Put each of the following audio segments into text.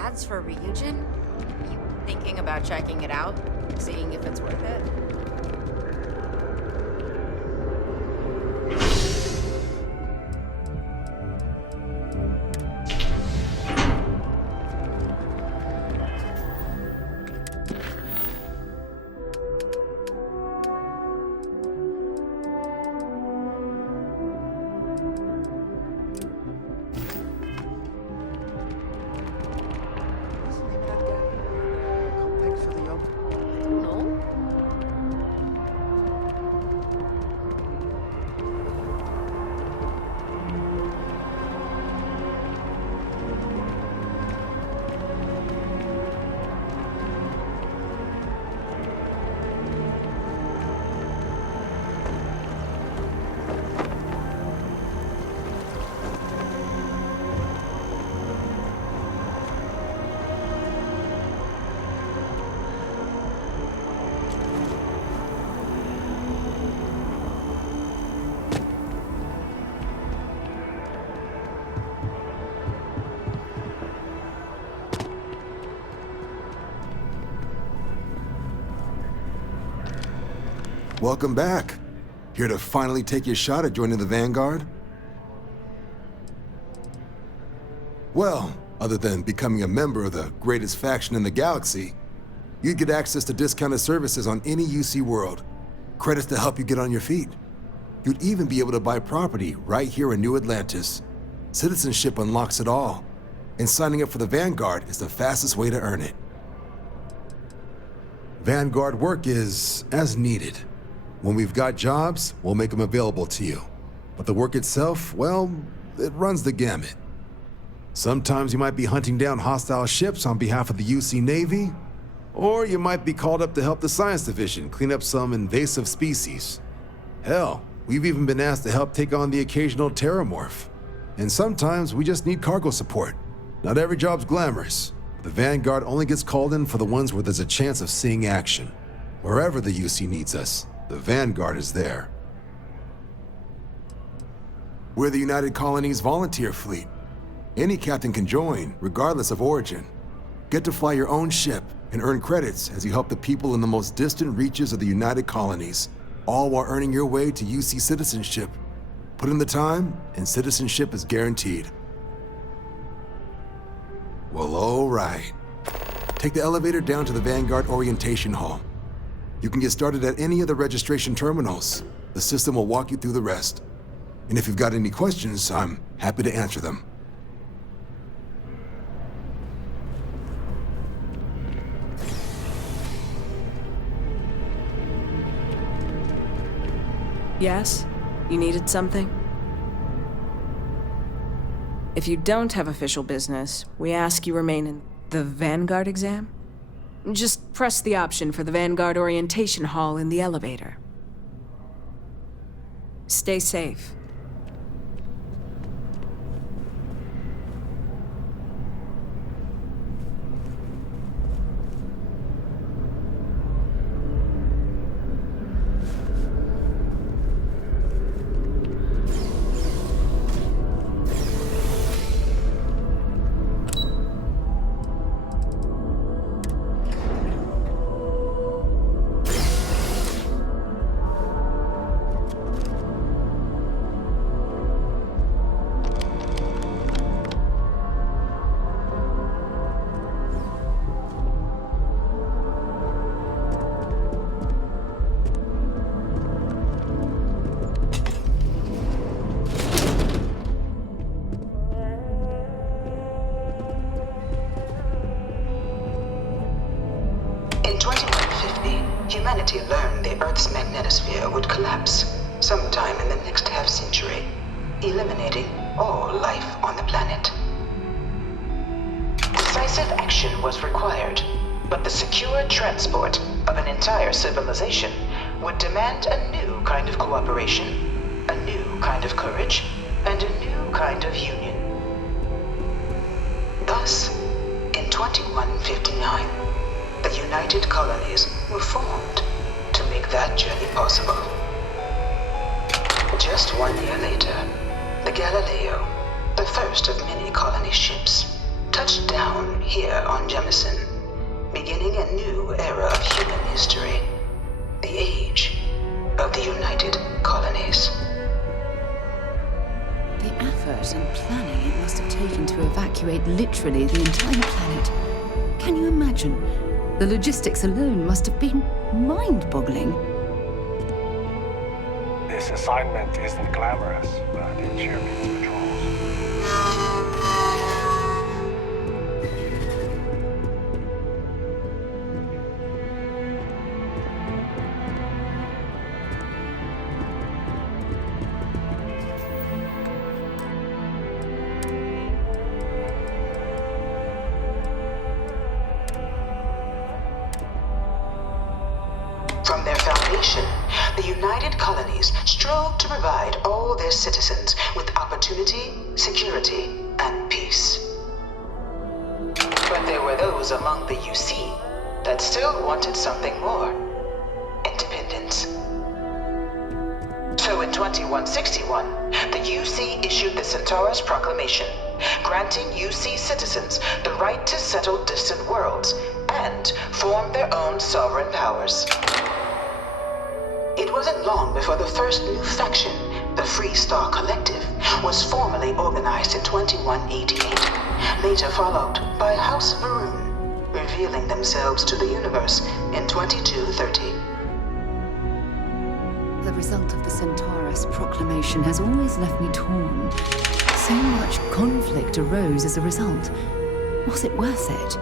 ads for Ryujin? You thinking about checking it out? Seeing if it's worth it? Welcome back. Here to finally take your shot at joining the Vanguard? Well, other than becoming a member of the greatest faction in the galaxy, you'd get access to discounted services on any UC world, credits to help you get on your feet. You'd even be able to buy property right here in New Atlantis. Citizenship unlocks it all, and signing up for the Vanguard is the fastest way to earn it. Vanguard work is as needed. When we've got jobs, we'll make them available to you. But the work itself, well, it runs the gamut. Sometimes you might be hunting down hostile ships on behalf of the UC Navy, or you might be called up to help the Science Division clean up some invasive species. Hell, we've even been asked to help take on the occasional terramorph. And sometimes we just need cargo support. Not every job's glamorous. The Vanguard only gets called in for the ones where there's a chance of seeing action. Wherever the UC needs us, the Vanguard is there. We're the United Colonies Volunteer Fleet. Any captain can join, regardless of origin. Get to fly your own ship and earn credits as you help the people in the most distant reaches of the United Colonies, all while earning your way to UC citizenship. Put in the time, and citizenship is guaranteed. Well, all right. Take the elevator down to the Vanguard Orientation Hall. You can get started at any of the registration terminals. The system will walk you through the rest. And if you've got any questions, I'm happy to answer them. Yes? You needed something? If you don't have official business, we ask you remain in the Vanguard exam? Just press the option for the Vanguard Orientation Hall in the elevator. Stay safe. Humanity learned the Earth's magnetosphere would collapse sometime in the next half-century, eliminating all life on the planet. Decisive action was required, but the secure transport of an entire civilization would demand a new kind of cooperation, a new kind of courage, and a new kind of union. Thus, in 2159, the United Colonies were formed to make that journey possible. Just 1 year later, the Galileo, the first of many colony ships, touched down here on Jemison, beginning a new era of human history. The age of the United Colonies. The effort and planning it must have taken to evacuate literally the entire planet. Can you imagine? The logistics alone must have been mind-boggling. This assignment isn't glamorous, but it sure means patrols. From their foundation, the United Colonies strove to provide all their citizens with opportunity, security, and peace. But there were those among the UC that still wanted something more. Independence. So in 2161, the UC issued the Centaurus Proclamation, granting UC citizens the right to settle distant worlds and form their own sovereign powers. It wasn't long before the first new faction, the Free Star Collective, was formally organized in 2188, later followed by House Varun, revealing themselves to the universe in 2230. The result of the Centaurus Proclamation has always left me torn. So much conflict arose as a result. Was it worth it?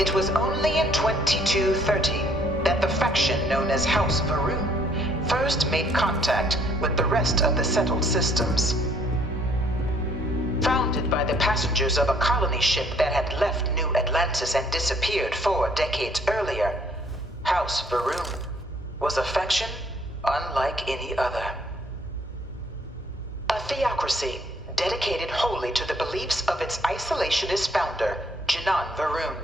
It was only in 2230 that the faction known as House Varun first made contact with the rest of the settled systems. Founded by the passengers of a colony ship that had left New Atlantis and disappeared 4 decades earlier, House Varun was a faction unlike any other. A theocracy dedicated wholly to the beliefs of its isolationist founder, Jinan Varun.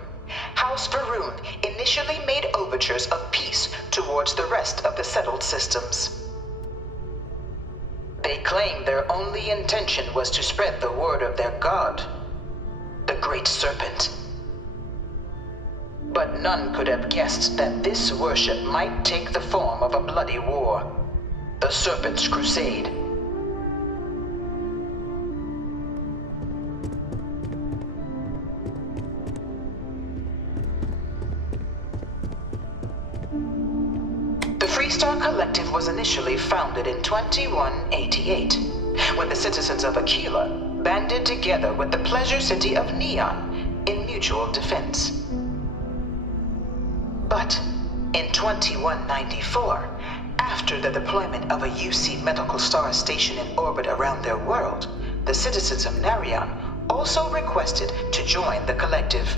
House Varun initially made overtures of peace towards the rest of the settled systems. They claimed their only intention was to spread the word of their god, the Great Serpent. But none could have guessed that this worship might take the form of a bloody war, the Serpent's Crusade. The Freestar Collective was initially founded in 2188, when the citizens of Aquila banded together with the pleasure city of Neon in mutual defense. But in 2194, after the deployment of a UC medical star station in orbit around their world, the citizens of Narion also requested to join the collective.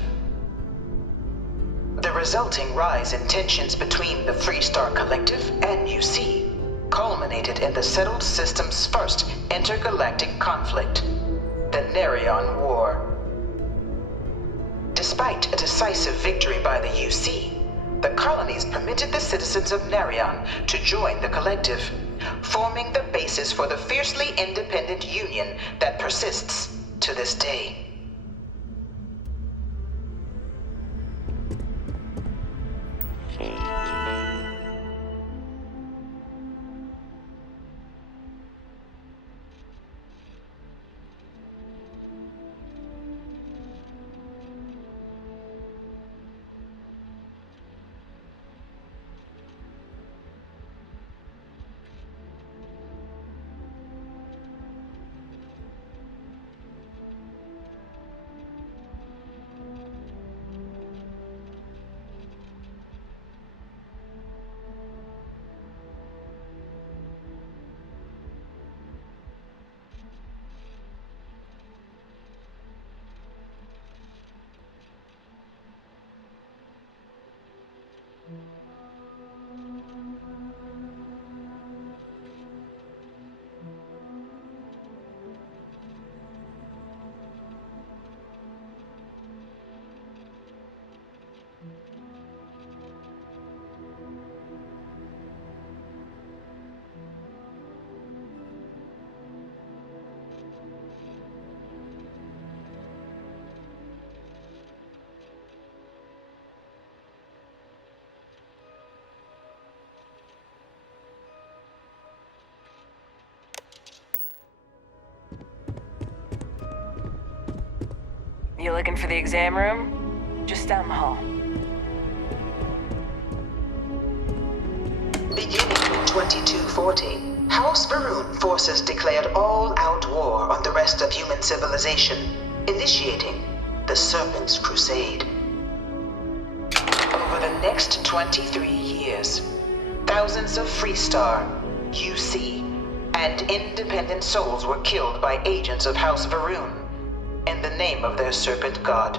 The resulting rise in tensions between the Freestar Collective and UC culminated in the settled system's first intergalactic conflict, the Narion War. Despite a decisive victory by the UC, the colonies permitted the citizens of Narion to join the collective, forming the basis for the fiercely independent union that persists to this day. You looking for the exam room? Just down the hall. Beginning in 2240, House Varun forces declared all-out war on the rest of human civilization, initiating the Serpent's Crusade. Over the next 23 years, thousands of Freestar, UC, and independent souls were killed by agents of House Varun in the name of their Serpent God.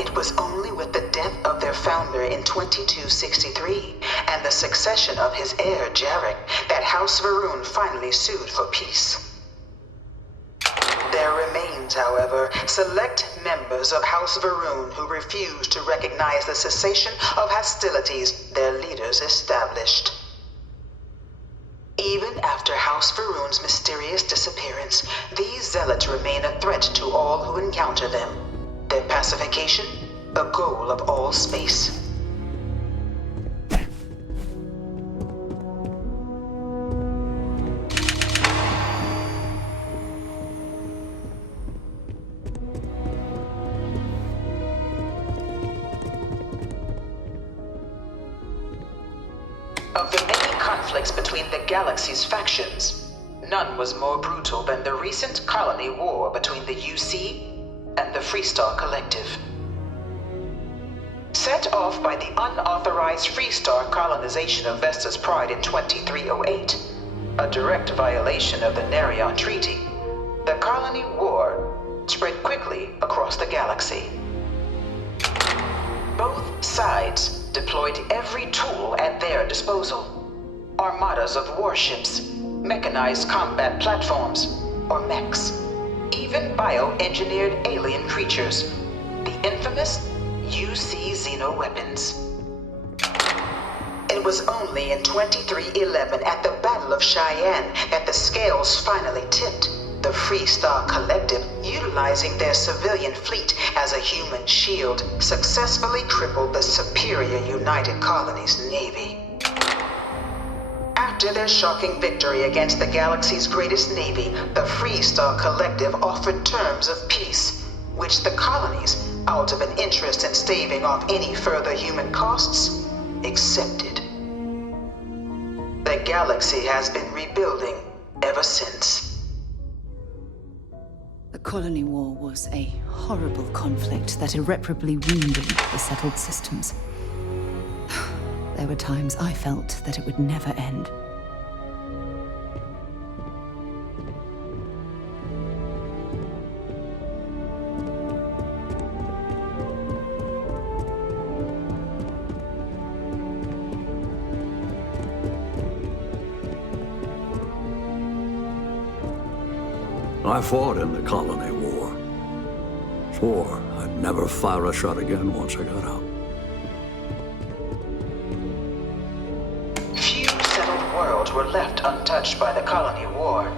It was only with the death of their founder in 2263 and the succession of his heir, Jarek, that House Varun finally sued for peace. There remains, however, select members of House Varun who refuse to recognize the cessation of hostilities their leaders established. Even after House Varun's mysterious disappearance, these zealots remain a threat to all who encounter them. Their pacification, a goal of all space. Of the many conflicts between the galaxy's factions, none was more brutal than the recent colony war between the UC and the Freestar Collective. Set off by the unauthorized Freestar colonization of Vesta's Pride in 2308, a direct violation of the Nerion Treaty, the colony war spread quickly across the galaxy. Both sides deployed every tool at their disposal. Armadas of warships, mechanized combat platforms, or mechs, even bioengineered alien creatures, the infamous UC xeno-weapons. It was only in 2311 at the Battle of Cheyenne that the scales finally tipped, the Freestar Collective, utilizing their civilian fleet as a human shield, successfully crippled the superior United Colonies Navy. After their shocking victory against the galaxy's greatest navy, the Freestar Collective offered terms of peace, which the colonies, out of an interest in staving off any further human costs, accepted. The galaxy has been rebuilding ever since. The Colony War was a horrible conflict that irreparably wounded the settled systems. There were times I felt that it would never end. I fought in the Colony War. Swore I'd never fire a shot again once I got out. Few settled worlds were left untouched by the Colony War.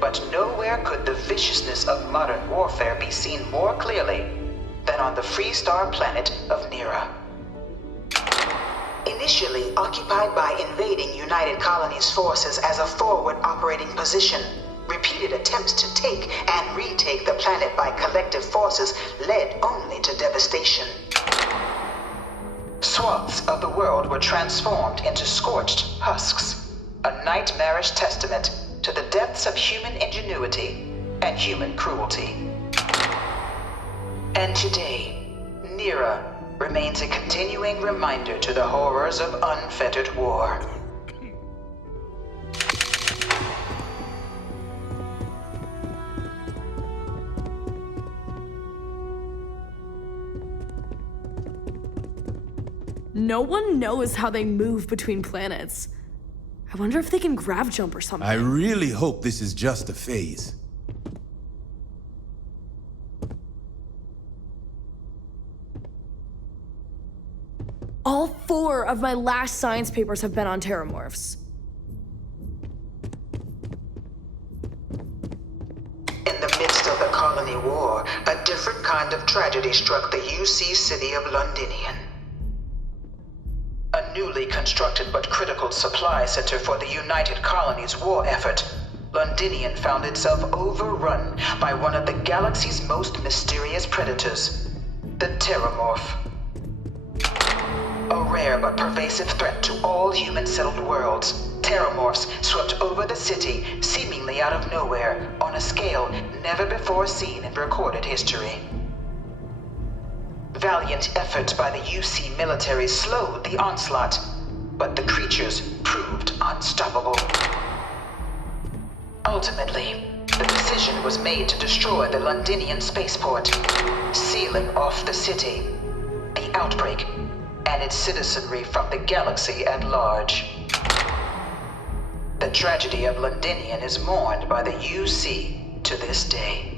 But nowhere could the viciousness of modern warfare be seen more clearly than on the Freestar planet of Nira. Initially occupied by invading United Colonies forces as a forward operating position, repeated attempts to take and retake the planet by collective forces led only to devastation. Swaths of the world were transformed into scorched husks, a nightmarish testament to the depths of human ingenuity and human cruelty. And today, Nira remains a continuing reminder to the horrors of unfettered war. No one knows how they move between planets. I wonder if they can grav jump or something. I really hope this is just a phase. All 4 of my last science papers have been on terramorphs. In the midst of the Colony War, a different kind of tragedy struck the UC city of Londinian. A newly constructed but critical supply center for the United Colonies' war effort Londinian found itself overrun by one of the galaxy's most mysterious predators, the Terramorph. A rare but pervasive threat to all human-settled worlds, Terramorphs swept over the city, seemingly out of nowhere, on a scale never before seen in recorded history. Valiant efforts by the UC military slowed the onslaught, but the creatures proved unstoppable. Ultimately, the decision was made to destroy the Londinian spaceport, sealing off the city, the outbreak, and its citizenry from the galaxy at large. The tragedy of Londinian is mourned by the UC to this day.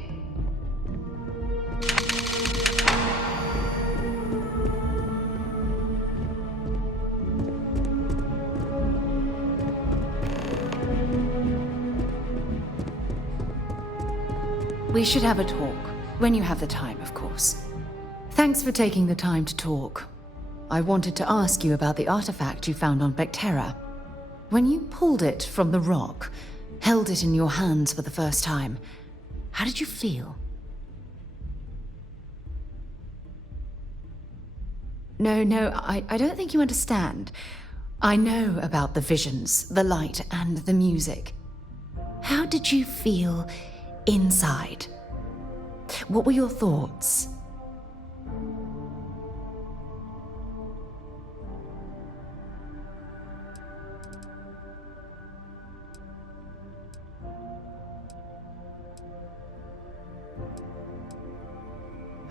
We should have a talk, when you have the time, of course. Thanks for taking the time to talk. I wanted to ask you about the artifact you found on Vectera. When you pulled it from the rock, held it in your hands for the first time, how did you feel? No, I don't think you understand. I know about the visions, the light, and the music. How did you feel inside? What were your thoughts?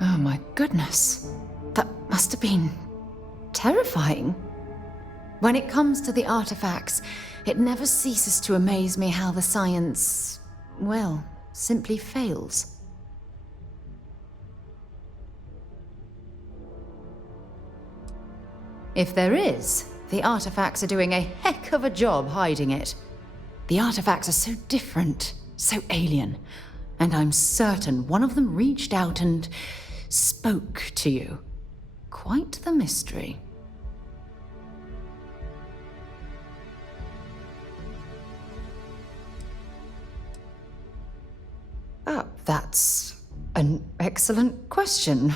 Oh my goodness. That must have been terrifying. When it comes to the artifacts, it never ceases to amaze me how the science, well, simply fails. If there is, the artifacts are doing a heck of a job hiding it. The artifacts are so different, so alien, and I'm certain one of them reached out and spoke to you. Quite the mystery. That's an excellent question.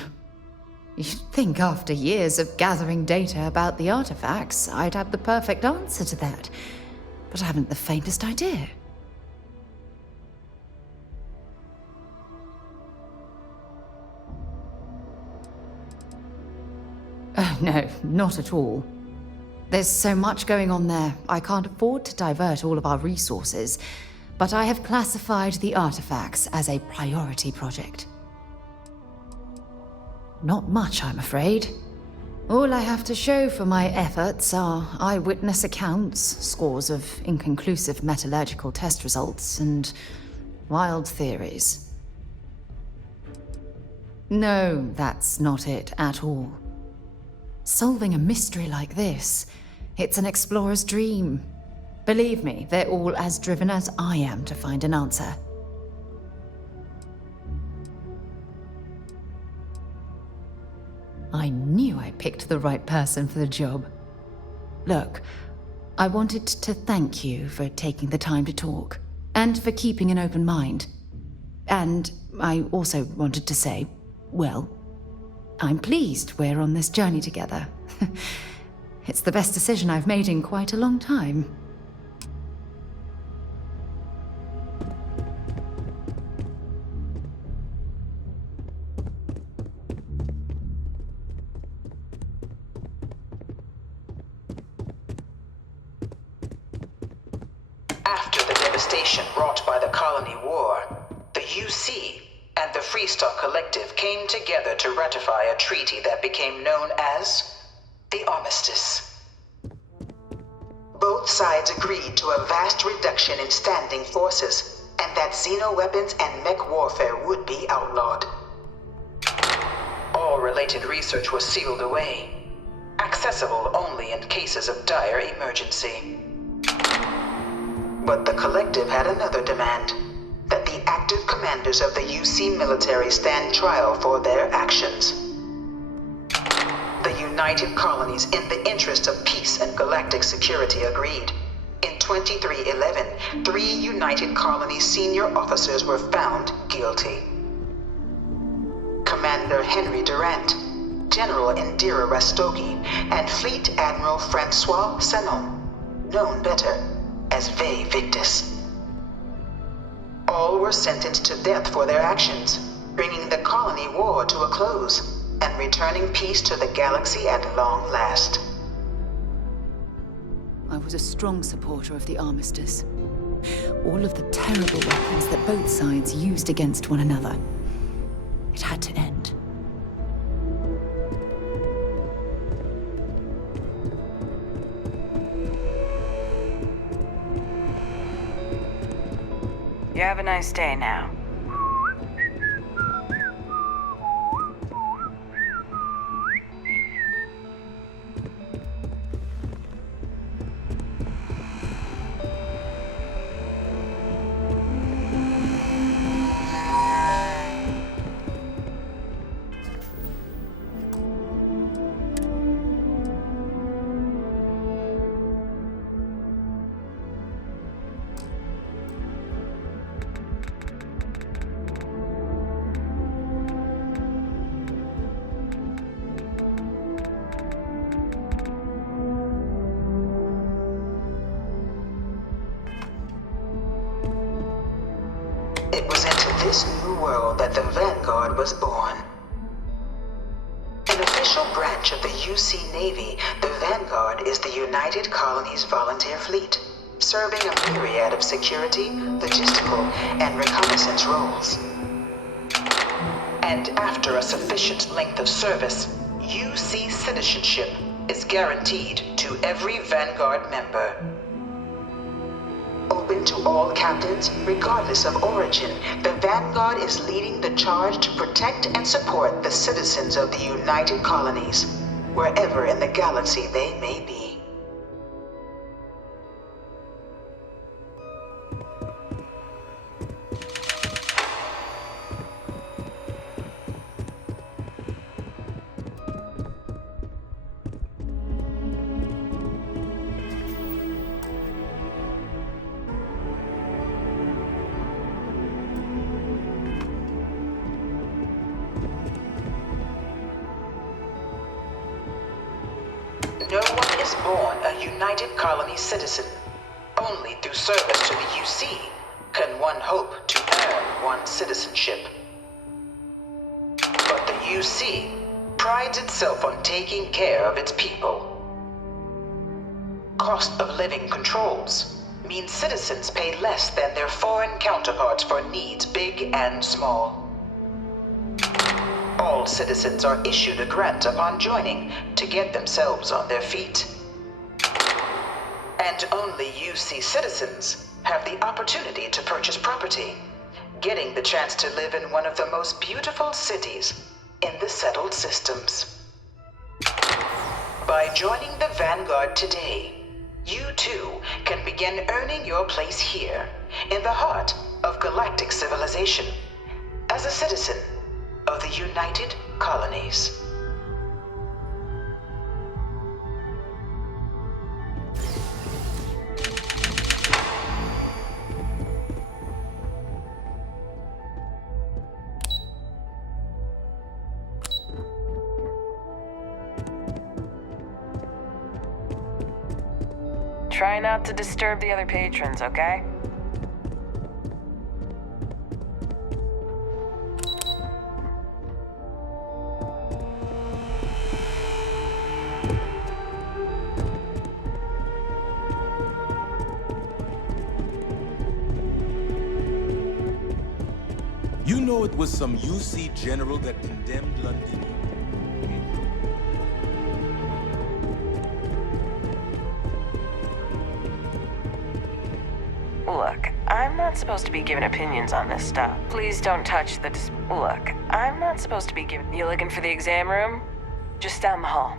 You'd think after years of gathering data about the artifacts, I'd have the perfect answer to that. But I haven't the faintest idea. Oh, no, not at all. There's so much going on there, I can't afford to divert all of our resources. But I have classified the artifacts as a priority project. Not much, I'm afraid. All I have to show for my efforts are eyewitness accounts, scores of inconclusive metallurgical test results, and wild theories. No, that's not it at all. Solving a mystery like this, it's an explorer's dream. Believe me, they're all as driven as I am to find an answer. I knew I picked the right person for the job. Look, I wanted to thank you for taking the time to talk, and for keeping an open mind. And I also wanted to say, well, I'm pleased we're on this journey together. It's the best decision I've made in quite a long time. After the devastation wrought by the Colony War, the UC and the Freestock Collective came together to ratify a treaty that became known as the Armistice. Both sides agreed to a vast reduction in standing forces, and that xenoweapons and mech warfare would be outlawed. All related research was sealed away, accessible only in cases of dire emergency. But the Collective had another demand, that the active commanders of the UC military stand trial for their actions. The United Colonies, in the interest of peace and galactic security, agreed. In 2311, 3 United Colonies senior officers were found guilty. Commander Henry Durant, General Indira Rastogi, and Fleet Admiral Francois Sanon, known better as Ve Victus. All were sentenced to death for their actions, bringing the colony war to a close and returning peace to the galaxy at long last. I was a strong supporter of the armistice. All of the terrible weapons that both sides used against one another. It had to end. You have a nice day now. It was into this new world that the Vanguard was born. An official branch of the UC Navy, the Vanguard is the United Colonies Volunteer Fleet, serving a myriad of security, logistical, and reconnaissance roles. And after a sufficient length of service, UC citizenship is guaranteed to every Vanguard member. Open to all captains, regardless of origin, the Vanguard is leading the charge to protect and support the citizens of the United Colonies, wherever in the galaxy they may be. No one is born a United Colony citizen. Only through service to the UC can one hope to earn one's citizenship. But the UC prides itself on taking care of its people. Cost of living controls mean citizens pay less than their foreign counterparts for needs big and small. All citizens are issued a grant upon joining to get themselves on their feet. And only UC citizens have the opportunity to purchase property, getting the chance to live in one of the most beautiful cities in the settled systems. By joining the Vanguard today, you too can begin earning your place here, in the heart of galactic civilization, as a citizen of the United Colonies. Try not to disturb the other patrons, okay? You know it was some UC general that condemned London. Look, I'm not supposed to be giving opinions on this stuff. Please don't touch the Look, I'm not supposed to be giving... You looking for the exam room? Just down the hall.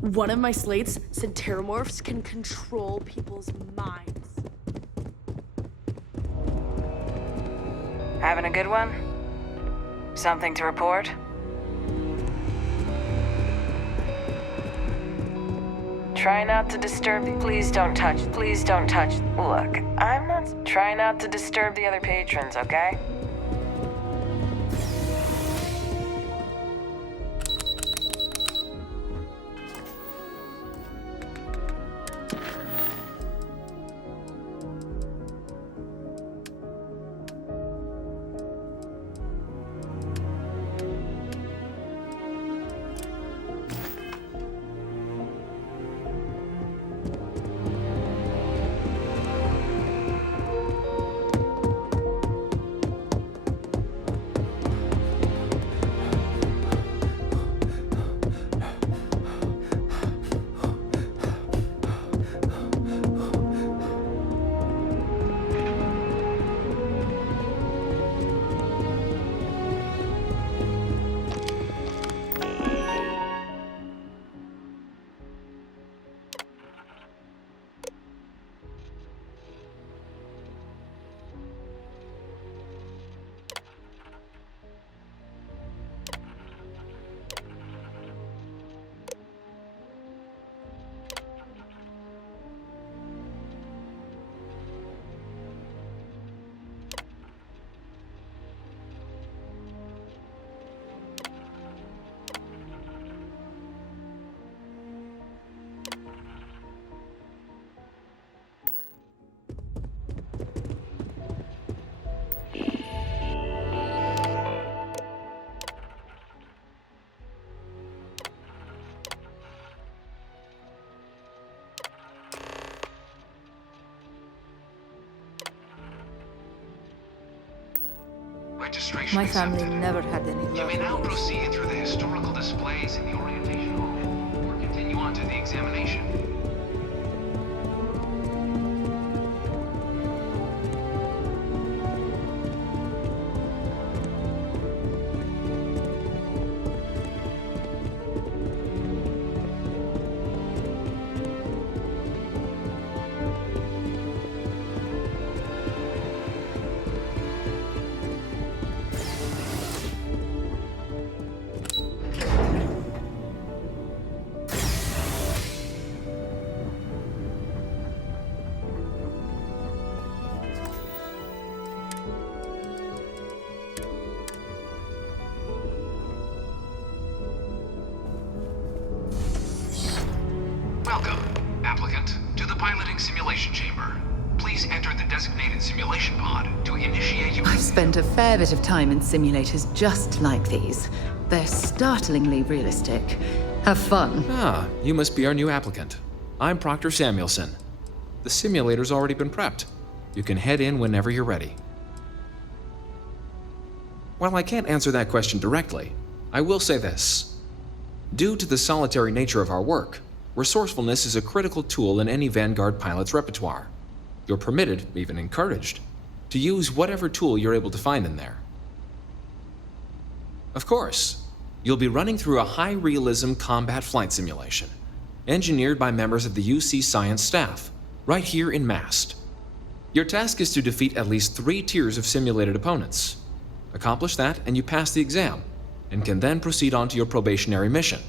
One of my slates said terramorphs can control people's minds. Having a good one? Something to report? Try not to disturb the... Please don't touch. Please don't touch. Look, I'm not... Try not to disturb the other patrons, okay? My family never had any love. You may now proceed through the historical displays in the orientation hall, or continue on to the examination. Welcome, applicant, to the piloting simulation chamber. Please enter the designated simulation pod to initiate your... I've spent a fair bit of time in simulators just like these. They're startlingly realistic. Have fun. Ah, you must be our new applicant. I'm Proctor Samuelson. The simulator's already been prepped. You can head in whenever you're ready. While I can't answer that question directly, I will say this. Due to the solitary nature of our work, resourcefulness is a critical tool in any Vanguard pilot's repertoire. You're permitted, even encouraged, to use whatever tool you're able to find in there. Of course, you'll be running through a high-realism combat flight simulation, engineered by members of the UC science staff, right here in Mast. Your task is to defeat at least 3 tiers of simulated opponents. Accomplish that and you pass the exam, and can then proceed on to your probationary mission.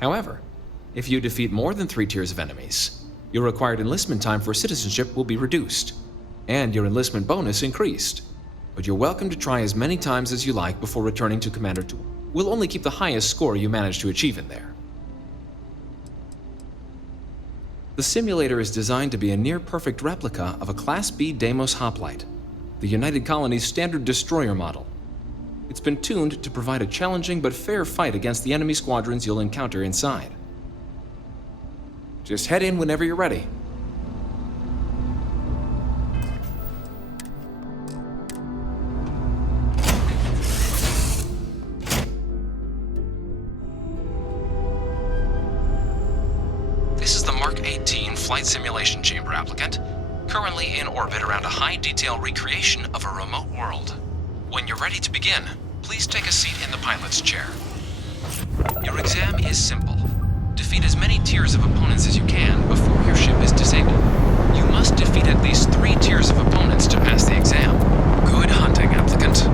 However, if you defeat more than 3 tiers of enemies, your required enlistment time for citizenship will be reduced, and your enlistment bonus increased. But you're welcome to try as many times as you like before returning to Commander 2. We'll only keep the highest score you manage to achieve in there. The simulator is designed to be a near-perfect replica of a Class B Deimos hoplite, the United Colony's standard destroyer model. It's been tuned to provide a challenging but fair fight against the enemy squadrons you'll encounter inside. Just head in whenever you're ready. This is the Mark 18 Flight Simulation Chamber applicant, currently in orbit around a high-detail recreation of a remote world. When you're ready to begin, please take a seat in the pilot's chair. Your exam is simple. Defeat as many tiers of opponents as you can before your ship is disabled. You must defeat at least 3 tiers of opponents to pass the exam. Good hunting, applicant.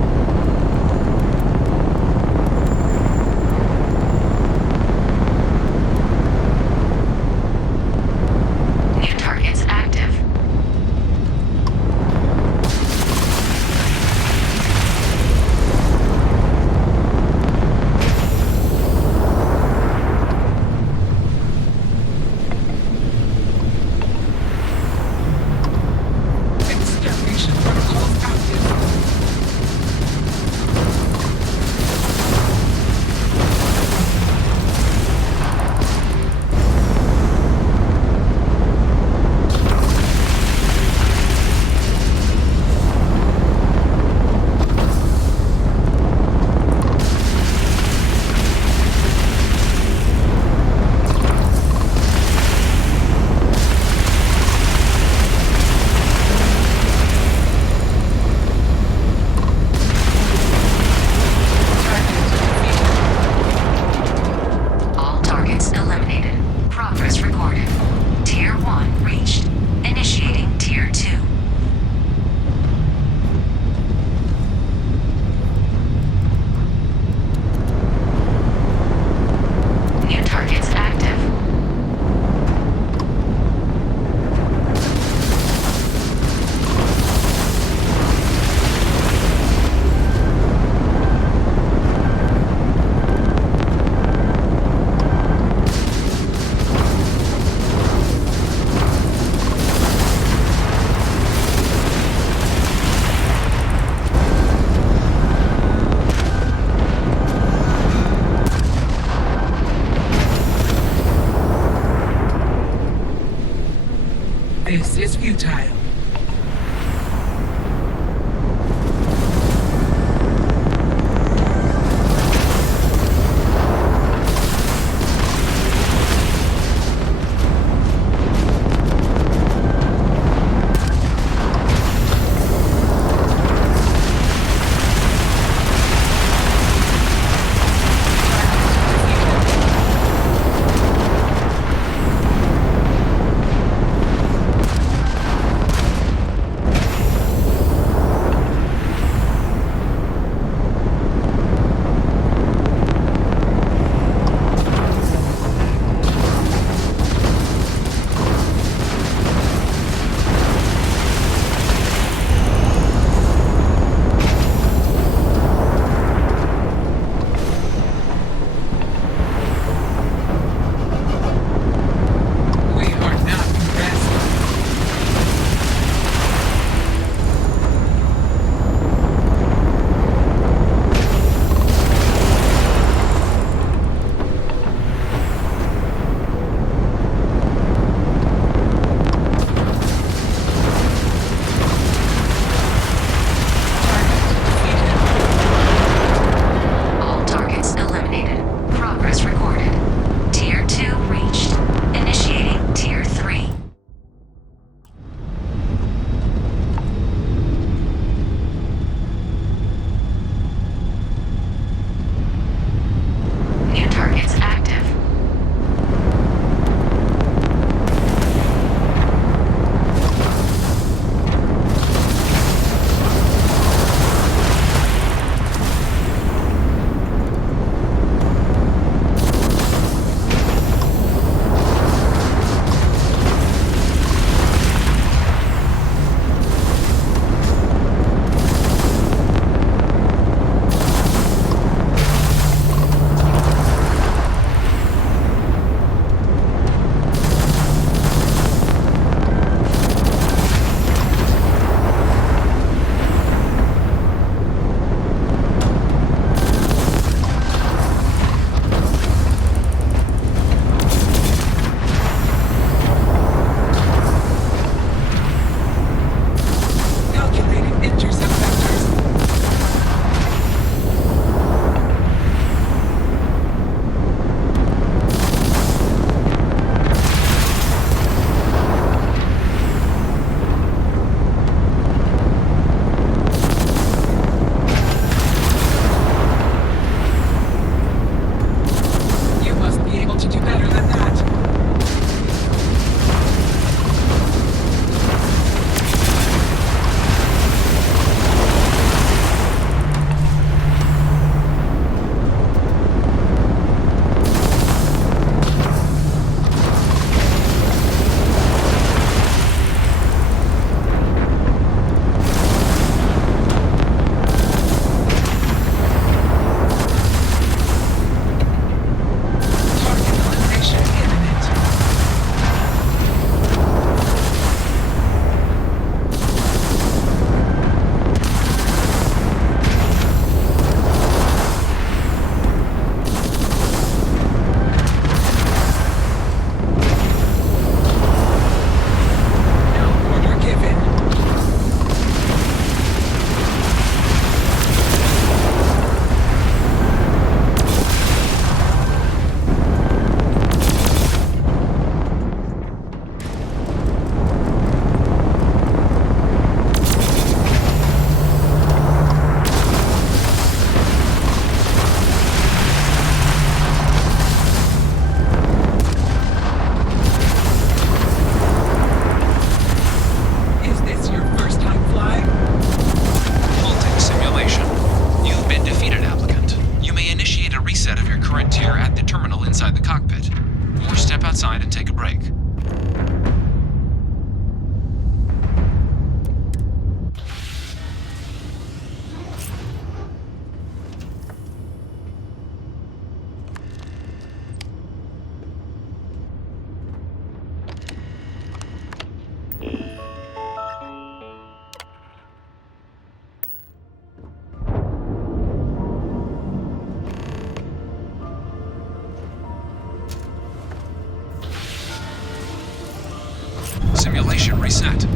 reset.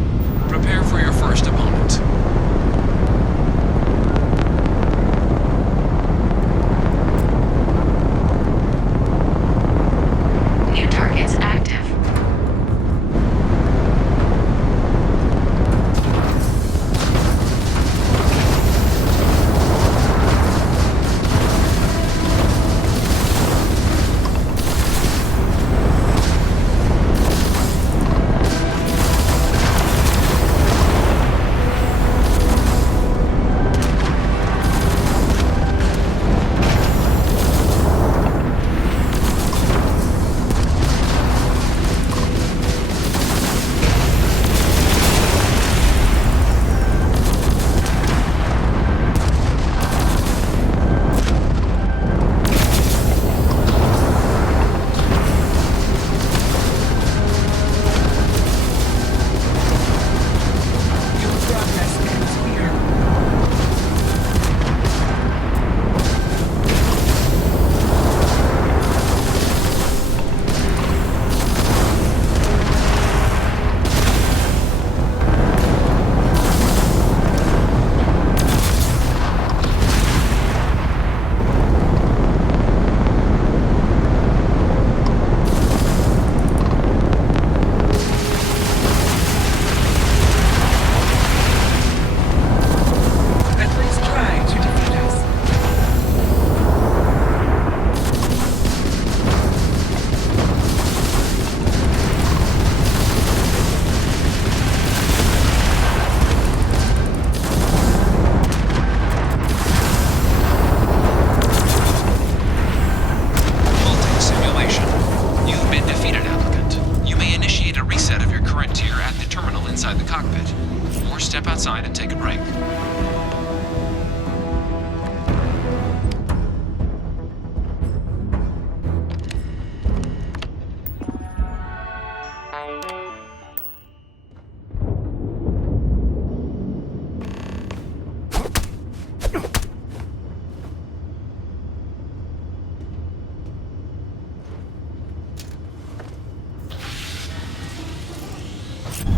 Prepare for your first opponent. New targets active. outside and take a break.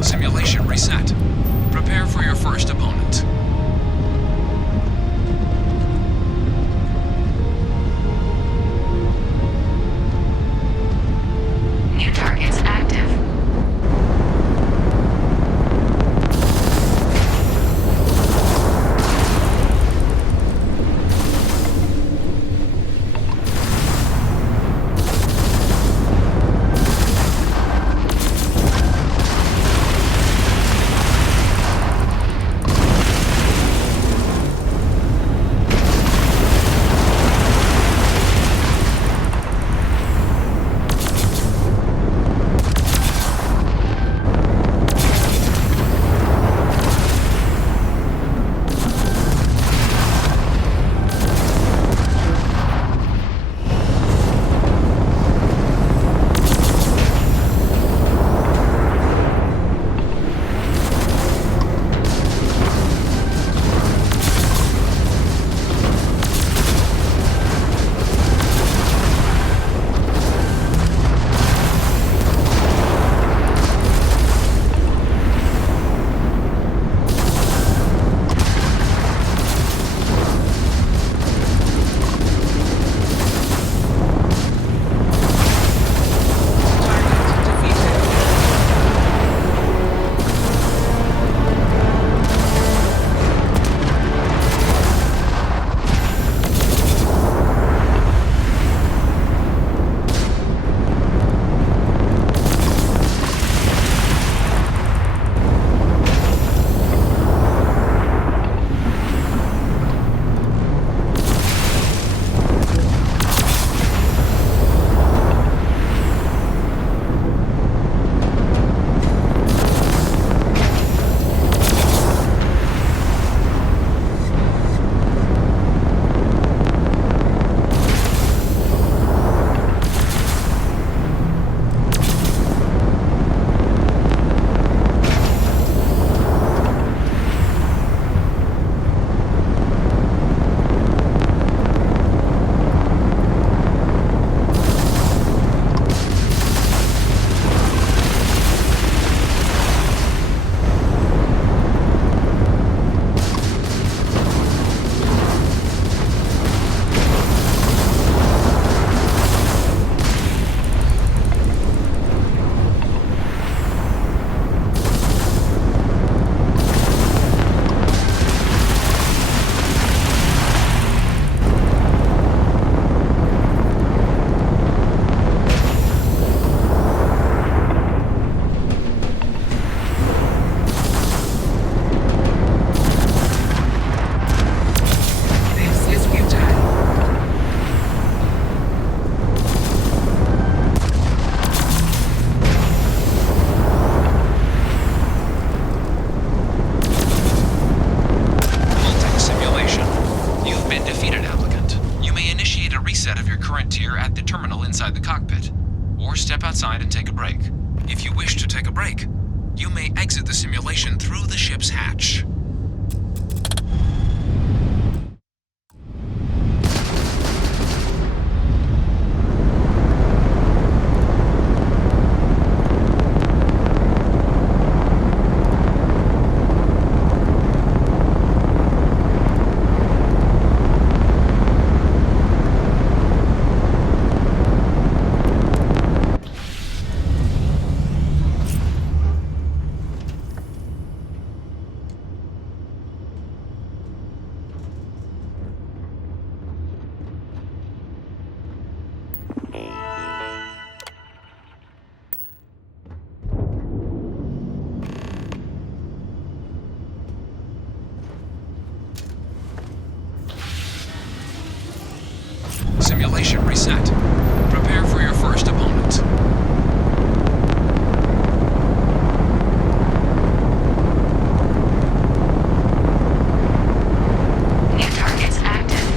Simulation reset. Prepare for your first opponent. New targets active. break. If you wish to take a break, you may exit the simulation through the ship's hatch. Simulation reset. Prepare for your first opponent. New targets active.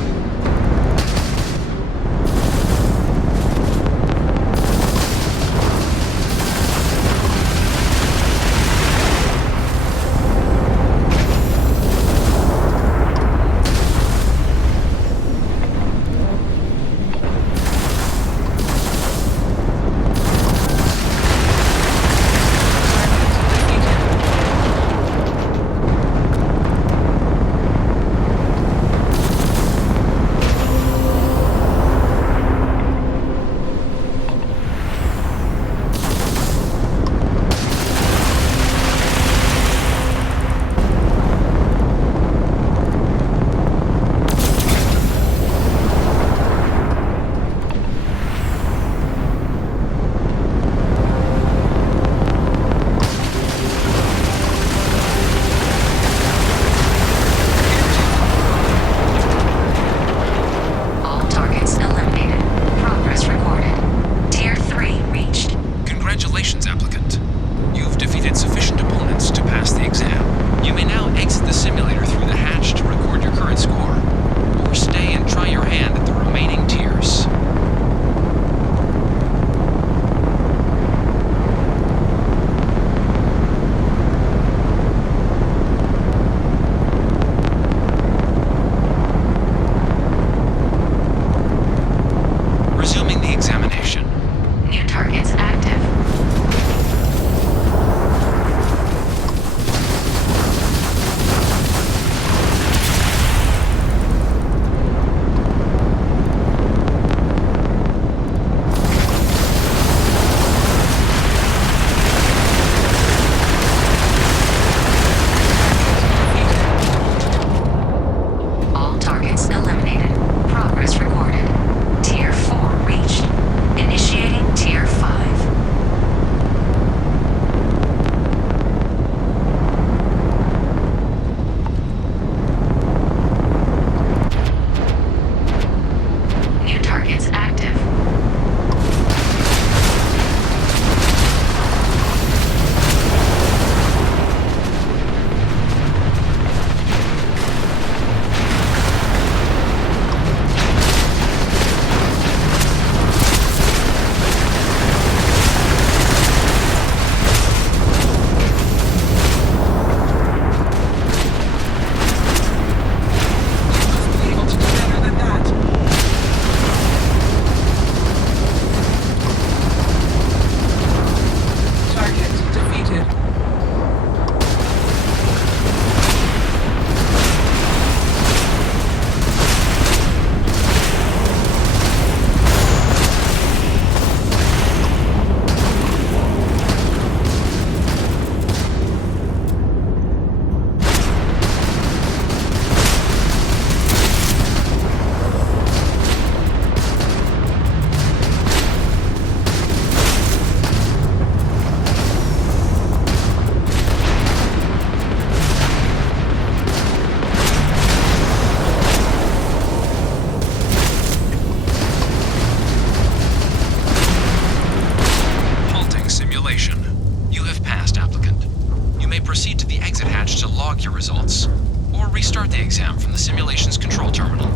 your results, or restart the exam from the simulation's control terminal.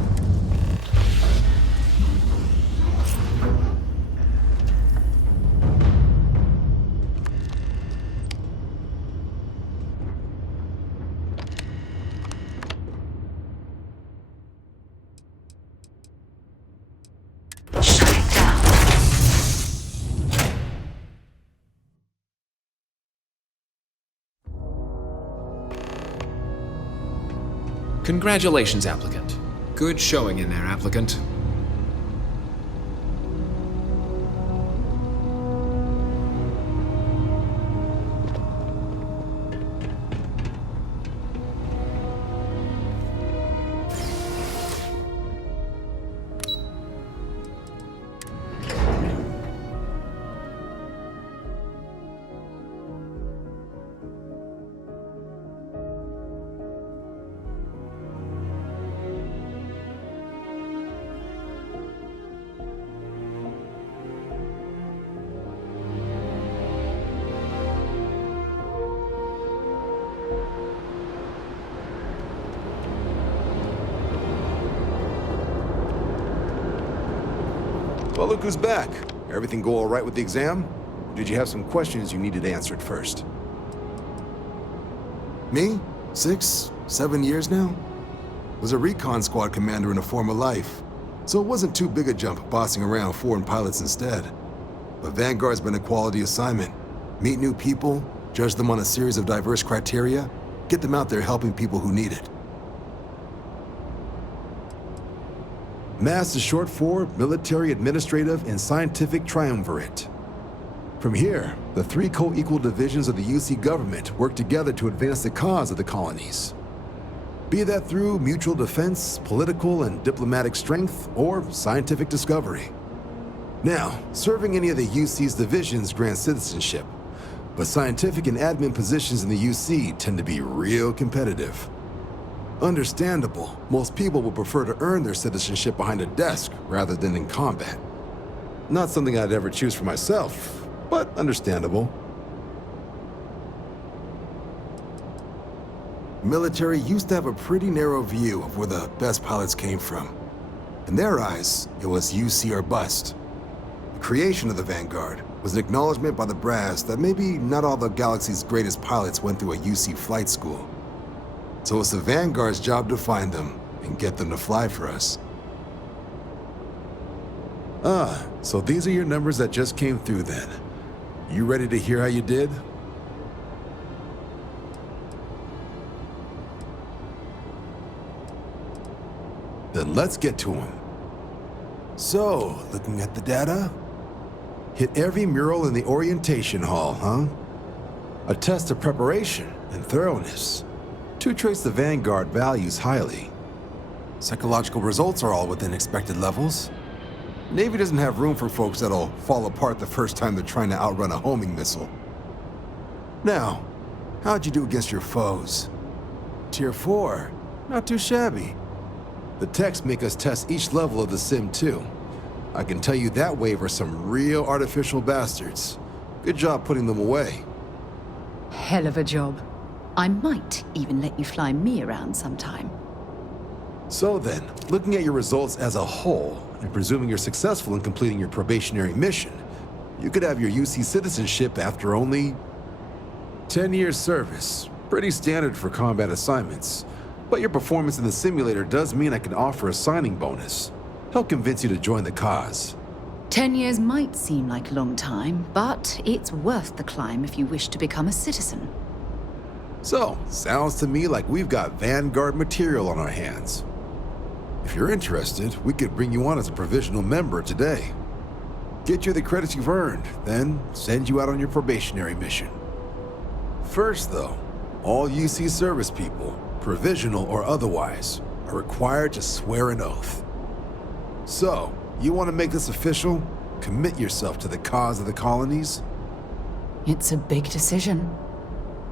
Congratulations, applicant. Good showing in there, applicant. Well, look who's back. Everything go all right with the exam? Or did you have some questions you needed answered first? Me? 6, 7 years now? Was a recon squad commander in a former life, so it wasn't too big a jump bossing around foreign pilots instead. But Vanguard's been a quality assignment. Meet new people, judge them on a series of diverse criteria, get them out there helping people who need it. MAST is short for Military, Administrative, and Scientific Triumvirate. From here, the 3 co-equal divisions of the UC government work together to advance the cause of the colonies. Be that through mutual defense, political and diplomatic strength, or scientific discovery. Now, serving any of the UC's divisions grants citizenship, but scientific and admin positions in the UC tend to be real competitive. Understandable, most people will prefer to earn their citizenship behind a desk rather than in combat. Not something I'd ever choose for myself, but understandable. Military used to have a pretty narrow view of where the best pilots came from. In their eyes, it was UC or bust. The creation of the Vanguard was an acknowledgement by the brass that maybe not all the galaxy's greatest pilots went through a UC flight school. So it's the Vanguard's job to find them and get them to fly for us. Ah, so these are your numbers that just came through then. You ready to hear how you did? Then let's get to them. So, looking at the data, hit every mural in the orientation hall, huh? A test of preparation and thoroughness. 2 traits the Vanguard values highly. Psychological results are all within expected levels. Navy doesn't have room for folks that'll fall apart the first time they're trying to outrun a homing missile. Now, how'd you do against your foes? Tier 4, not too shabby. The techs make us test each level of the sim too. I can tell you that wave are some real artificial bastards. Good job putting them away. Hell of a job. I might even let you fly me around sometime. So then, looking at your results as a whole, and presuming you're successful in completing your probationary mission, you could have your UC citizenship after only 10 years service. Pretty standard for combat assignments. But your performance in the simulator does mean I can offer a signing bonus. Help convince you to join the cause. 10 years might seem like a long time, but it's worth the climb if you wish to become a citizen. So, sounds to me like we've got Vanguard material on our hands. If you're interested, we could bring you on as a provisional member today. Get you the credits you've earned, then send you out on your probationary mission. First though, all UC service people, provisional or otherwise, are required to swear an oath. So, you want to make this official? Commit yourself to the cause of the colonies? It's a big decision.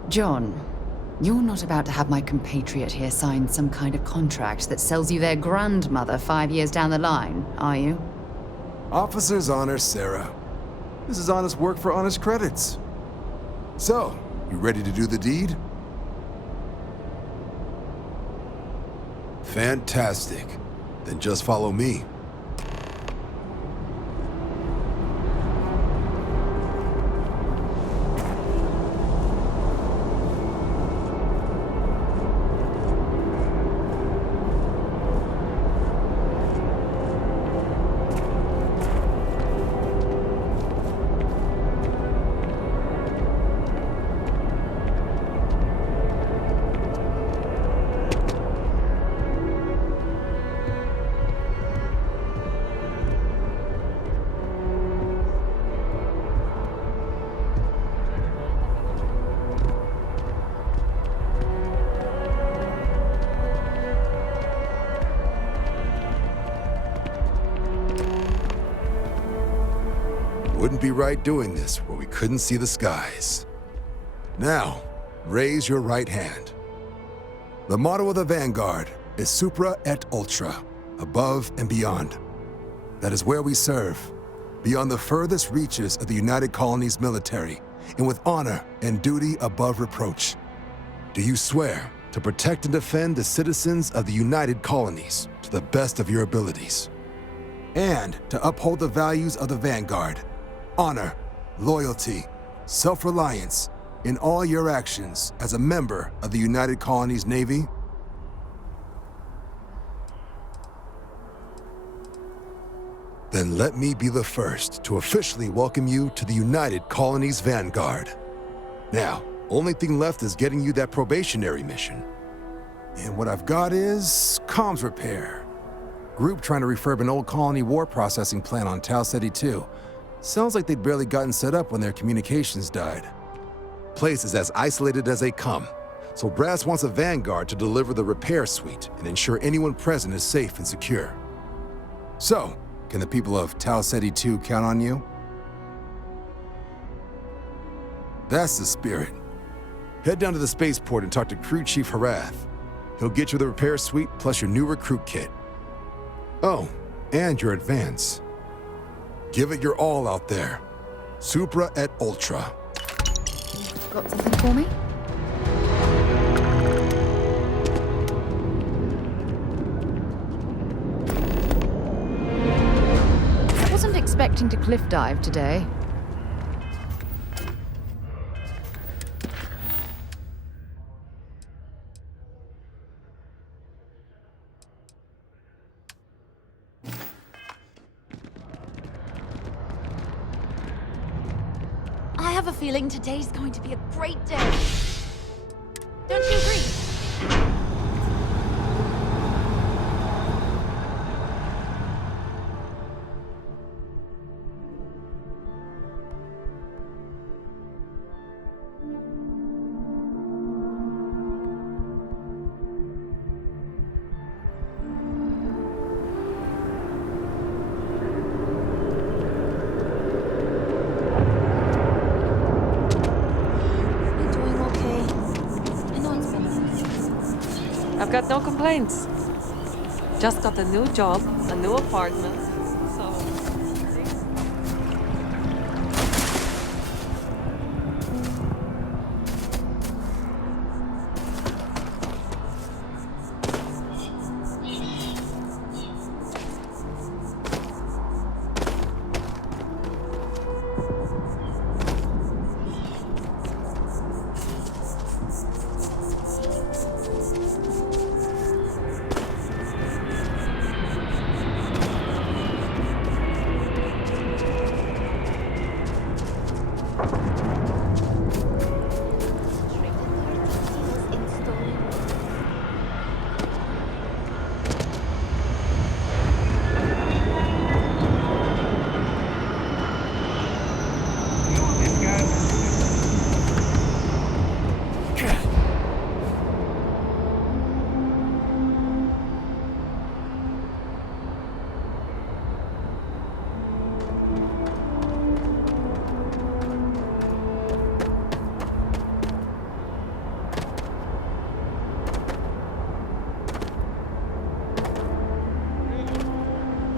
John, you're not about to have my compatriot here sign some kind of contract that sells you their grandmother 5 years down the line, are you? Officer's honor, Sarah. This is honest work for honest credits. So, you ready to do the deed? Fantastic. Then just follow me. wouldn't be right doing this where we couldn't see the skies. Now, raise your right hand. The motto of the Vanguard is Supra et Ultra, above and beyond. That is where we serve, beyond the furthest reaches of the United Colonies military, and with honor and duty above reproach. Do you swear to protect and defend the citizens of the United Colonies to the best of your abilities? And to uphold the values of the Vanguard, honor, loyalty, self-reliance, in all your actions as a member of the United Colonies Navy? Then let me be the first to officially welcome you to the United Colonies Vanguard. Now, only thing left is getting you that probationary mission. And what I've got is comms repair. Group trying to refurb an old colony war processing plant on Tau Ceti 2. Sounds like they'd barely gotten set up when their communications died. Place is as isolated as they come, so Brass wants a Vanguard to deliver the repair suite and ensure anyone present is safe and secure. So, can the people of Tau Ceti 2 count on you? That's the spirit. Head down to the spaceport and talk to Crew Chief Harath. He'll get you the repair suite plus your new recruit kit. Oh, and your advance. Give it your all out there. Supra et Ultra. Got something for me? I wasn't expecting to cliff dive today. I have a feeling today's going to be a great day. Don't you agree? I've got no complaints. Just got a new job, a new apartment, so...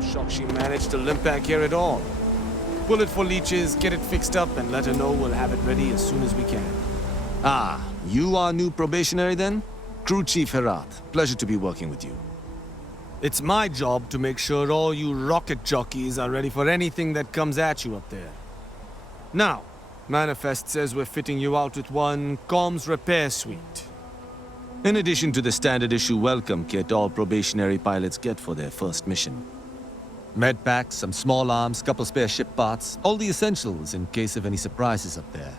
Shocked she managed to limp back here at all. Bullet for leeches, get it fixed up, and let her know we'll have it ready as soon as we can. Ah, you are new probationary then? Crew Chief Herath, pleasure to be working with you. It's my job to make sure all you rocket jockeys are ready for anything that comes at you up there. Now, Manifest says we're fitting you out with one comms repair suite. In addition to the standard issue welcome kit all probationary pilots get for their first mission. Med packs, some small arms, couple spare ship parts, all the essentials in case of any surprises up there.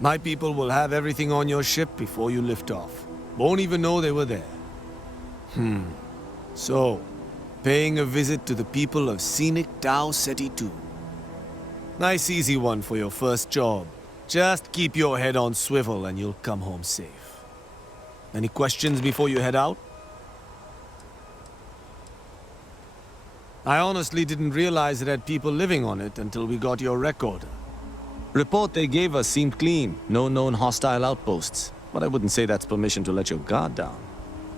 My people will have everything on your ship before you lift off. Won't even know they were there. So, paying a visit to the people of scenic Tau Ceti 2. Nice easy one for your first job. Just keep your head on swivel and you'll come home safe. Any questions before you head out? I honestly didn't realize it had people living on it until we got your recorder. Report they gave us seemed clean, no known hostile outposts. But I wouldn't say that's permission to let your guard down.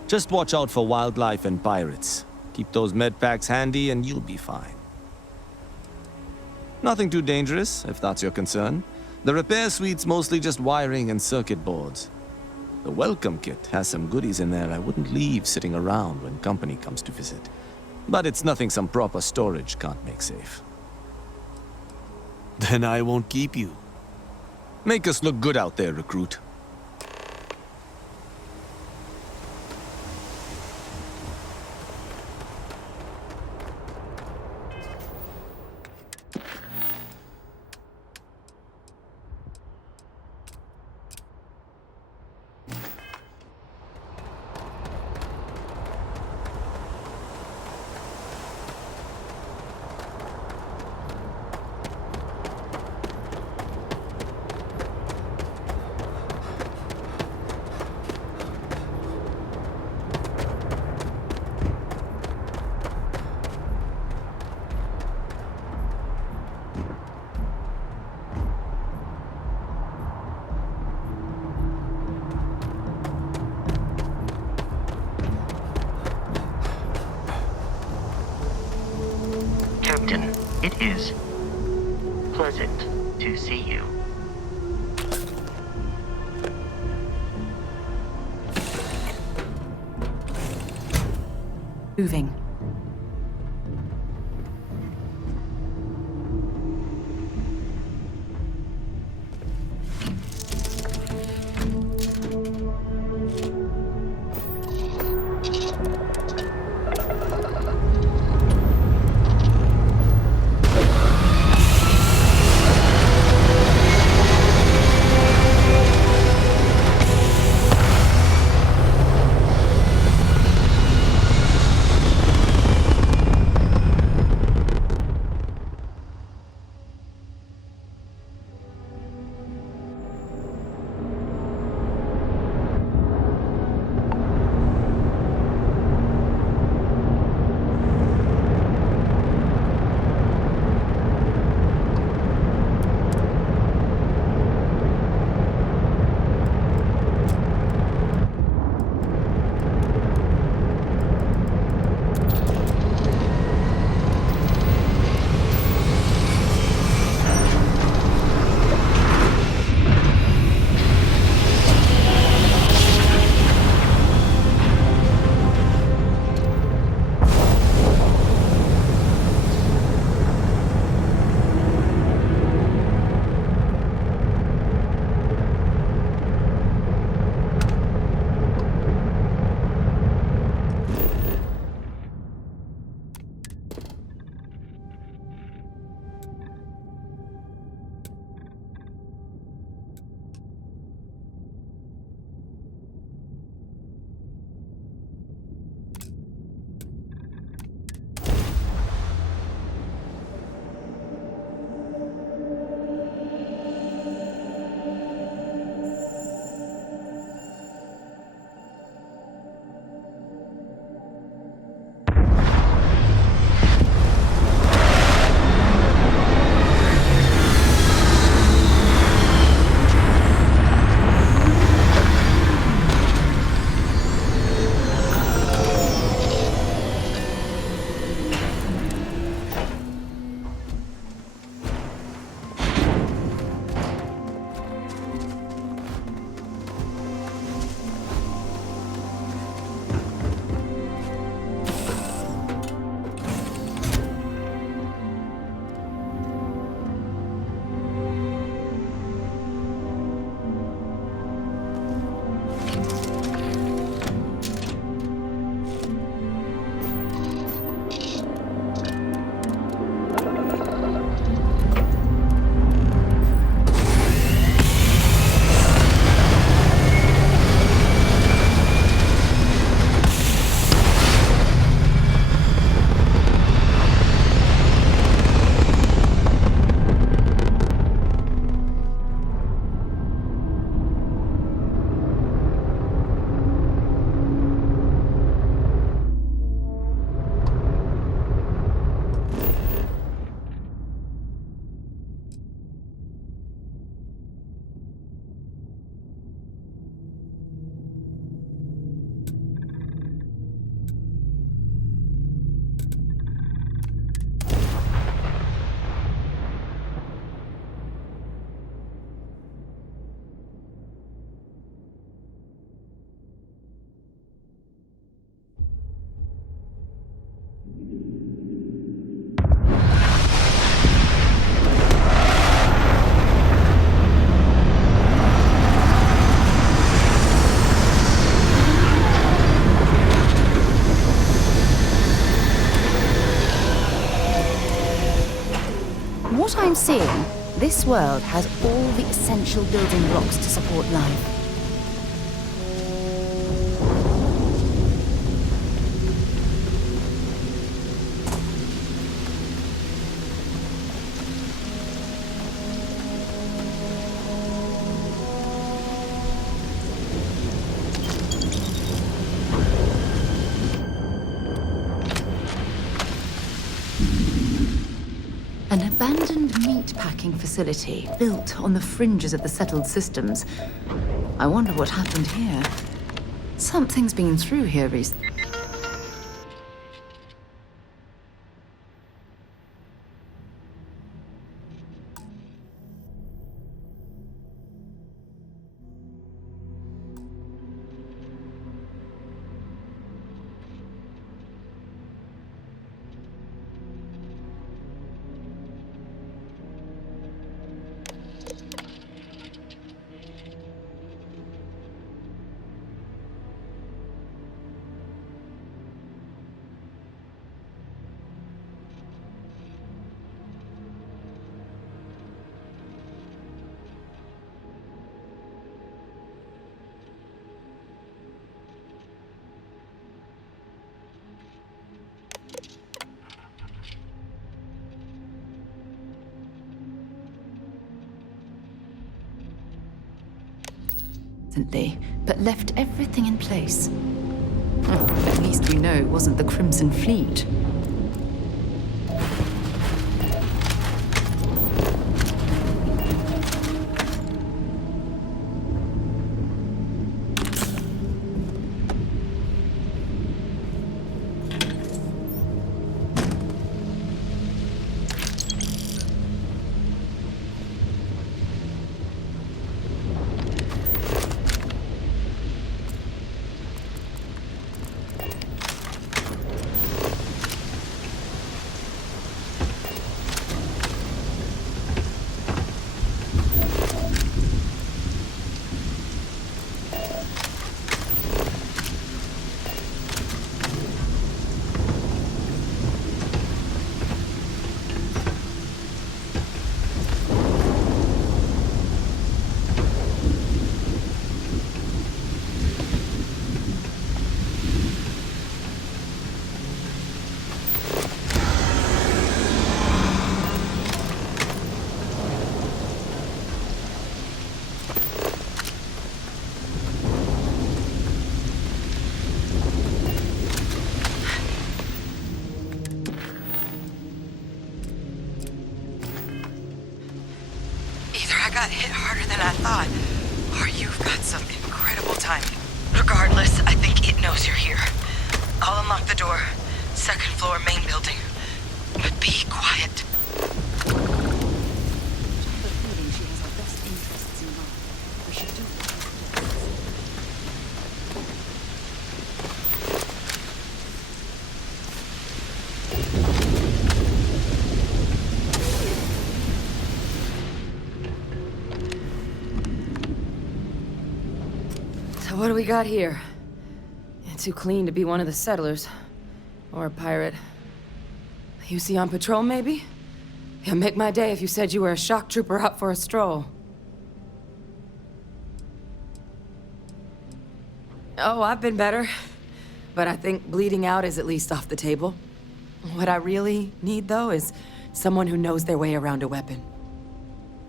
Just watch out for wildlife and pirates. Keep those med packs handy and you'll be fine. Nothing too dangerous, if that's your concern. The repair suite's mostly just wiring and circuit boards. The welcome kit has some goodies in there I wouldn't leave sitting around when company comes to visit. But it's nothing some proper storage can't make safe. Then I won't keep you. Make us look good out there, recruit. Captain, it is pleasant to see you. Moving. I'm seeing, this world has all the essential building blocks to support life. An abandoned meat-packing facility built on the fringes of the settled systems. I wonder what happened here. Something's been through here recently. But left everything in place. At least we know it wasn't the Crimson Fleet. got hit harder than I thought. Or you've got some incredible timing. Regardless, I think it knows you're here. I'll unlock the door. Second floor, main building. But be quiet. What do we got here? Too clean to be one of the settlers. Or a pirate. You see on patrol, maybe? It'd make my day if you said you were a shock trooper out for a stroll. Oh, I've been better. But I think bleeding out is at least off the table. What I really need, though, is someone who knows their way around a weapon.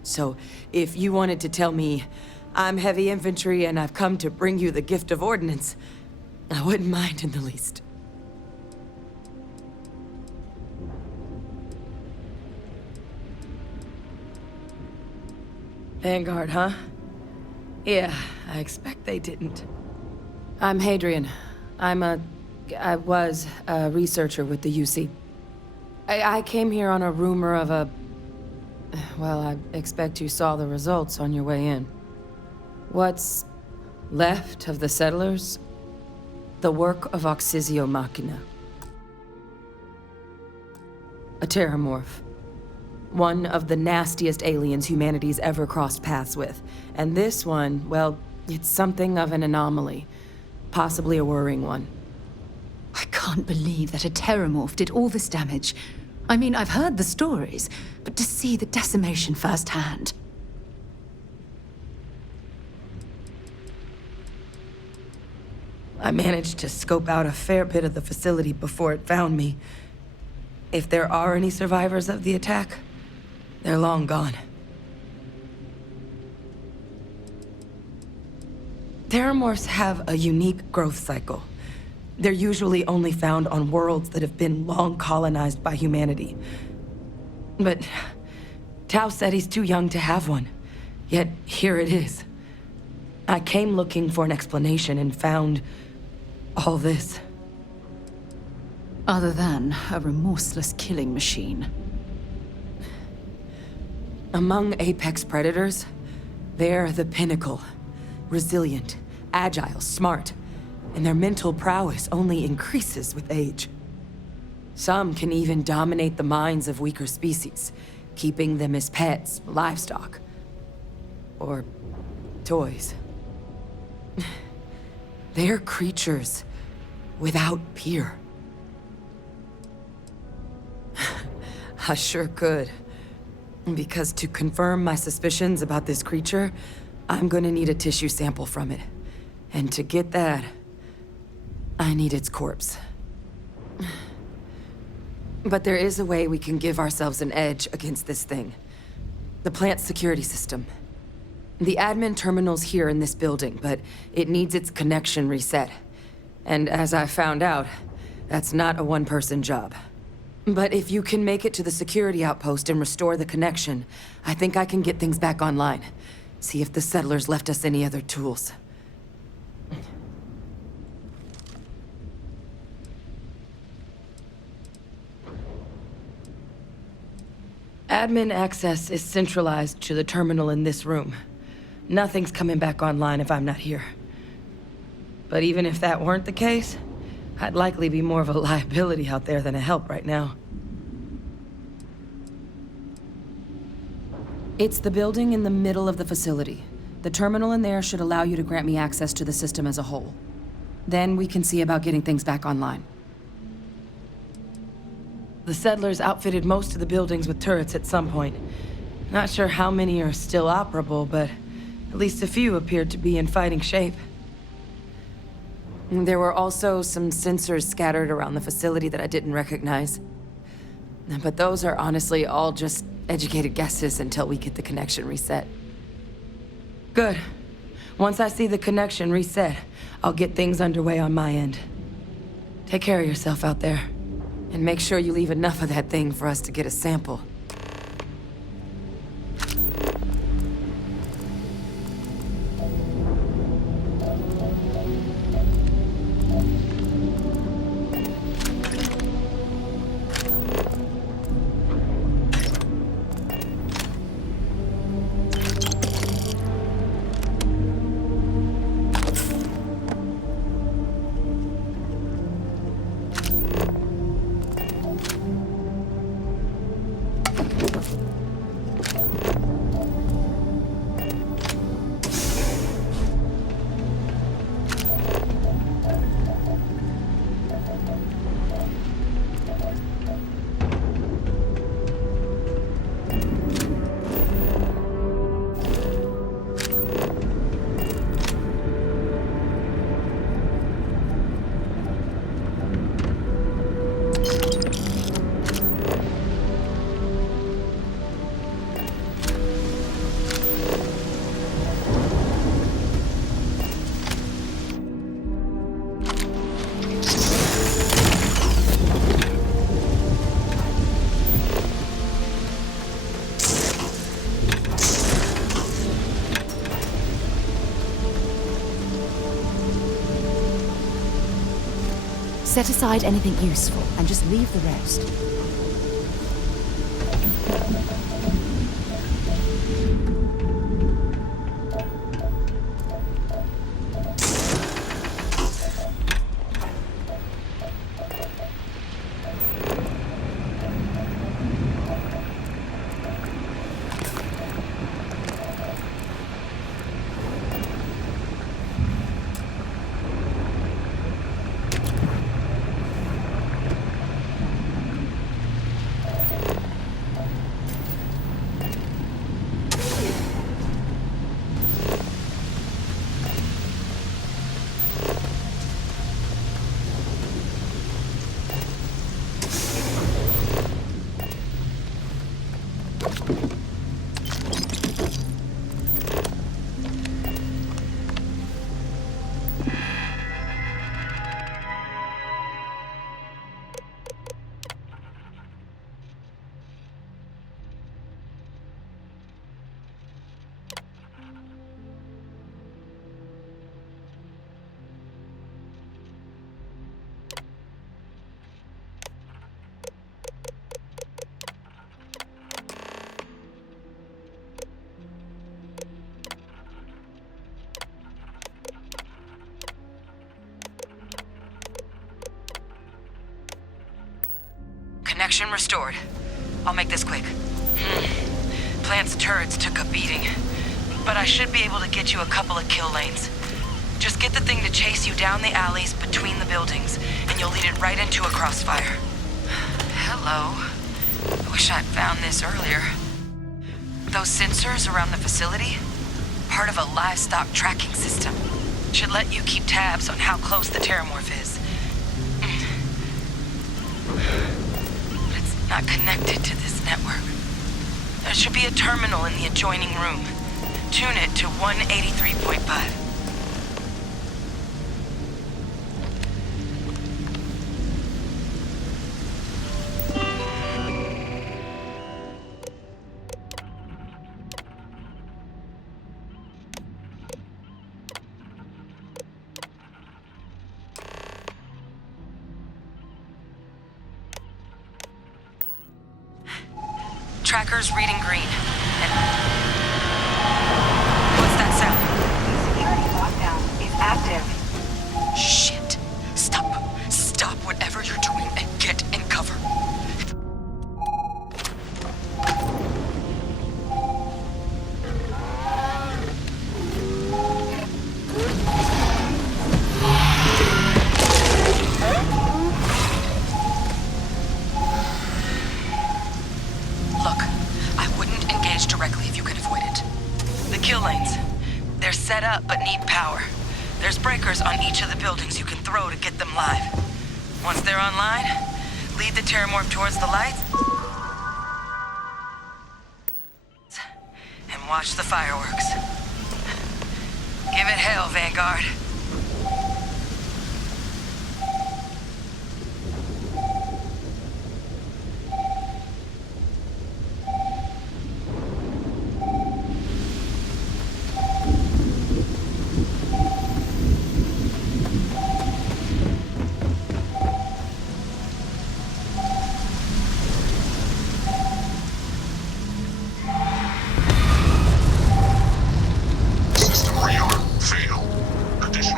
So, if you wanted to tell me, I'm heavy infantry and I've come to bring you the gift of ordnance, I wouldn't mind in the least. Vanguard, huh? Yeah, I expect they didn't. I'm Hadrian. I was a researcher with the UC. I came here on a rumor of a... Well, I expect you saw the results on your way in. What's left of the settlers? The work of Auxisio Machina. A terramorph. One of the nastiest aliens humanity's ever crossed paths with. And this one, well, it's something of an anomaly. Possibly a worrying one. I can't believe that a terramorph did all this damage. I mean, I've heard the stories, but to see the decimation firsthand. I managed to scope out a fair bit of the facility before it found me. If there are any survivors of the attack, they're long gone. Terramorphs have a unique growth cycle. They're usually only found on worlds that have been long colonized by humanity. But Tao said he's too young to have one. Yet here it is. I came looking for an explanation and found all this. Other than a remorseless killing machine. Among apex predators, they're the pinnacle. Resilient, agile, smart, and their mental prowess only increases with age. Some can even dominate the minds of weaker species, keeping them as pets, livestock, or toys. They're creatures without peer. I sure could. Because to confirm my suspicions about this creature, I'm gonna need a tissue sample from it. And to get that, I need its corpse. But there is a way we can give ourselves an edge against this thing. The plant's security system. The admin terminal's here in this building, but it needs its connection reset. And as I found out, that's not a one-person job. But if you can make it to the security outpost and restore the connection, I think I can get things back online. See if the settlers left us any other tools. Admin access is centralized to the terminal in this room. Nothing's coming back online if I'm not here. But even if that weren't the case, I'd likely be more of a liability out there than a help right now. It's the building in the middle of the facility. The terminal in there should allow you to grant me access to the system as a whole. Then we can see about getting things back online. The settlers outfitted most of the buildings with turrets at some point. Not sure how many are still operable, but at least a few appeared to be in fighting shape. There were also some sensors scattered around the facility that I didn't recognize. But those are honestly all just educated guesses until we get the connection reset. Good. Once I see the connection reset, I'll get things underway on my end. Take care of yourself out there. And make sure you leave enough of that thing for us to get a sample. Set aside anything useful and just leave the rest. Connection restored. I'll make this quick. Plant's turrets took a beating, but I should be able to get you a couple of kill lanes. Just get the thing to chase you down the alleys between the buildings, and you'll lead it right into a crossfire. Hello. I wish I'd found this earlier. Those sensors around the facility? Part of a livestock tracking system. Should let you keep tabs on how close the terramorph is. But it's not connected to this network. There should be a terminal in the adjoining room. Tune it to 183.5. Tracker's reading green. What's that sound? Security lockdown is active. Shit. Stop whatever you're doing and get in cover. Look, I wouldn't engage directly if you can avoid it. The kill lanes. They're set up but need power. There's breakers on each of the buildings you can throw to get them live. Once they're online, lead the terramorph towards the lights and watch the fireworks. Give it hell, Vanguard. System rearm failed. Additional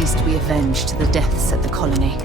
least we avenged the deaths at the colony.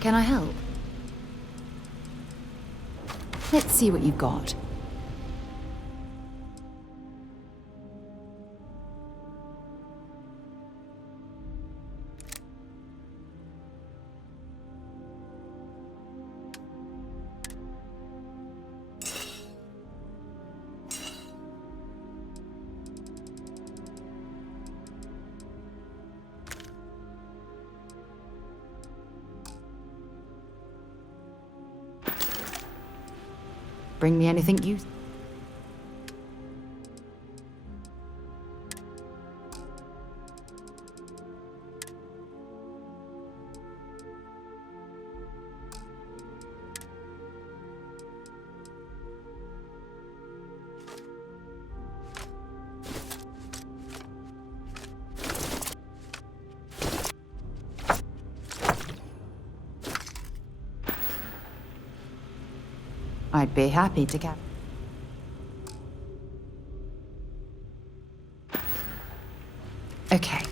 Can I help? Let's see what you've got. Bring me anything you... I'd be happy to get... Okay.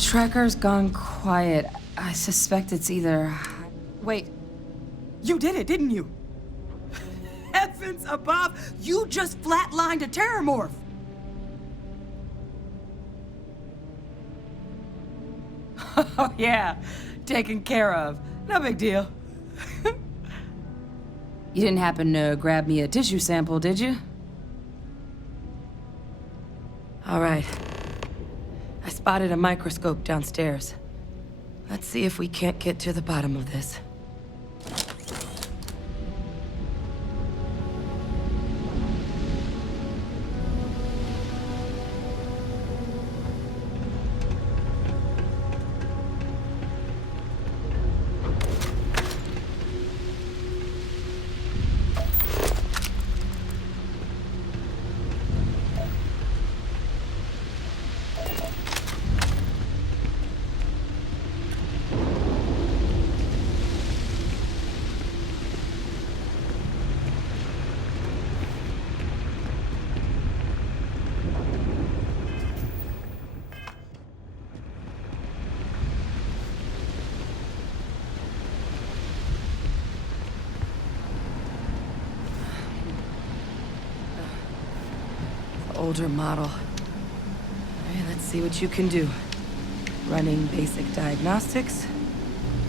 Tracker's gone quiet. I suspect it's either... Wait. You did it, didn't you? Heavens above! You just flatlined a terramorph! Oh, yeah. Taken care of. No big deal. You didn't happen to grab me a tissue sample, did you? All right. I spotted a microscope downstairs. Let's see if we can't get to the bottom of this. Older model. All right, let's see what you can do. Running basic diagnostics.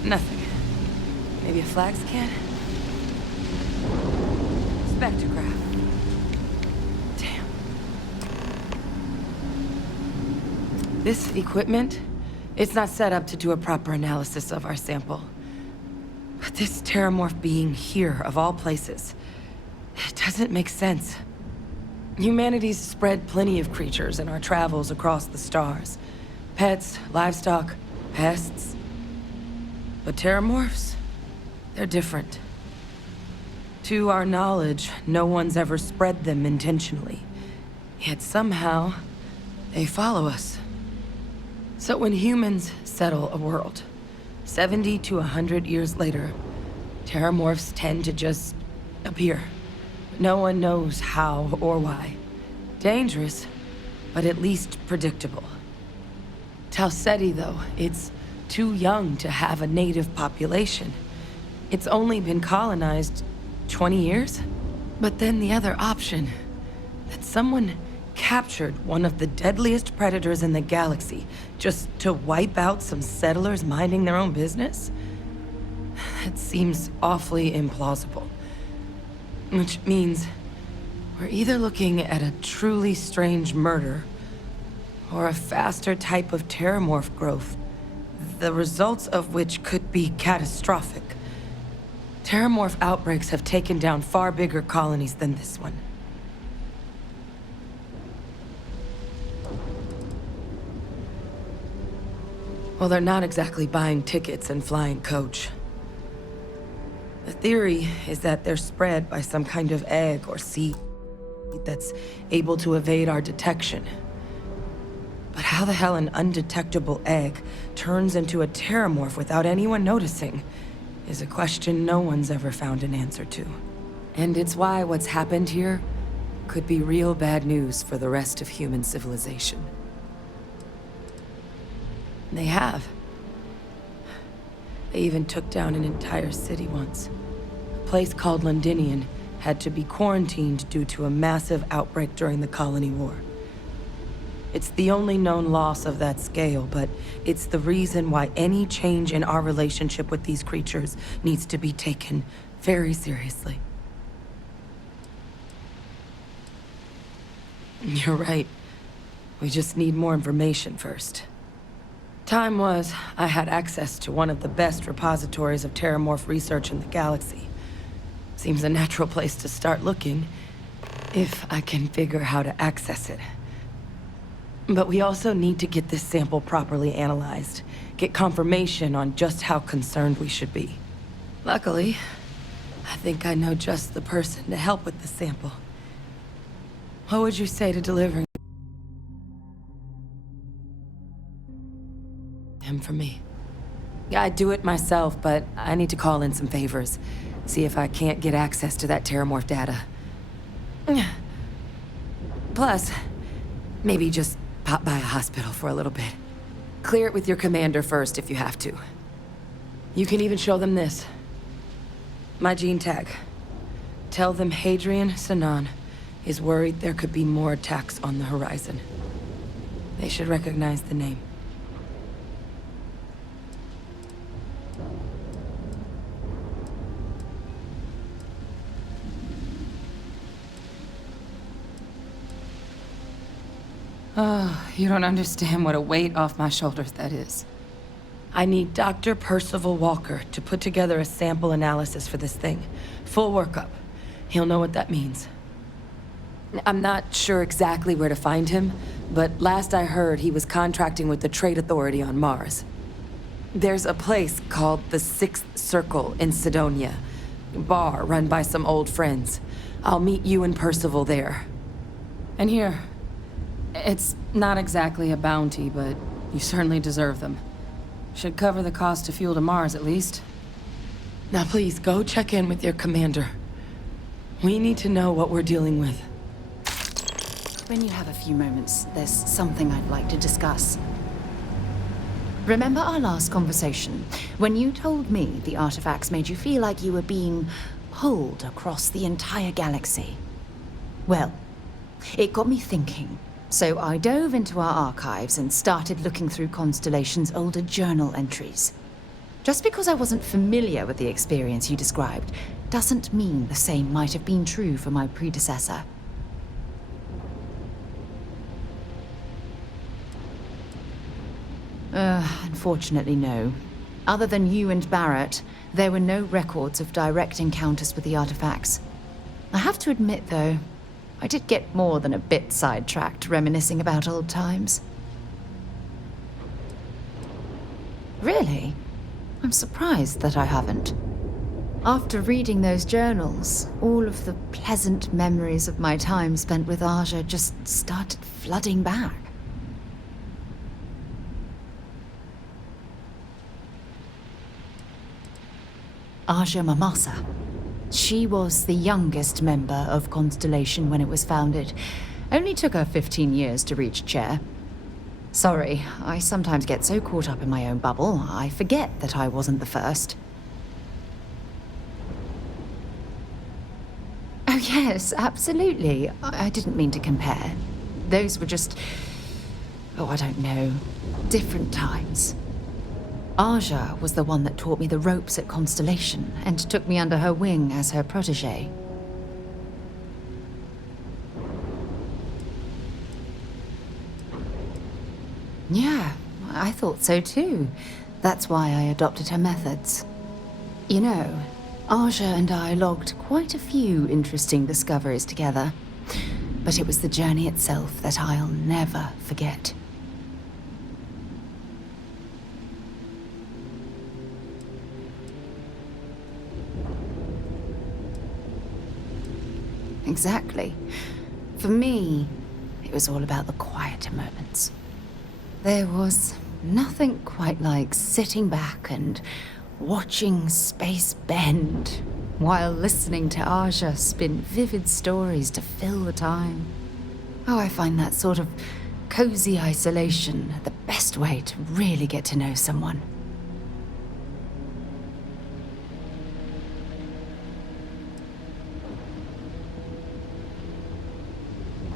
Nothing. Maybe a flag scan? Spectrograph. Damn. This equipment, it's not set up to do a proper analysis of our sample. But this terramorph being here, of all places, it doesn't make sense. Humanity's spread plenty of creatures in our travels across the stars. Pets, livestock, pests. But terramorphs? They're different. To our knowledge, no one's ever spread them intentionally. Yet somehow, they follow us. So when humans settle a world, 70 to 100 years later, terramorphs tend to just appear. No one knows how or why. Dangerous, but at least predictable. Talseti, though, it's too young to have a native population. It's only been colonized 20 years? But then the other option, that someone captured one of the deadliest predators in the galaxy just to wipe out some settlers minding their own business? That seems awfully implausible. Which means we're either looking at a truly strange murder or a faster type of terramorph growth, the results of which could be catastrophic. Terramorph outbreaks have taken down far bigger colonies than this one. Well, they're not exactly buying tickets and flying coach. The theory is that they're spread by some kind of egg or seed that's able to evade our detection. But how the hell an undetectable egg turns into a terramorph without anyone noticing is a question no one's ever found an answer to. And it's why what's happened here could be real bad news for the rest of human civilization. They have. They even took down an entire city once. A place called Londinium had to be quarantined due to a massive outbreak during the Colony War. It's the only known loss of that scale, but it's the reason why any change in our relationship with these creatures needs to be taken very seriously. You're right. We just need more information first. Time was, I had access to one of the best repositories of terramorph research in the galaxy. Seems a natural place to start looking, if I can figure how to access it. But we also need to get this sample properly analyzed, get confirmation on just how concerned we should be. Luckily, I think I know just the person to help with the sample. What would you say to delivering him for me? Yeah, I'd do it myself, but I need to call in some favors. See if I can't get access to that terramorph data. Plus, maybe just pop by a hospital for a little bit. Clear it with your commander first if you have to. You can even show them this. My gene tag. Tell them Hadrian Sinan is worried there could be more attacks on the horizon. They should recognize the name. Oh, you don't understand what a weight off my shoulders that is. I need Dr. Percival Walker to put together a sample analysis for this thing. Full workup. He'll know what that means. I'm not sure exactly where to find him, but last I heard he was contracting with the Trade Authority on Mars. There's a place called the Sixth Circle in Sidonia. A bar run by some old friends. I'll meet you and Percival there. And here. It's not exactly a bounty, but you certainly deserve them. Should cover the cost to fuel to Mars, at least. Now please, go check in with your commander. We need to know what we're dealing with. When you have a few moments, there's something I'd like to discuss. Remember our last conversation, when you told me the artifacts made you feel like you were being pulled across the entire galaxy? Well, it got me thinking. So I dove into our archives and started looking through Constellation's older journal entries. Just because I wasn't familiar with the experience you described, doesn't mean the same might have been true for my predecessor. Unfortunately, no. Other than you and Barrett, there were no records of direct encounters with the artifacts. I have to admit, though, I did get more than a bit sidetracked reminiscing about old times. Really? I'm surprised that I haven't. After reading those journals, all of the pleasant memories of my time spent with Aja just started flooding back. Aja Mamasa. She was the youngest member of Constellation when it was founded. Only took her 15 years to reach chair. Sorry, I sometimes get so caught up in my own bubble, I forget that I wasn't the first. Oh yes, absolutely. I didn't mean to compare. Those were just... oh, I don't know. Different times. Aja was the one that taught me the ropes at Constellation and took me under her wing as her protege. Yeah, I thought so too. That's why I adopted her methods. You know, Aja and I logged quite a few interesting discoveries together. But it was the journey itself that I'll never forget. Exactly. For me, it was all about the quieter moments. There was nothing quite like sitting back and watching space bend while listening to Aja spin vivid stories to fill the time. Oh, I find that sort of cozy isolation the best way to really get to know someone.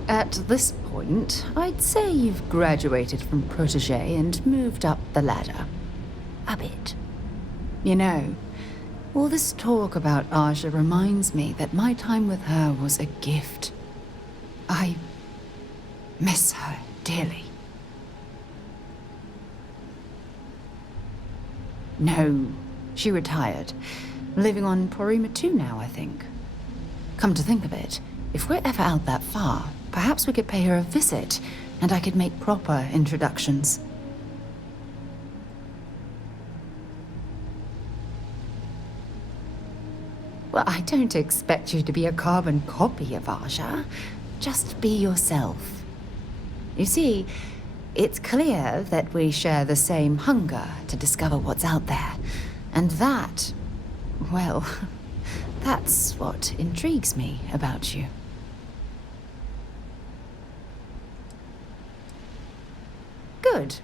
At this point, I'd say you've graduated from protege and moved up the ladder. A bit. You know, all this talk about Aja reminds me that my time with her was a gift. I miss her dearly. No, she retired. Living on Porima 2 now, I think. Come to think of it, if we're ever out that far, perhaps we could pay her a visit, and I could make proper introductions. Well, I don't expect you to be a carbon copy of Aja. Just be yourself. You see, it's clear that we share the same hunger to discover what's out there. And that, well, that's what intrigues me about you. Good.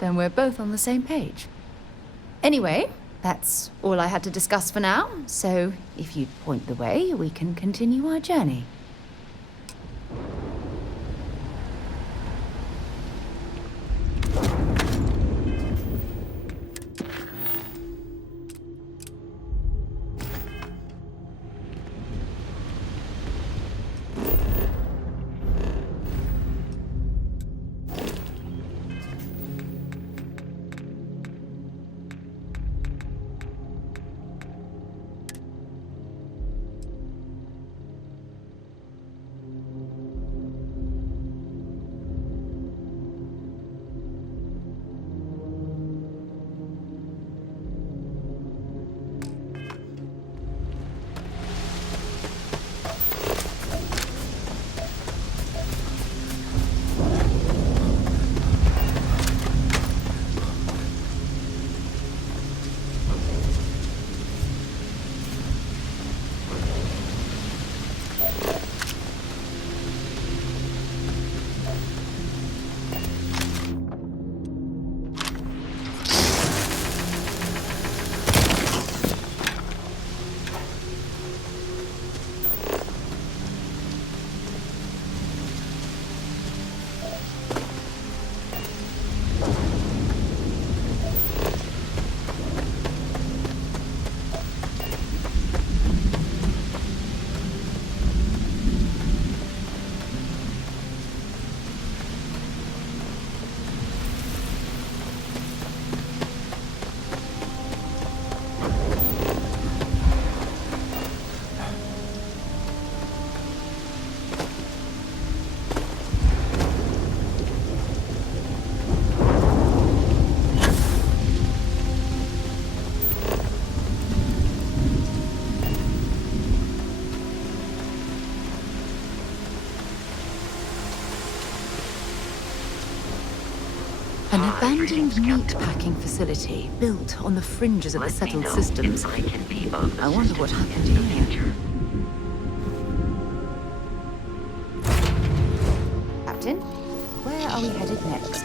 Then we're both on the same page. Anyway, that's all I had to discuss for now, so if you'd point the way, we can continue our journey. An abandoned meatpacking facility built on the fringes of the settled systems. I wonder what happened here. Captain, where are we headed next?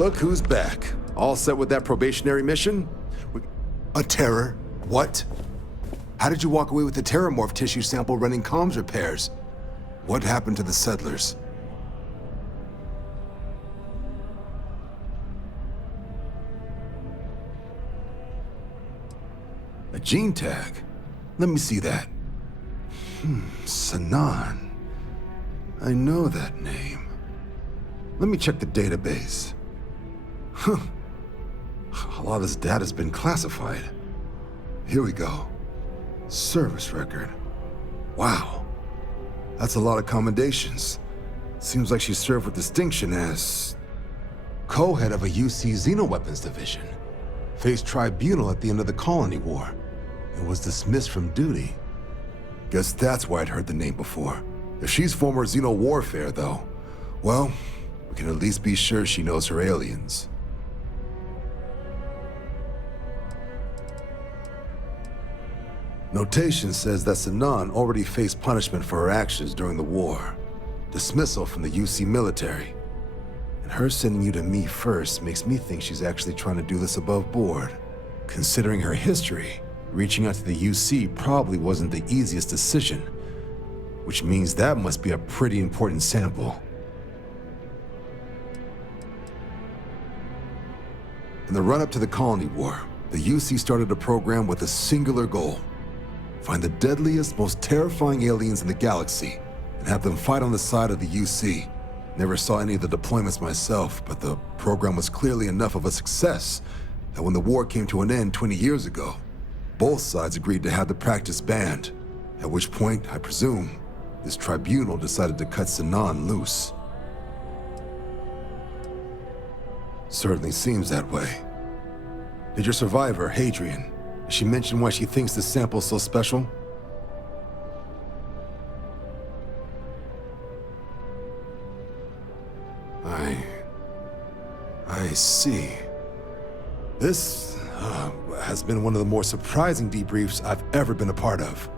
Look who's back. All set with that probationary mission? A terror? What? How did you walk away with the terramorph tissue sample running comms repairs? What happened to the settlers? A gene tag? Let me see that. Sanan. I know that name. Let me check the database. Huh. A lot of this data's been classified. Here we go. Service record. Wow. That's a lot of commendations. Seems like she served with distinction as co-head of a UC Xenoweapons division. Faced tribunal at the end of the Colony War and was dismissed from duty. Guess that's why I'd heard the name before. If she's former Xeno warfare, though, well, we can at least be sure she knows her aliens. Notation says that Sanan already faced punishment for her actions during the war. Dismissal from the UC military. And her sending you to me first makes me think she's actually trying to do this above board. Considering her history, reaching out to the UC probably wasn't the easiest decision, which means that must be a pretty important sample. In the run-up to the Colony War, the UC started a program with a singular goal: find the deadliest, most terrifying aliens in the galaxy and have them fight on the side of the UC. Never saw any of the deployments myself, but the program was clearly enough of a success that when the war came to an end 20 years ago, both sides agreed to have the practice banned, at which point, I presume, this tribunal decided to cut Sanan loose. Certainly seems that way. Did your survivor, Hadrian, did she mention why she thinks this sample's so special? I see. This has been one of the more surprising debriefs I've ever been a part of.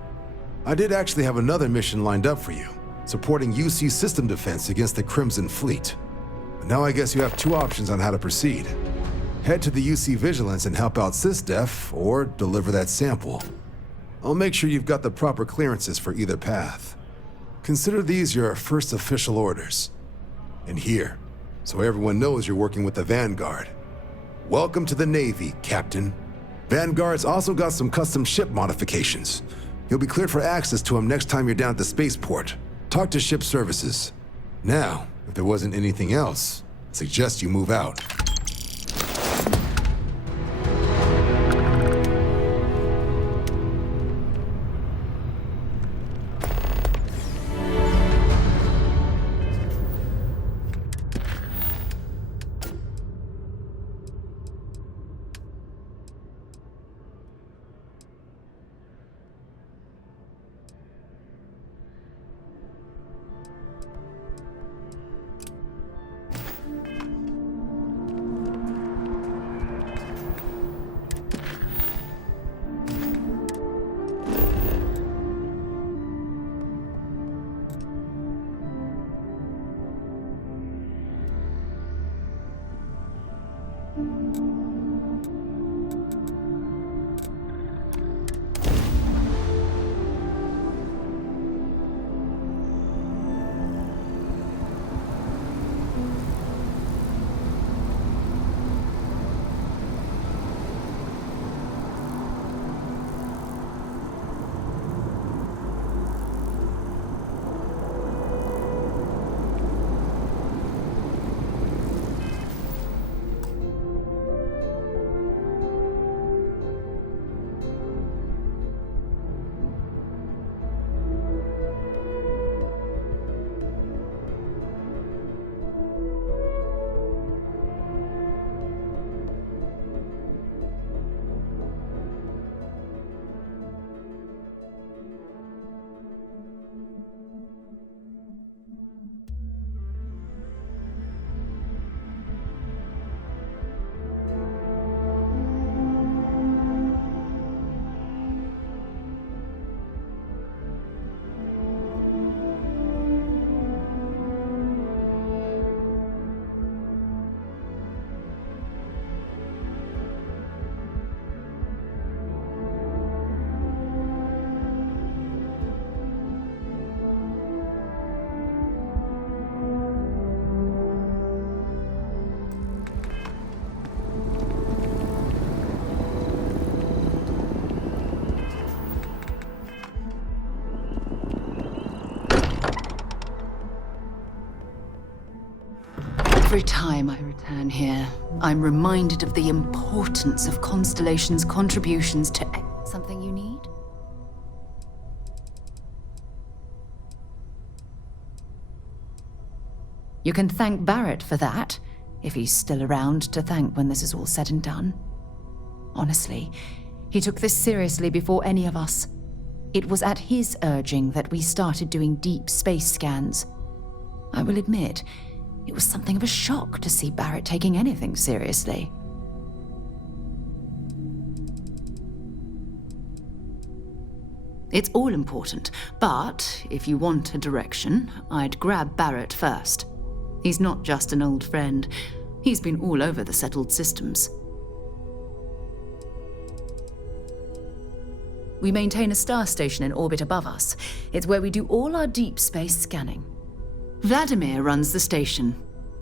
I did actually have another mission lined up for you, supporting UC system defense against the Crimson Fleet. But now I guess you have two options on how to proceed. Head to the UC Vigilance and help out SysDef, or deliver that sample. I'll make sure you've got the proper clearances for either path. Consider these your first official orders. And here, so everyone knows you're working with the Vanguard. Welcome to the Navy, Captain. Vanguard's also got some custom ship modifications. You'll be cleared for access to them next time you're down at the spaceport. Talk to ship services. Now, if there wasn't anything else, I suggest you move out. Every time I return here, I'm reminded of the importance of Constellation's contributions to... Something you need? You can thank Barrett for that, if he's still around to thank when this is all said and done. Honestly, he took this seriously before any of us. It was at his urging that we started doing deep space scans. I will admit, it was something of a shock to see Barrett taking anything seriously. It's all important, but if you want a direction, I'd grab Barrett first. He's not just an old friend. He's been all over the settled systems. We maintain a star station in orbit above us. It's where we do all our deep space scanning. Vladimir runs the station.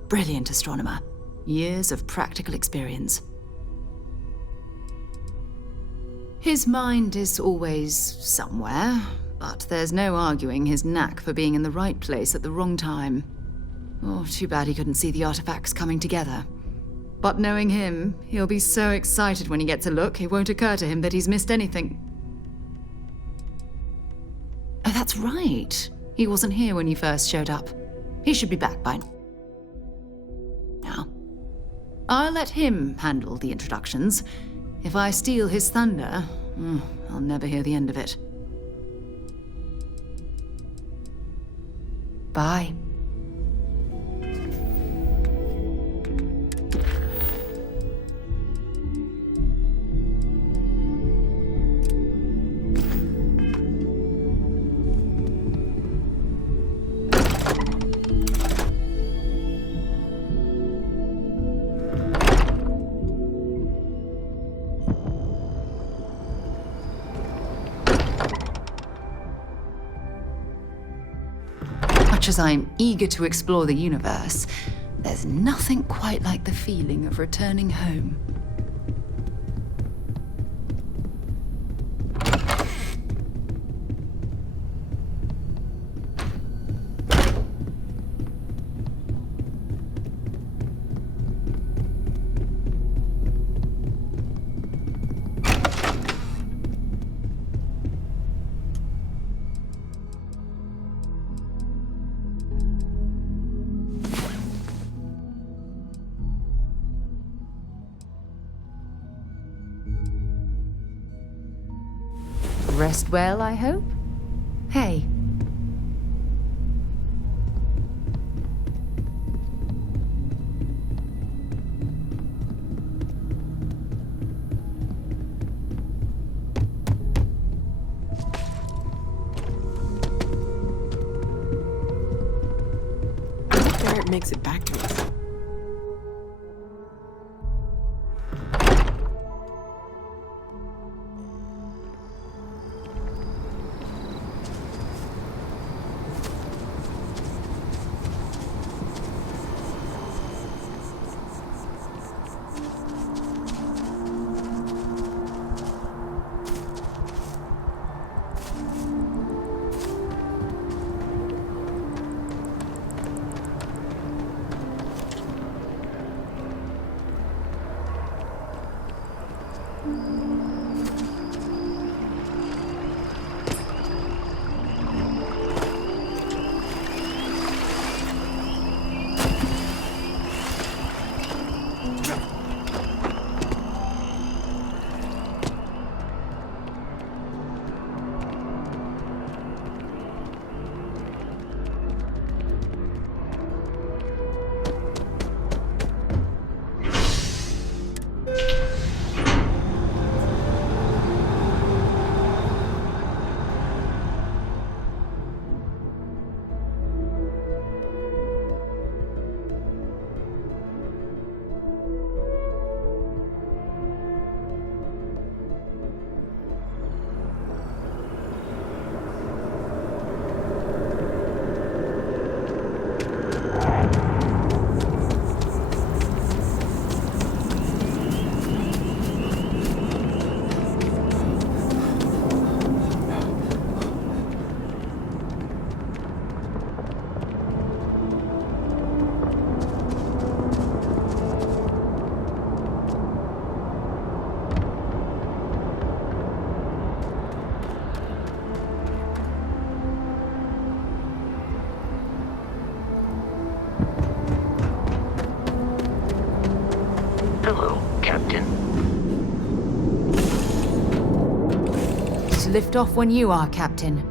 Brilliant astronomer. Years of practical experience. His mind is always somewhere, but there's no arguing his knack for being in the right place at the wrong time. Oh, too bad he couldn't see the artifacts coming together. But knowing him, he'll be so excited when he gets a look, it won't occur to him that he's missed anything. Oh, that's right. He wasn't here when you first showed up. He should be back by now. I'll let him handle the introductions. If I steal his thunder, I'll never hear the end of it. Bye. Much as I'm eager to explore the universe, there's nothing quite like the feeling of returning home. Rest well, I hope? Hey. I hope Barrett makes it back to us. to lift off when you are, Captain.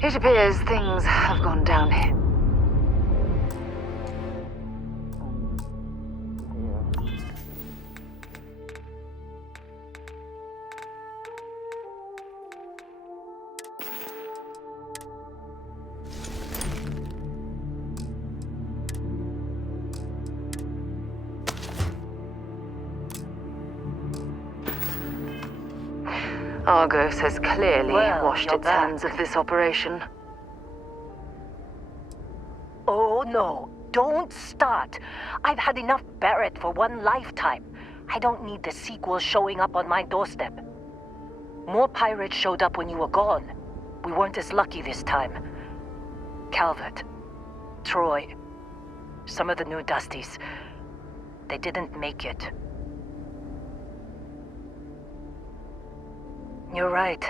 It appears things have gone downhill. Argos has clearly washed its hands of this operation. Oh no, don't start. I've had enough Barrett for one lifetime. I don't need the sequel showing up on my doorstep. More pirates showed up when you were gone. We weren't as lucky this time. Calvert, Troy, some of the new Dusties, they didn't make it. You're right.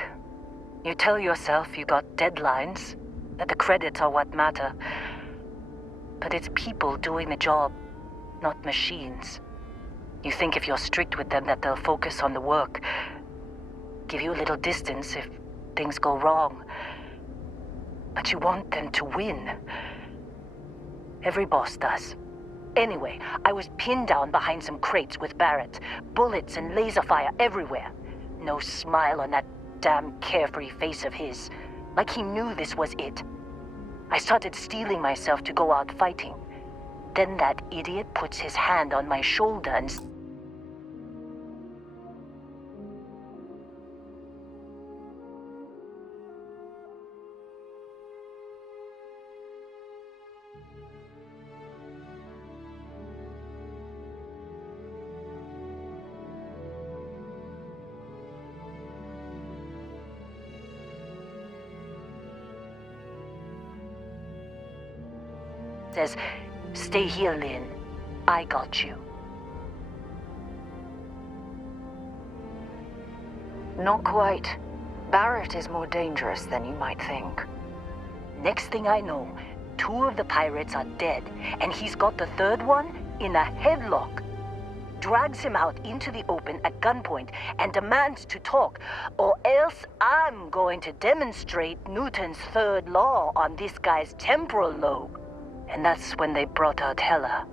You tell yourself you got deadlines, that the credits are what matter. But it's people doing the job, not machines. You think if you're strict with them that they'll focus on the work, give you a little distance if things go wrong. But you want them to win. Every boss does. Anyway, I was pinned down behind some crates with Barrett. Bullets and laser fire everywhere. No smile on that damn carefree face of his. Like he knew this was it. I started steeling myself to go out fighting. Then that idiot puts his hand on my shoulder and... says, "Stay here, Lynn. I got you." Not quite. Barrett is more dangerous than you might think. Next thing I know, 2 of the pirates are dead, and he's got the 3rd one in a headlock. Drags him out into the open at gunpoint and demands to talk, or else I'm going to demonstrate Newton's 3rd law on this guy's temporal lobe. And that's when they brought out Hela.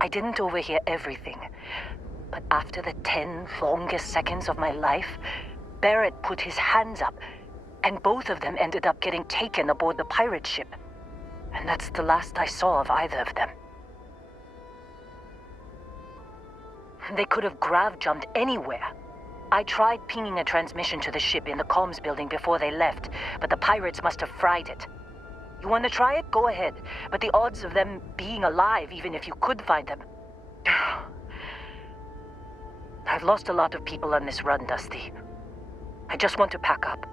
I didn't overhear everything, but after the 10 longest seconds of my life, Barrett put his hands up, and both of them ended up getting taken aboard the pirate ship. And that's the last I saw of either of them. They could have grav-jumped anywhere. I tried pinging a transmission to the ship in the comms building before they left, but the pirates must have fried it. You want to try it? Go ahead. But the odds of them being alive, even if you could find them... I've lost a lot of people on this run, Dusty. I just want to pack up.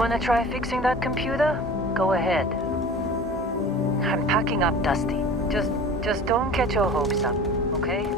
Want to try fixing that computer? Go ahead. I'm packing up, Dusty. Just don't get your hopes up, okay?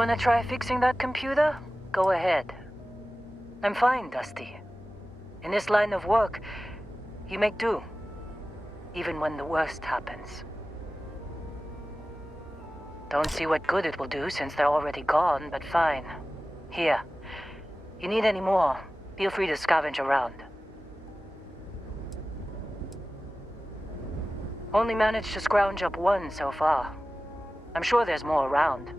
want to try fixing that computer? Go ahead. I'm fine, Dusty. In this line of work, you make do. Even when the worst happens. Don't see what good it will do since they're already gone, but fine. Here. You need any more, feel free to scavenge around. Only managed to scrounge up one so far. I'm sure there's more around.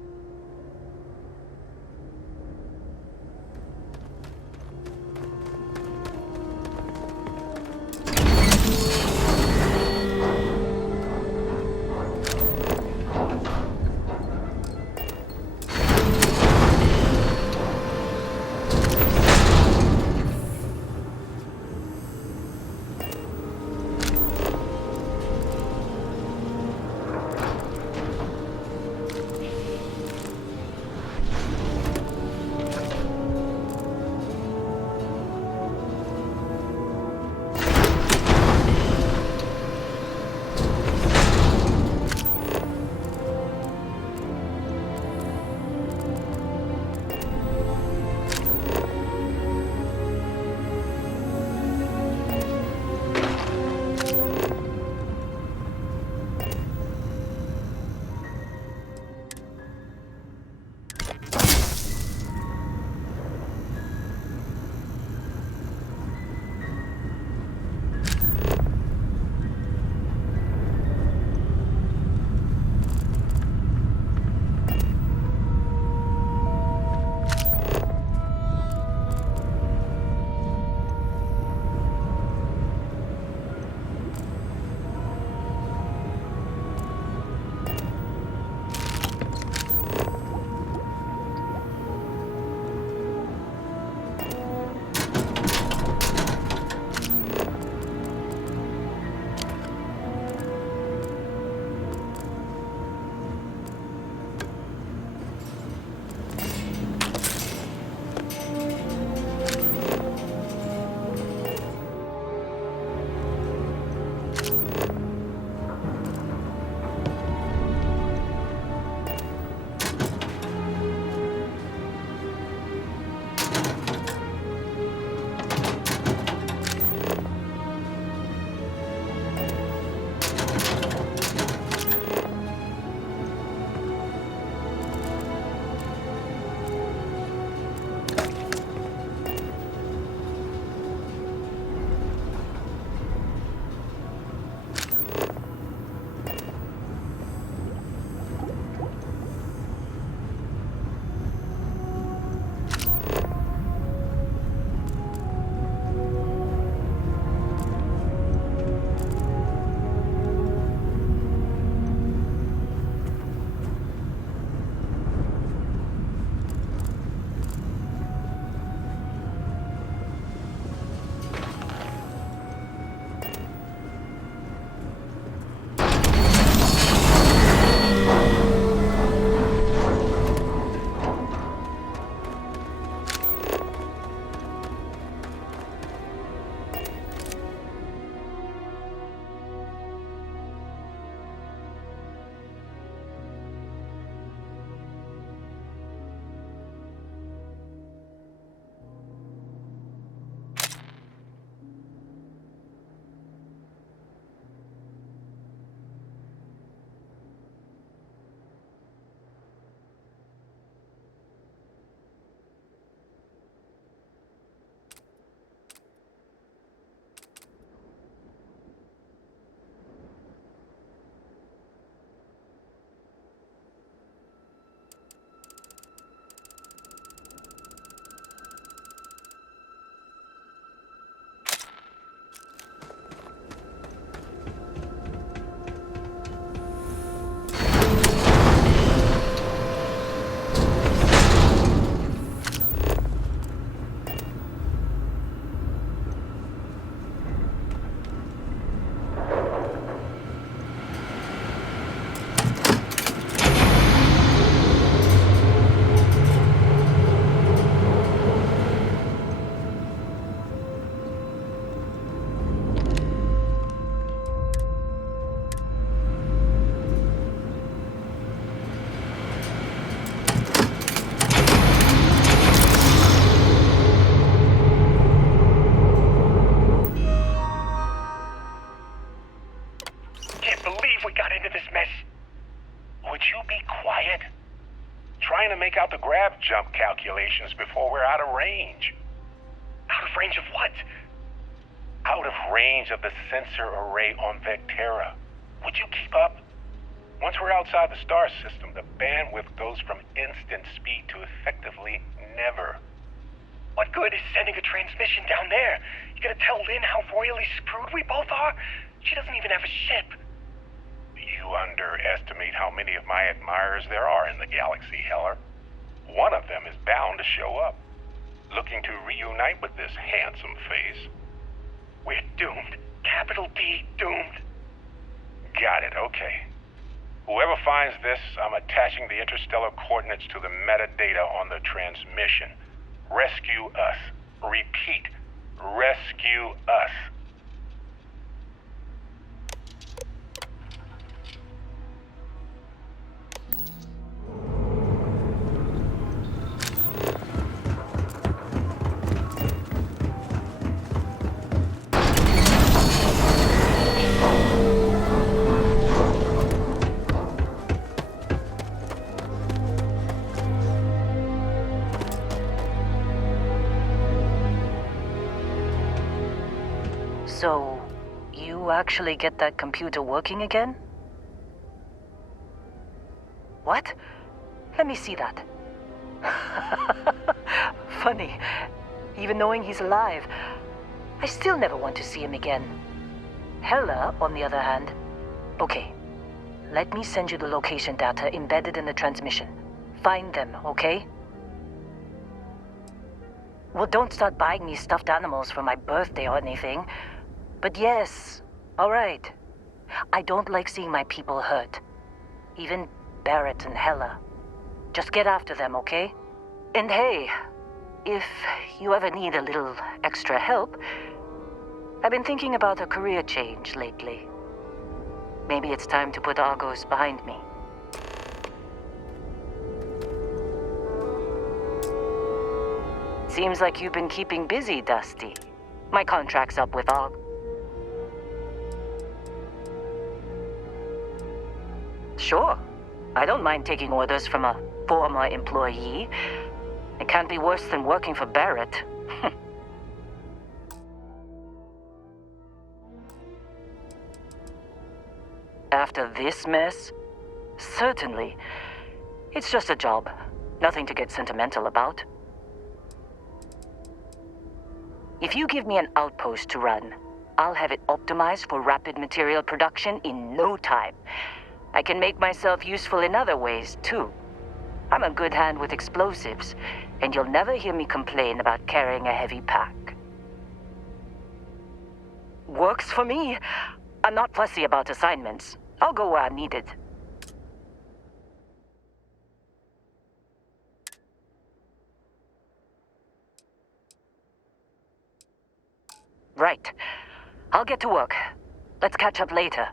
jump calculations before we're out of range. Out of range of what? Out of range of the sensor array on Vectera. Would you keep up? Once we're outside the star system, the bandwidth goes from instant speed to effectively never. What good is sending a transmission down there? You gonna tell Lynn how royally screwed we both are? She doesn't even have a ship. You underestimate how many of my admirers there are in the galaxy, Heller. One of them is bound to show up, looking to reunite with this handsome face. We're doomed. Capital D, doomed. Got it, okay. Whoever finds this, I'm attaching the interstellar coordinates to the metadata on the transmission. Rescue us. Repeat, rescue us. So, you actually get that computer working again? What? Let me see that. Funny. Even knowing he's alive, I still never want to see him again. Hella, on the other hand. Okay, let me send you the location data embedded in the transmission. Find them, okay? Well, don't start buying me stuffed animals for my birthday or anything. But yes, all right. I don't like seeing my people hurt. Even Barrett and Hella. Just get after them, okay? And hey, if you ever need a little extra help, I've been thinking about a career change lately. Maybe it's time to put Argos behind me. Seems like you've been keeping busy, Dusty. My contract's up with Argos. Sure. I don't mind taking orders from a former employee. It can't be worse than working for Barrett. After this mess? Certainly. It's just a job. Nothing to get sentimental about. If you give me an outpost to run, I'll have it optimized for rapid material production in no time. I can make myself useful in other ways, too. I'm a good hand with explosives, and you'll never hear me complain about carrying a heavy pack. Works for me. I'm not fussy about assignments. I'll go where I'm needed. Right. I'll get to work. Let's catch up later.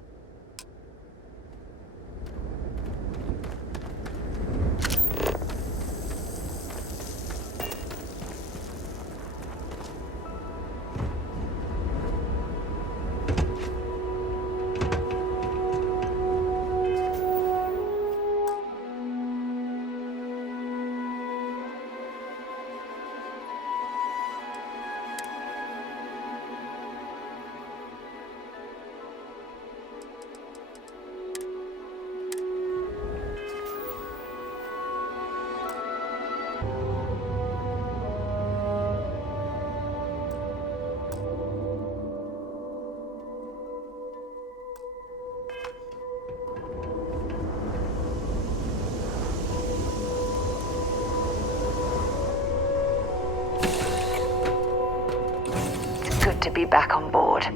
To be back on board.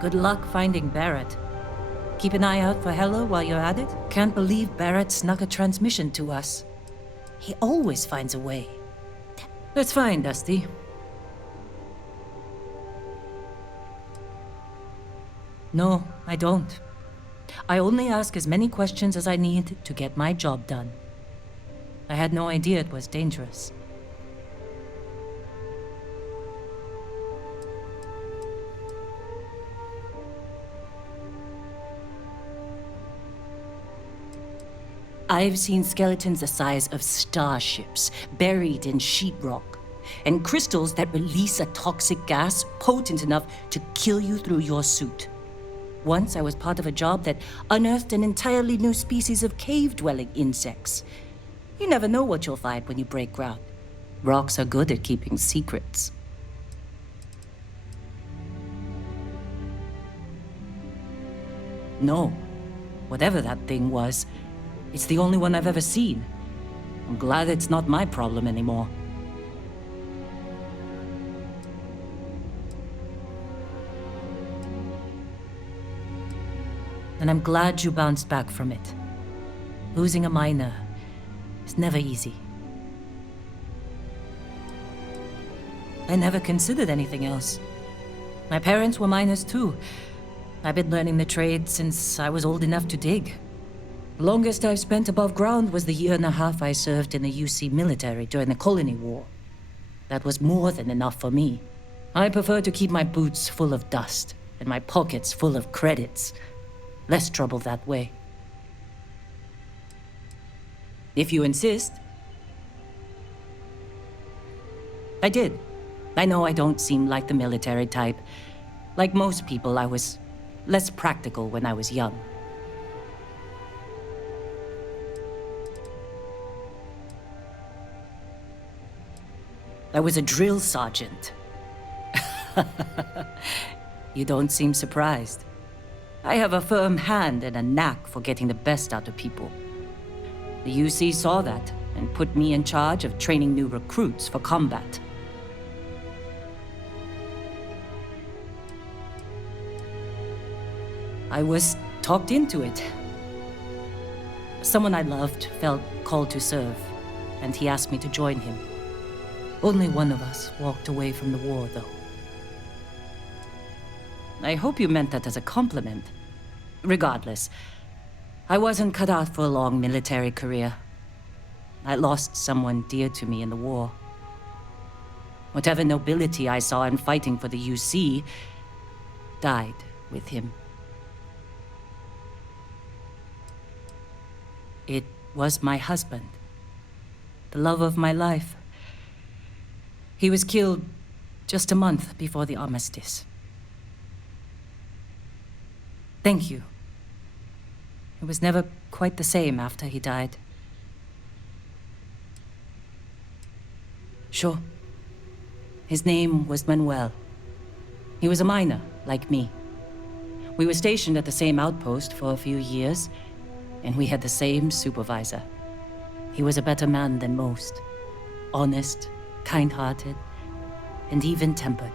Good luck finding Barrett. Keep an eye out for Hella while you're at it. Can't believe Barrett snuck a transmission to us. He always finds a way. That's fine, Dusty. No, I don't. I only ask as many questions as I need to get my job done. I had no idea it was dangerous. I've seen skeletons the size of starships buried in sheetrock, and crystals that release a toxic gas potent enough to kill you through your suit. Once I was part of a job that unearthed an entirely new species of cave-dwelling insects. You never know what you'll find when you break ground. Rocks are good at keeping secrets. No. Whatever that thing was, it's the only one I've ever seen. I'm glad it's not my problem anymore. And I'm glad you bounced back from it. Losing a miner is never easy. I never considered anything else. My parents were miners too. I've been learning the trade since I was old enough to dig. The longest I've spent above ground was the 1.5 years I served in the UC military during the Colony War. That was more than enough for me. I prefer to keep my boots full of dust and my pockets full of credits. Less trouble that way. If you insist. I did. I know I don't seem like the military type. Like most people, I was less practical when I was young. I was a drill sergeant. You don't seem surprised. I have a firm hand and a knack for getting the best out of people. The UC saw that and put me in charge of training new recruits for combat. I was talked into it. Someone I loved felt called to serve, and he asked me to join him. Only one of us walked away from the war, though. I hope you meant that as a compliment. Regardless, I wasn't cut out for a long military career. I lost someone dear to me in the war. Whatever nobility I saw in fighting for the UC died with him. It was my husband, the love of my life. He was killed just a month before the armistice. Thank you. It was never quite the same after he died. Sure. His name was Manuel. He was a miner, like me. We were stationed at the same outpost for a few years, and we had the same supervisor. He was a better man than most. Honest, kind-hearted, and even-tempered.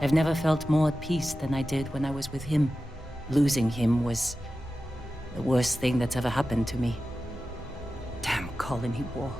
I've never felt more at peace than I did when I was with him. Losing him was the worst thing that's ever happened to me. Damn Colony War.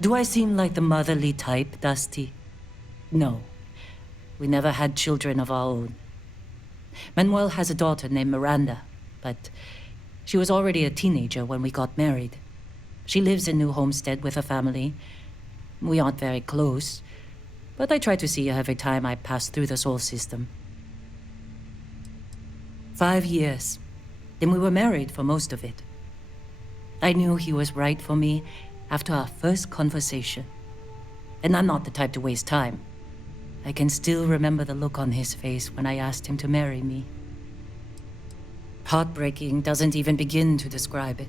Do I seem like the motherly type, Dusty? No. We never had children of our own. Manuel has a daughter named Miranda, but she was already a teenager when we got married. She lives in New Homestead with her family. We aren't very close, but I try to see her every time I pass through the Sol system. 5 years. Then we were married for most of it. I knew he was right for me after our first conversation. And I'm not the type to waste time. I can still remember the look on his face when I asked him to marry me. Heartbreaking doesn't even begin to describe it.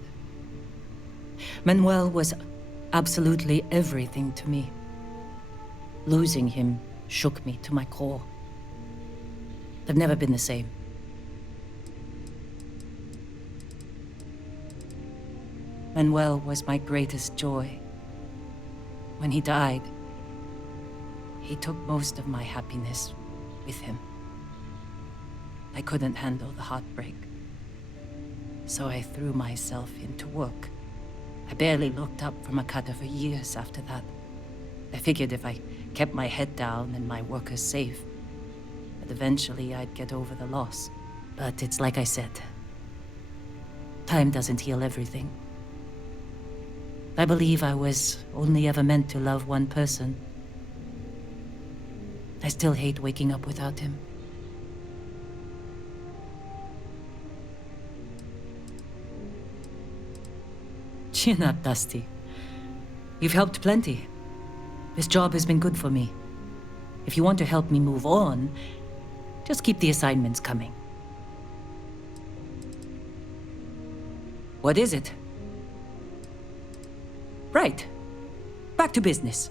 Manuel was absolutely everything to me. Losing him shook me to my core. I've never been the same. Manuel was my greatest joy. When he died, he took most of my happiness with him. I couldn't handle the heartbreak, so I threw myself into work. I barely looked up from a cutter for years after that. I figured if I kept my head down and my workers safe, that eventually I'd get over the loss. But it's like I said, time doesn't heal everything. I believe I was only ever meant to love one person. I still hate waking up without him. Chin up, Dusty. You've helped plenty. This job has been good for me. If you want to help me move on, just keep the assignments coming. What is it? Right. Back to business.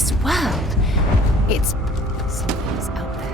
this world. It's someplace out there.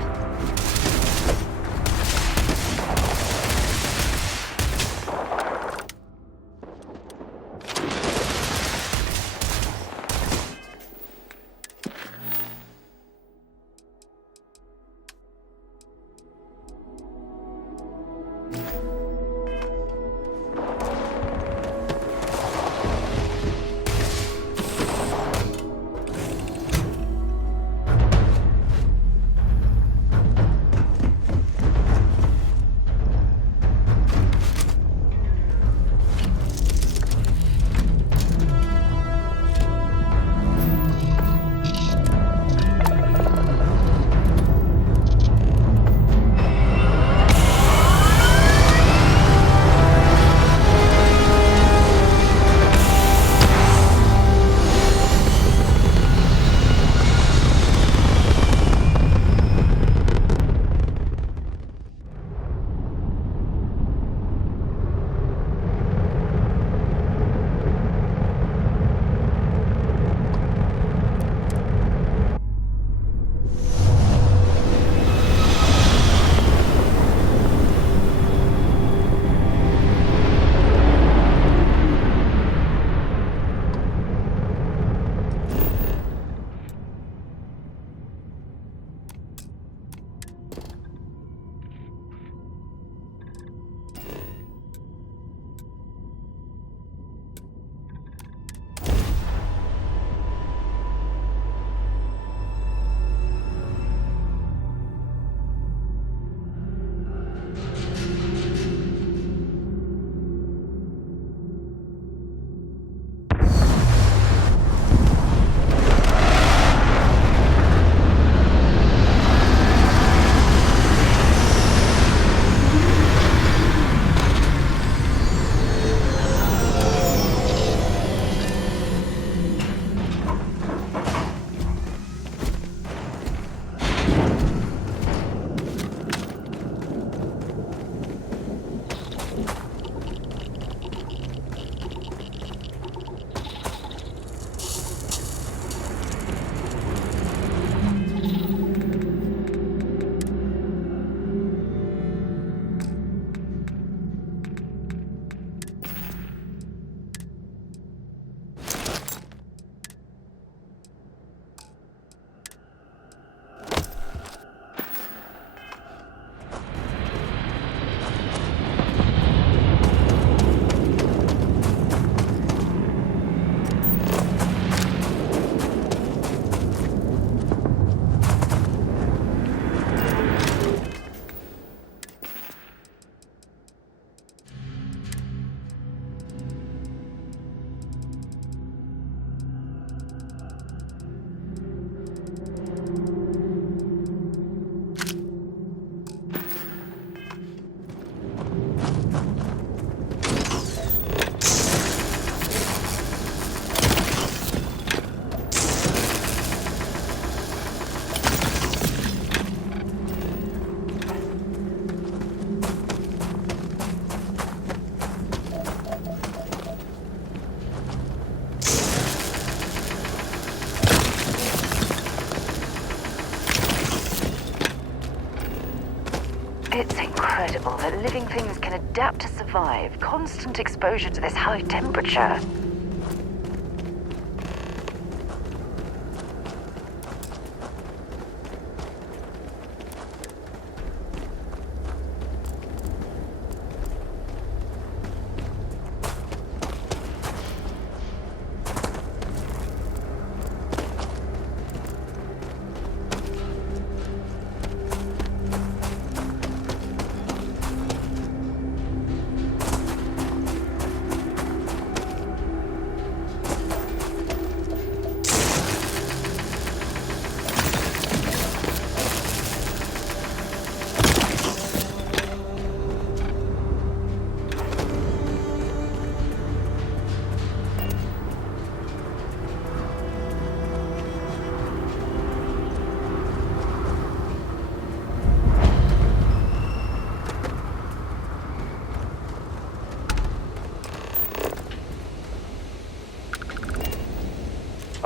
It's incredible that living things can adapt to survive constant exposure to this high temperature.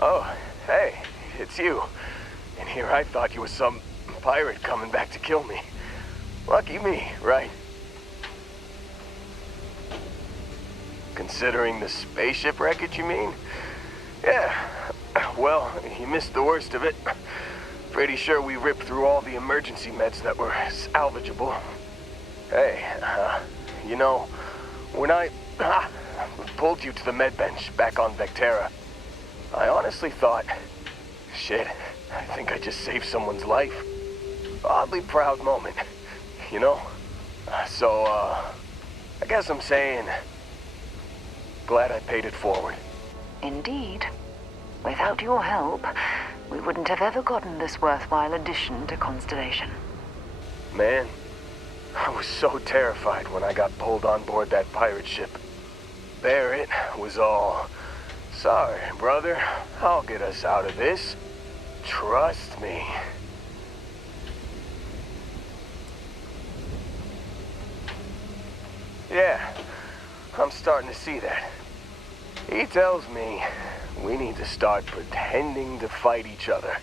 Oh, hey, it's you. And here I thought you were some pirate coming back to kill me. Lucky me, right? Considering the spaceship wreckage, you mean? Yeah. Well, you missed the worst of it. Pretty sure we ripped through all the emergency meds that were salvageable. Hey, you know, when I pulled you to the med bench back on Vectera, I honestly thought, shit, I think I just saved someone's life. Oddly proud moment, you know? So, I guess I'm saying, glad I paid it forward. Indeed. Without your help, we wouldn't have ever gotten this worthwhile addition to Constellation. Man, I was so terrified when I got pulled on board that pirate ship. Barrett was all, sorry, brother, I'll get us out of this. Trust me. Yeah, I'm starting to see that. He tells me we need to start pretending to fight each other.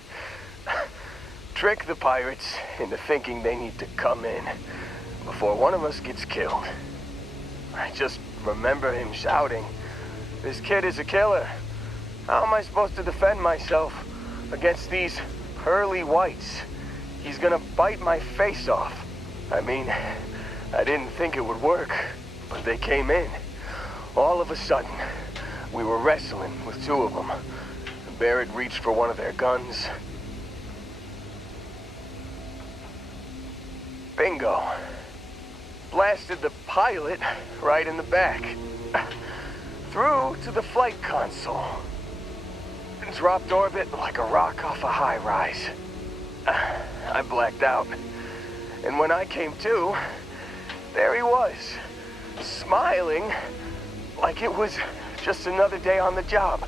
Trick the pirates into thinking they need to come in before one of us gets killed. I just remember him shouting, "This kid is a killer. How am I supposed to defend myself against these pearly whites? He's gonna bite my face off." I mean, I didn't think it would work, but they came in. All of a sudden, we were wrestling with two of them. Barrett reached for one of their guns. Bingo. Blasted the pilot right in the back. Through to the flight console. Dropped orbit like a rock off a high rise. I blacked out. And when I came to, there he was, smiling like it was just another day on the job.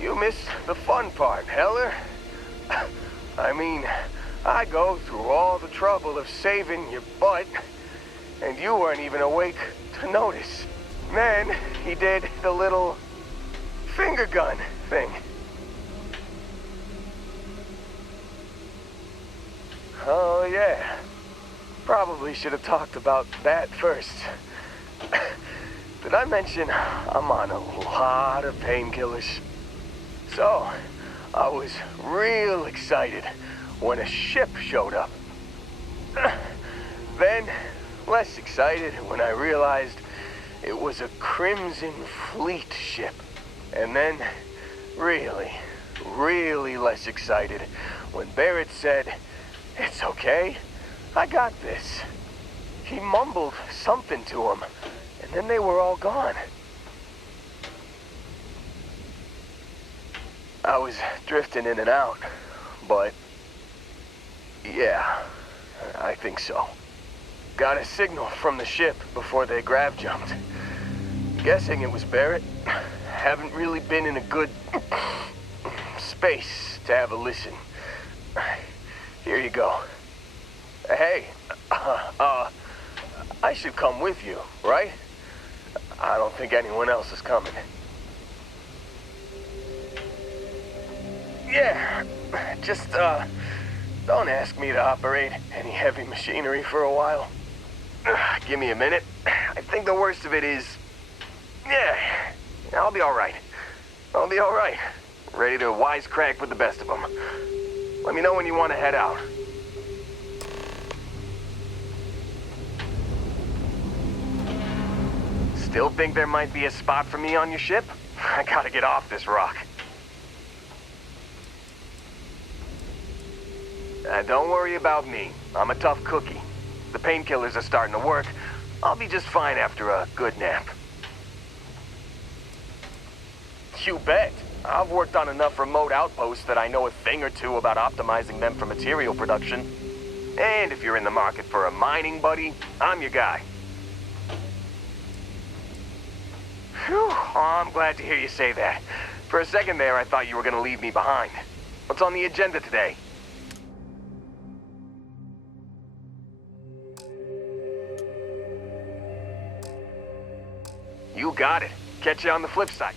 You missed the fun part, Heller. I mean, I go through all the trouble of saving your butt, and you weren't even awake to notice. Then he did the little finger gun thing. Oh yeah, probably should have talked about that first. Did I mention I'm on a lot of painkillers? So, I was real excited when a ship showed up. Then, less excited when I realized it was a Crimson Fleet ship. And then, really, really less excited when Barrett said, "It's okay, I got this." He mumbled something to him, and then they were all gone. I was drifting in and out, but yeah, I think so. Got a signal from the ship before they grav jumped. Guessing it was Barrett. Haven't really been in a good space to have a listen. Here you go. Hey, I should come with you, right? I don't think anyone else is coming. Yeah, just, don't ask me to operate any heavy machinery for a while. Give me a minute. I think the worst of it is, yeah, I'll be all right. I'll be all right. Ready to wisecrack with the best of them. Let me know when you want to head out. Still think there might be a spot for me on your ship? I gotta get off this rock. Don't worry about me. I'm a tough cookie. The painkillers are starting to work. I'll be just fine after a good nap. You bet. I've worked on enough remote outposts that I know a thing or two about optimizing them for material production. And if you're in the market for a mining buddy, I'm your guy. Whew, I'm glad to hear you say that. For a second there, I thought you were gonna leave me behind. What's on the agenda today? You got it. Catch you on the flip side.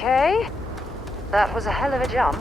Okay. That was a hell of a jump.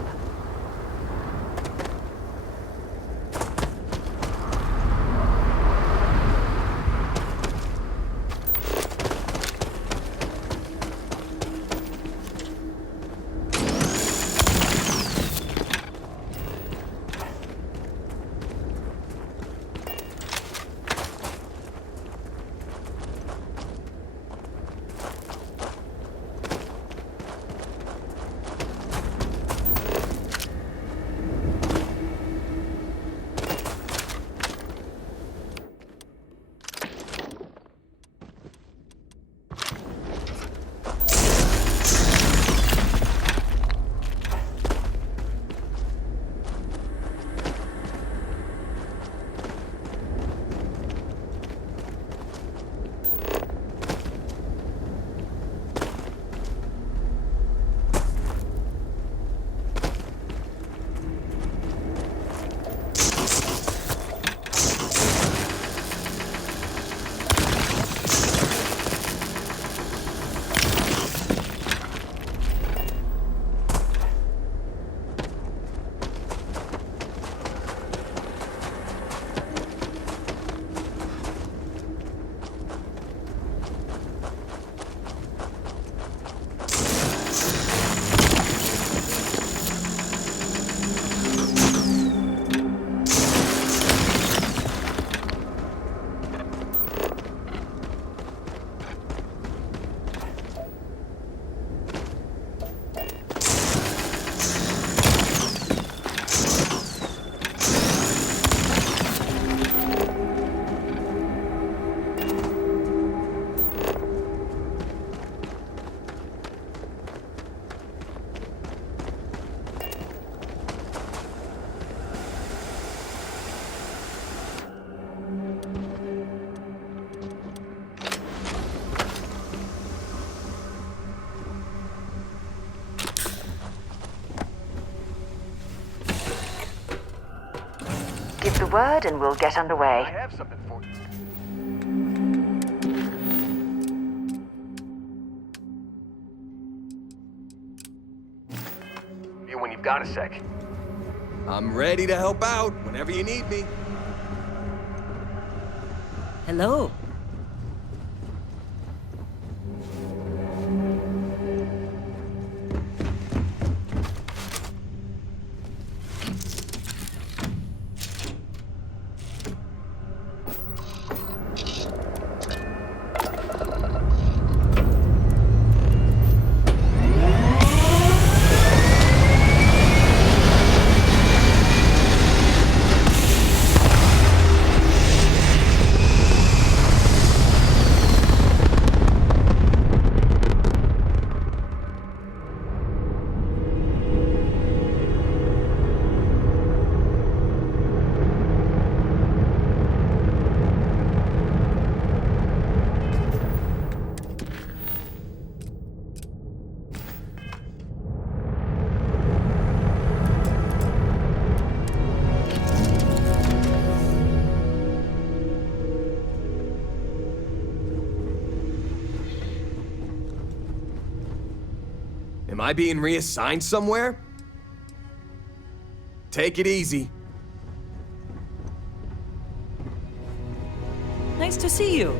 Give the word and we'll get underway. I have something for you. When you've got a sec. I'm ready to help out whenever you need me. Hello. Am I being reassigned somewhere? Take it easy. Nice to see you.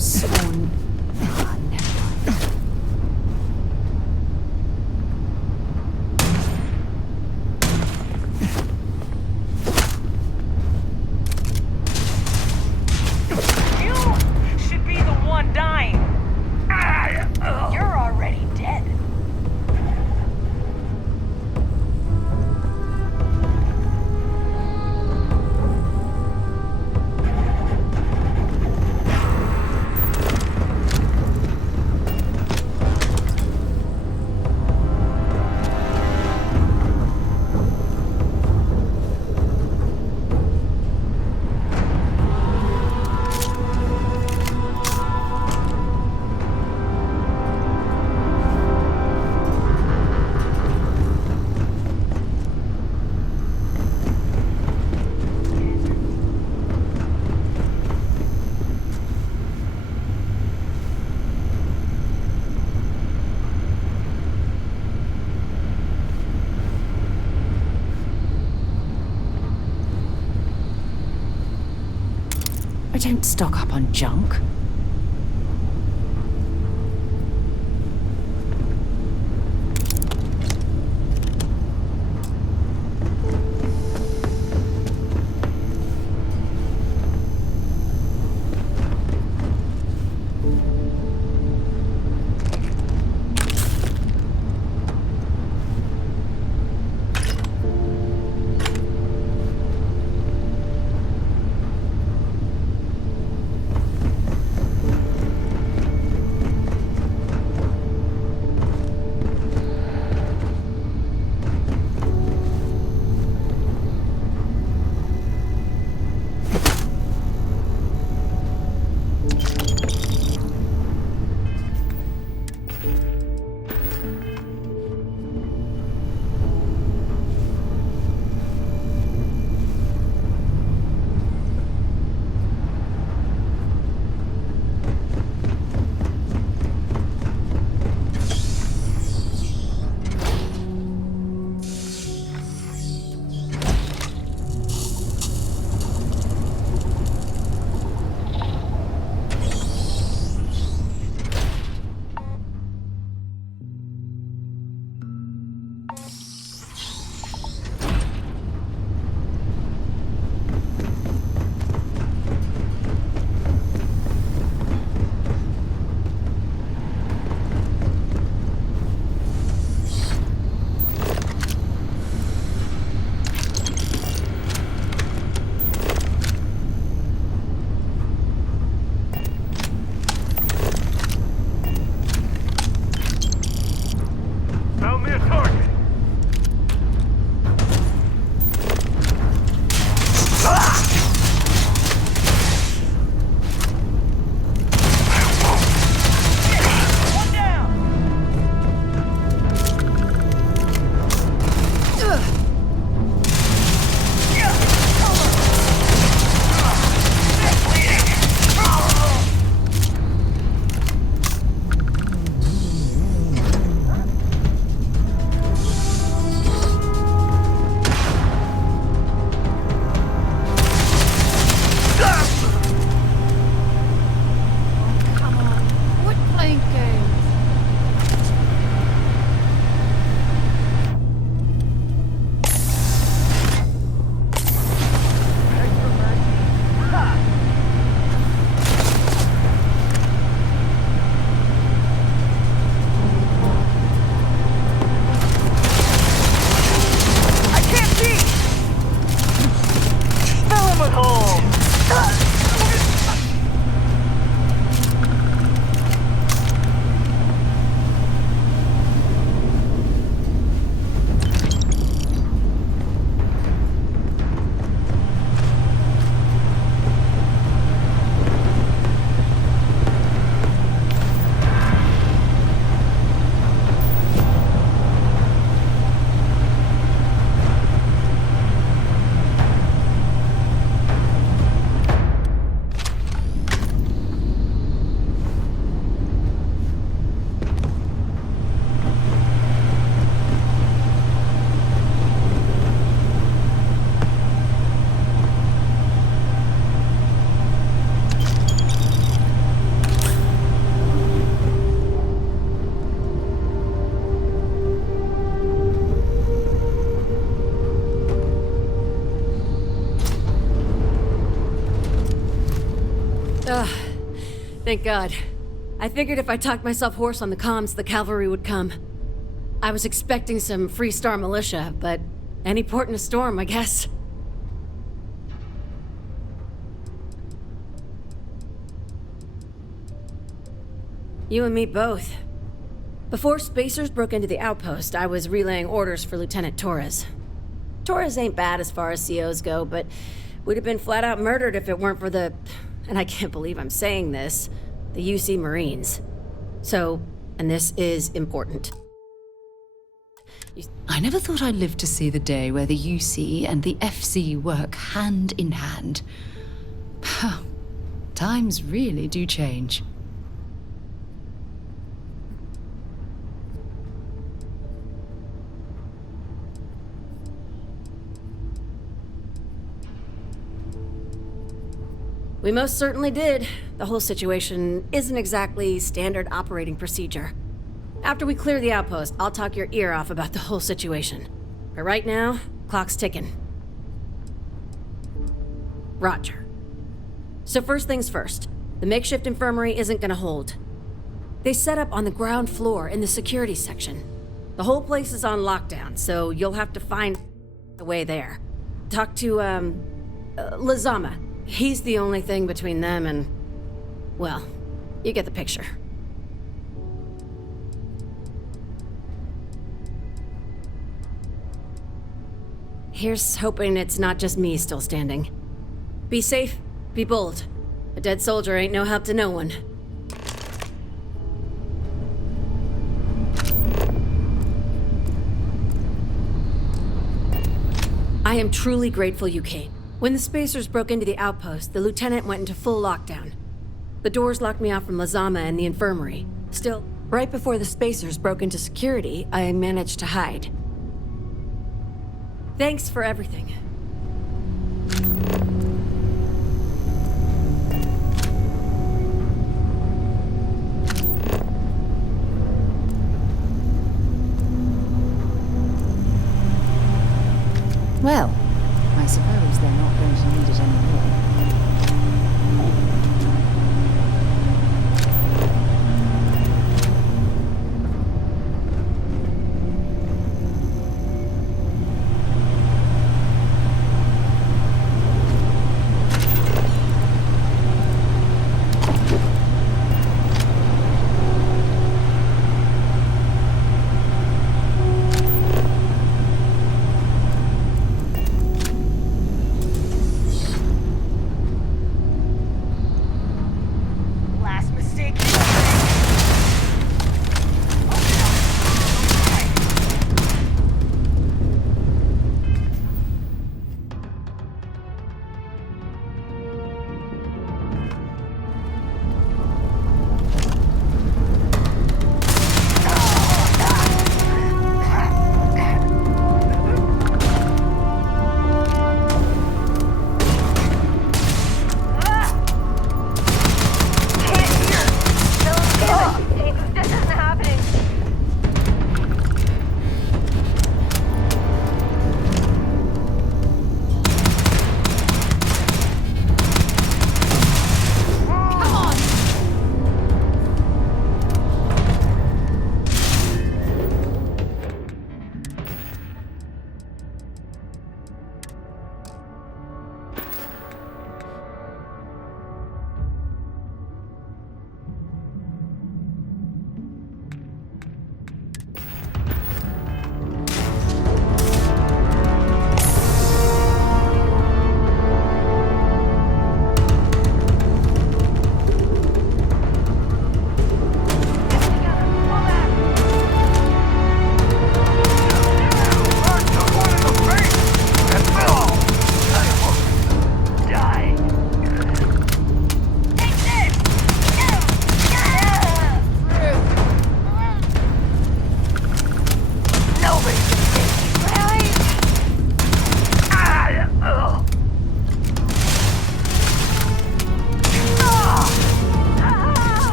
have sworn... Ah, never mind. You should be the one dying. You're already dead. I don't stock up on junk. Ugh. Thank God. I figured if I talked myself hoarse on the comms, the cavalry would come. I was expecting some Free Star militia, but any port in a storm, I guess. You and me both. Before Spacers broke into the outpost, I was relaying orders for Lieutenant Torres. Torres ain't bad as far as COs go, but we'd have been flat out murdered if it weren't for the... and I can't believe I'm saying this... the UC Marines. So, and this is important. I never thought I'd live to see the day where the UC and the FC work hand in hand. Times really do change. We most certainly did. The whole situation isn't exactly standard operating procedure. After we clear the outpost, I'll talk your ear off about the whole situation. But right now, clock's ticking. Roger. So first things first, the makeshift infirmary isn't gonna hold. They set up on the ground floor in the security section. The whole place is on lockdown, so you'll have to find a way there. Talk to, Lazama. He's the only thing between them and... well, you get the picture. Here's hoping it's not just me still standing. Be safe, be bold. A dead soldier ain't no help to no one. I am truly grateful you came. When the Spacers broke into the outpost, the lieutenant went into full lockdown. The doors locked me off from Lazama and the infirmary. Still, right before the Spacers broke into security, I managed to hide. Thanks for everything. Well, I suppose they're not going to need it anymore.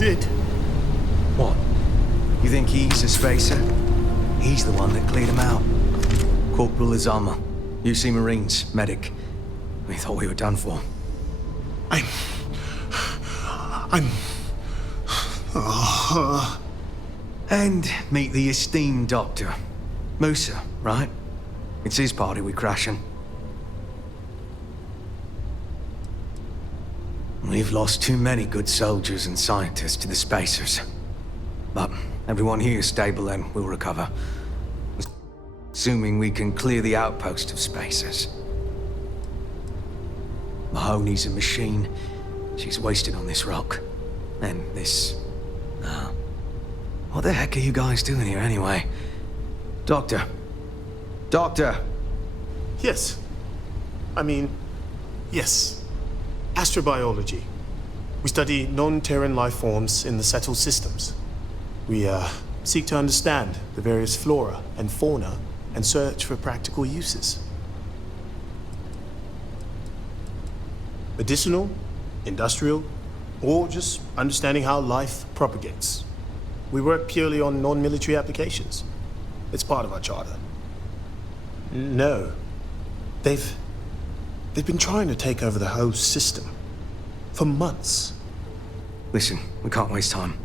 Sid. What? You think he's a spacer? He's the one that cleared him out. Corporal Azama, UC Marines, medic. We thought we were done for. And meet the esteemed doctor. Musa, right? It's his party we're crashing. We've lost too many good soldiers and scientists to the spacers. But everyone here is stable and will recover. Assuming we can clear the outpost of spacers. Mahoney's a machine. She's wasted on this rock. And this... what the heck are you guys doing here anyway? Doctor. Doctor! Yes. Yes. Astrobiology. We study non-Terran life forms in the settled systems. We seek to understand the various flora and fauna and search for practical uses. Medicinal, industrial, or just understanding how life propagates. We work purely on non-military applications. It's part of our charter. No. They've been trying to take over the whole system. For months. Listen, we can't waste time.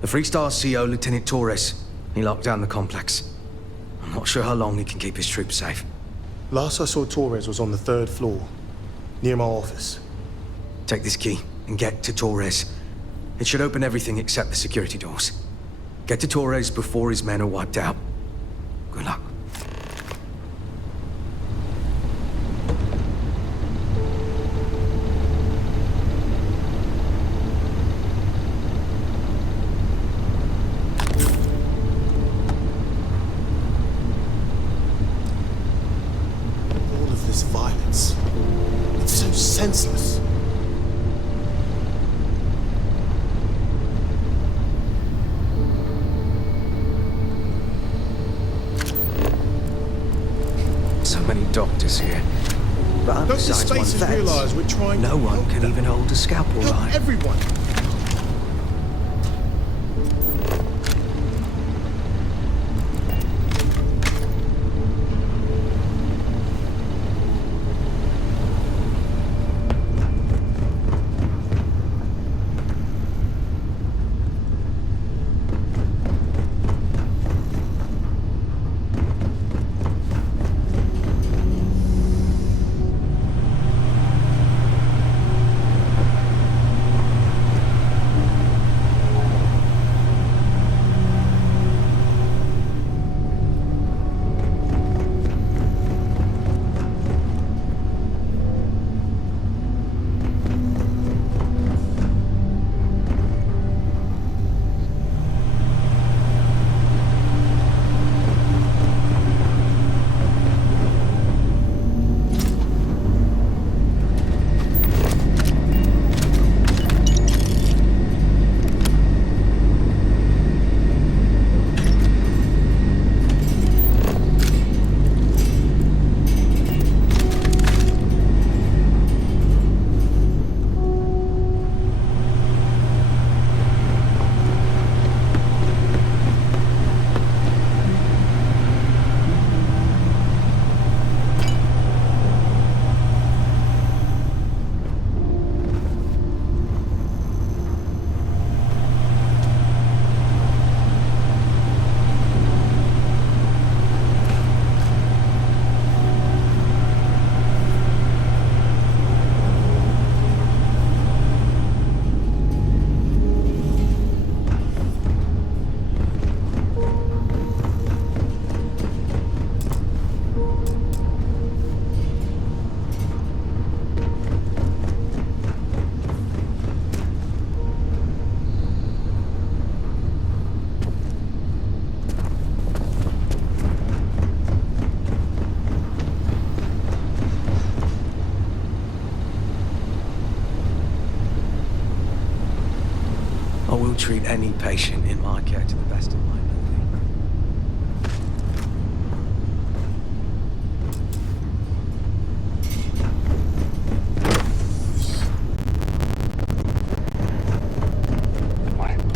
The Freestar CO, Lieutenant Torres, he locked down the complex. I'm not sure how long he can keep his troops safe. Last I saw Torres was on the 3rd floor, near my office. Take this key and get to Torres. It should open everything except the security doors. Get to Torres before his men are wiped out. Good luck. All of this violence, it's so senseless. So many doctors here. But Don't the besides one spacers vet, realize we're trying no to one help can them? even hold a scalpel Help right. everyone. I will treat any patient in my care to the best of my ability. What?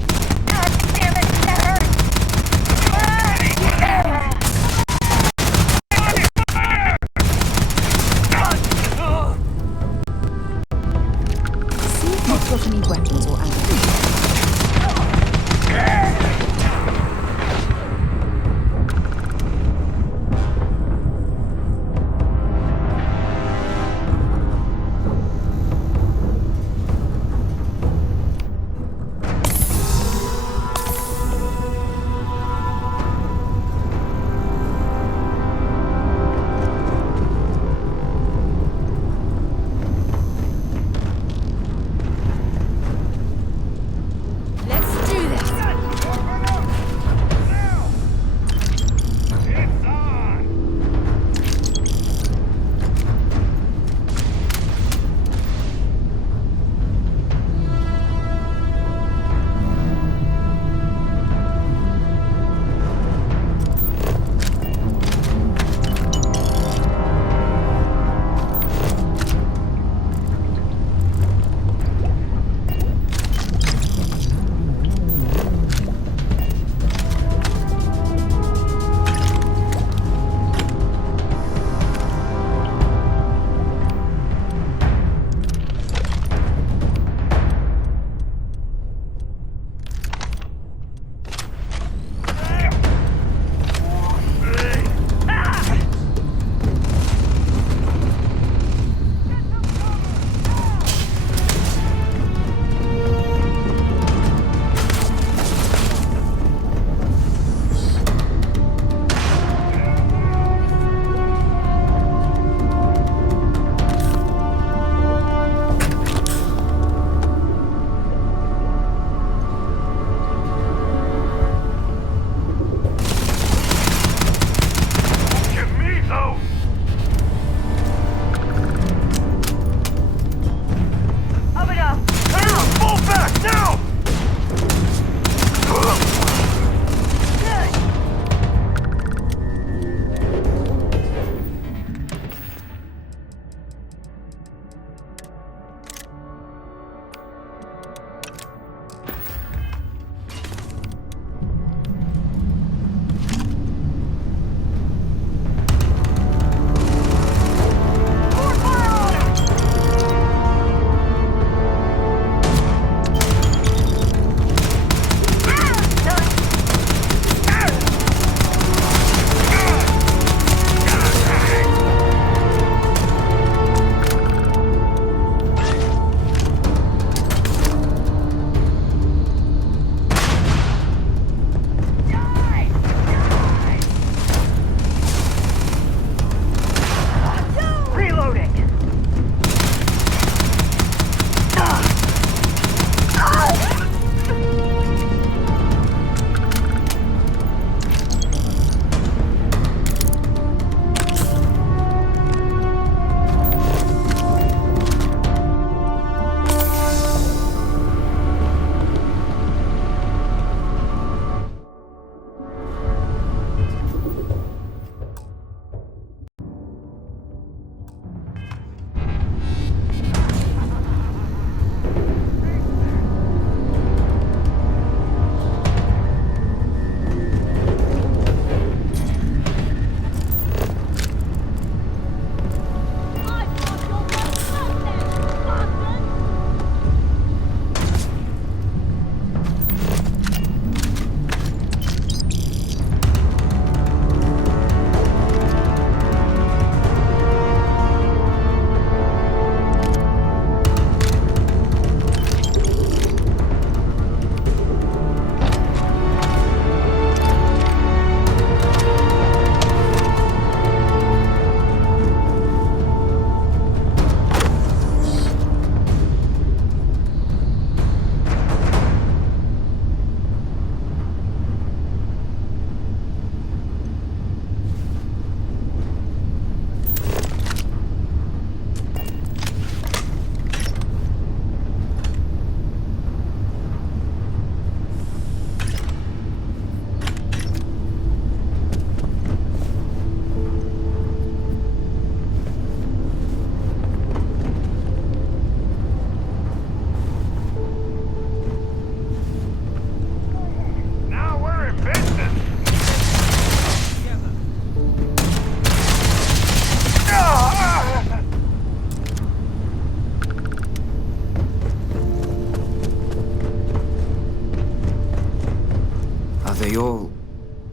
they all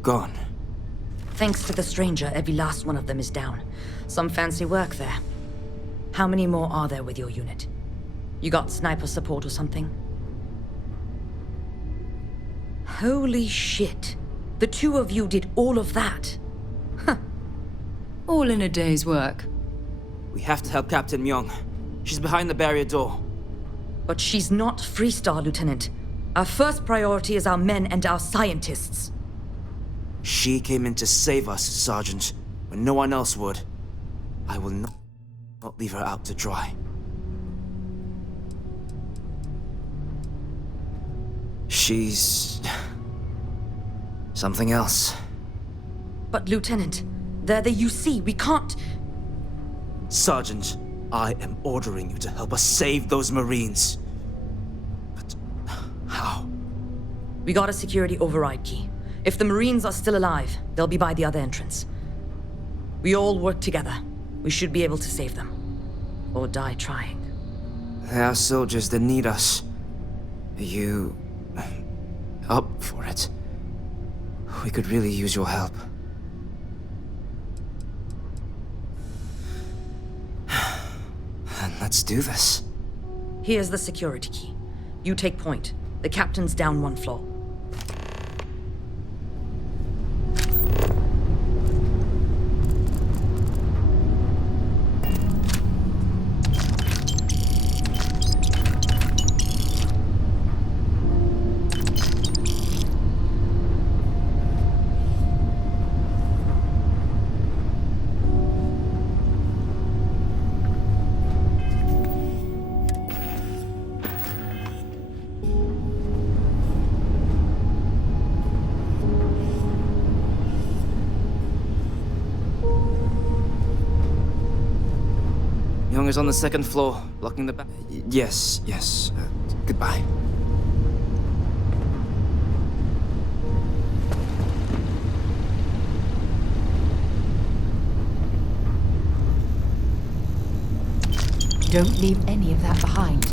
gone? Thanks to the stranger, every last one of them is down. Some fancy work there. How many more are there with your unit? You got sniper support or something? Holy shit. The two of you did all of that. Huh. All in a day's work. We have to help Captain Myung. She's behind the barrier door. But she's not Freestar, Lieutenant. Our first priority is our men and our scientists. She came in to save us, Sergeant, when no one else would. I will not leave her out to dry. She's... something else. But Lieutenant, they're the UC. We can't... Sergeant, I am ordering you to help us save those Marines. But how? We got a security override key. If the Marines are still alive, they'll be by the other entrance. We all work together. We should be able to save them. Or die trying. There are soldiers that need us. Are you... up for it? We could really use your help. Then let's do this. Here's the security key. You take point. The captain's down one floor. Young is on the second floor, blocking the back. Yes. Goodbye. Don't leave any of that behind.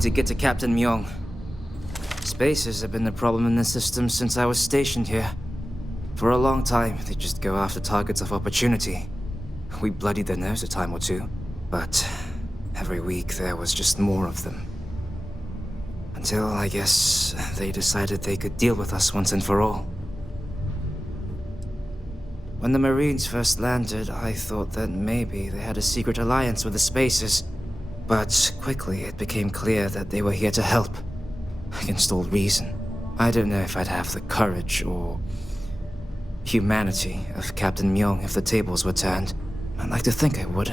To get to Captain Myung. Spacers have been the problem in the system since I was stationed here. For a long time, they just go after targets of opportunity. We bloodied their nose a time or two, but every week there was just more of them. Until, I guess, they decided they could deal with us once and for all. When the Marines first landed, I thought that maybe they had a secret alliance with the Spacers. But quickly it became clear that they were here to help, against all reason. I don't know if I'd have the courage or humanity of Captain Myung if the tables were turned. I'd like to think I would.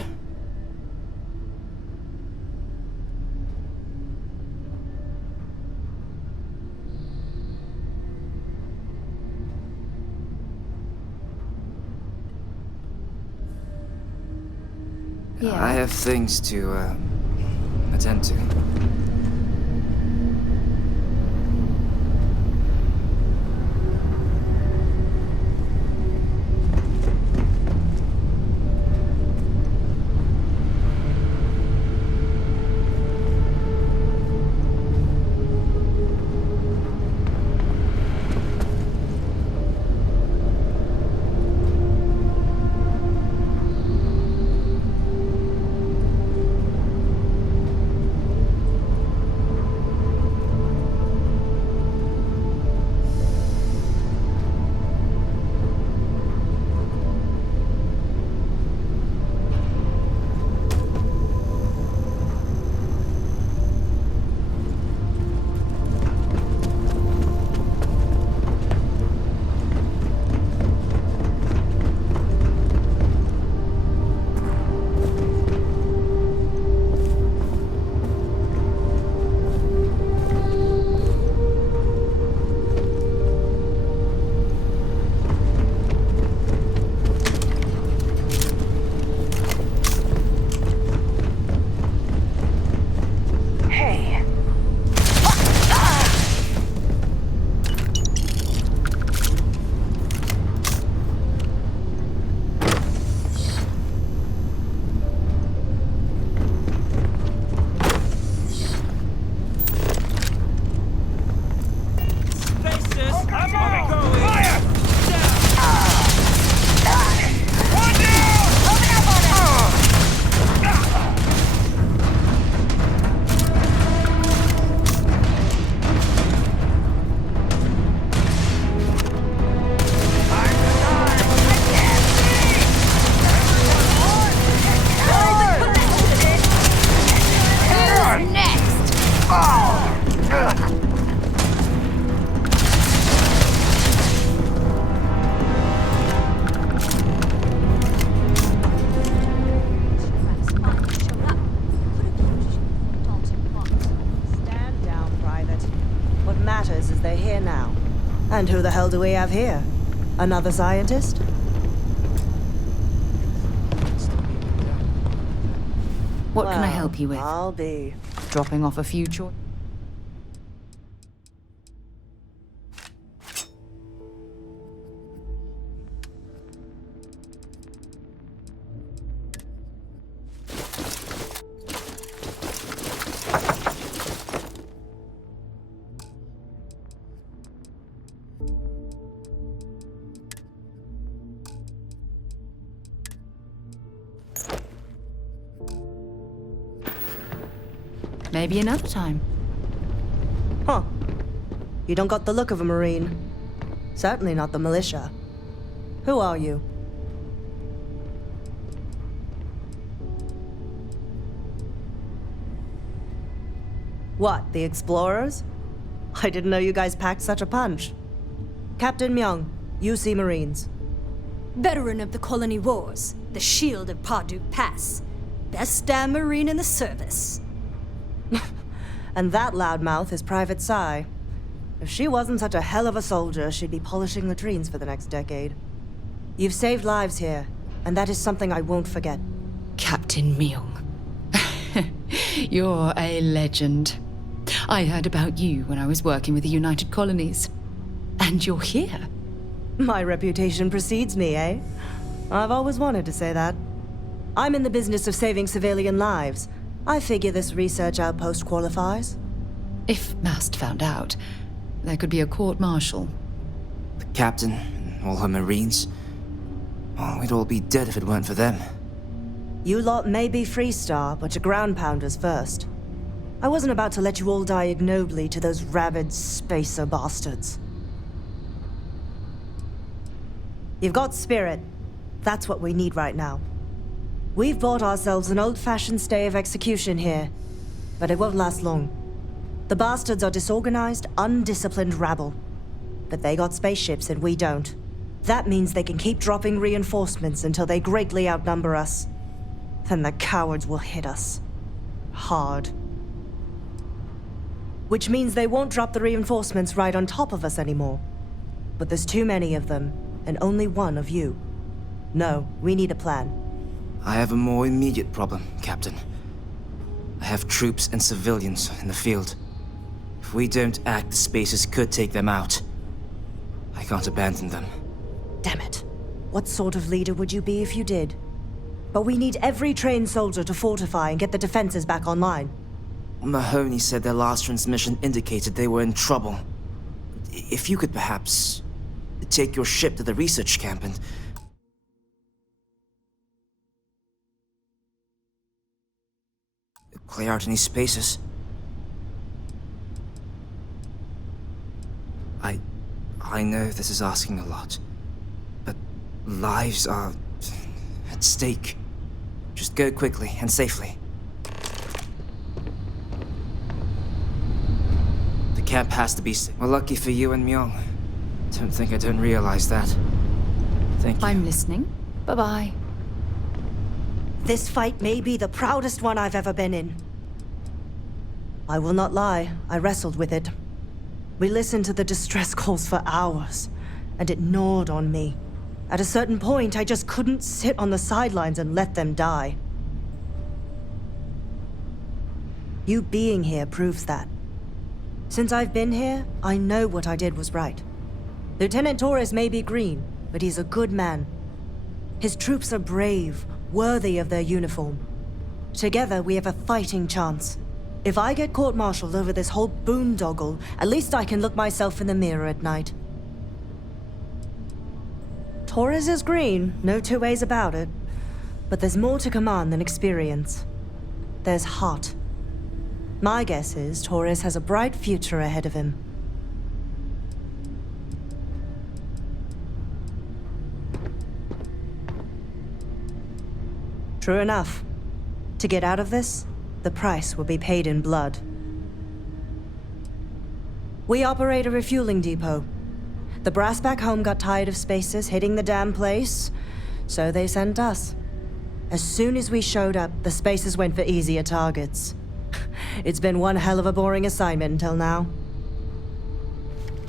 Yeah. I have things to, attend to. is they're here now. And who the hell do we have here? Another scientist? What can I help you with? I'll be dropping off a few chores. Maybe another time. Huh. You don't got the look of a Marine. Certainly not the militia. Who are you? What, the explorers? I didn't know you guys packed such a punch. Captain Myung, UC Marines. Veteran of the Colony Wars, the shield of Parduk Pass. Best damn Marine in the service. And that loudmouth is Private Psy. If she wasn't such a hell of a soldier, she'd be polishing latrines for the next decade. You've saved lives here, and that is something I won't forget. Captain Myung. You're a legend. I heard about you when I was working with the United Colonies. And you're here. My reputation precedes me, eh? I've always wanted to say that. I'm in the business of saving civilian lives. I figure this research outpost qualifies. If Mast found out, there could be a court-martial. The captain and all her Marines. Oh, we'd all be dead if it weren't for them. You lot may be Freestar, but you're ground pounders first. I wasn't about to let you all die ignobly to those rabid spacer bastards. You've got spirit. That's what we need right now. We've bought ourselves an old-fashioned stay of execution here, but it won't last long. The bastards are disorganized, undisciplined rabble. But they got spaceships and we don't. That means they can keep dropping reinforcements until they greatly outnumber us. Then the cowards will hit us. Hard. Which means they won't drop the reinforcements right on top of us anymore. But there's too many of them, and only one of you. No, we need a plan. I have a more immediate problem, Captain. I have troops and civilians in the field. If we don't act, the Spacers could take them out. I can't abandon them. Damn it. What sort of leader would you be if you did? But we need every trained soldier to fortify and get the defenses back online. Mahoney said their last transmission indicated they were in trouble. If you could perhaps take your ship to the research camp and clear out any spaces. I know this is asking a lot, but lives are at stake. Just go quickly and safely. The camp has to be safe. Well, lucky for you and Myung. Don't think I don't realize that. Thank you. I'm listening. Bye-bye. This fight may be the proudest one I've ever been in. I will not lie, I wrestled with it. We listened to the distress calls for hours, and it gnawed on me. At a certain point, I just couldn't sit on the sidelines and let them die. You being here proves that. Since I've been here, I know what I did was right. Lieutenant Torres may be green, but he's a good man. His troops are brave, worthy of their uniform. Together, we have a fighting chance. If I get court-martialed over this whole boondoggle, at least I can look myself in the mirror at night. Torres is green, no two ways about it. But there's more to command than experience. There's heart. My guess is Torres has a bright future ahead of him. True enough. To get out of this, the price will be paid in blood. We operate a refueling depot. The brass back home got tired of Spacers hitting the damn place, so they sent us. As soon as we showed up, the Spacers went for easier targets. It's been one hell of a boring assignment until now.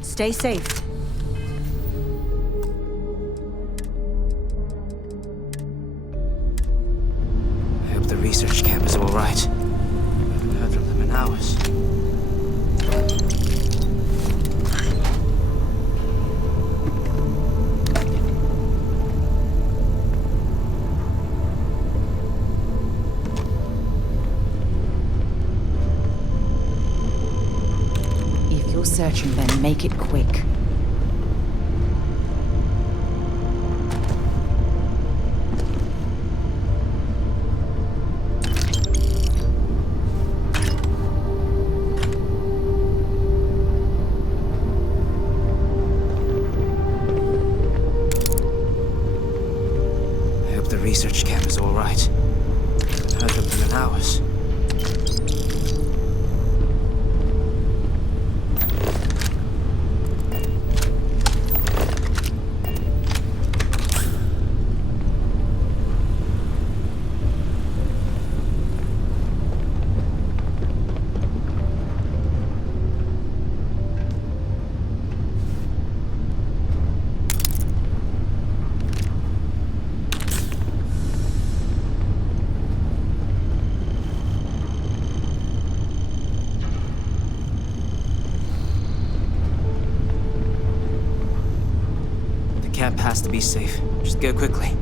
Stay safe. I hope the research camp is all right. I haven't heard from them in hours. If you're searching, then make it quick. I hope the research camp is all right. I haven't heard from them in hours. The camp has to be safe. Just go quickly.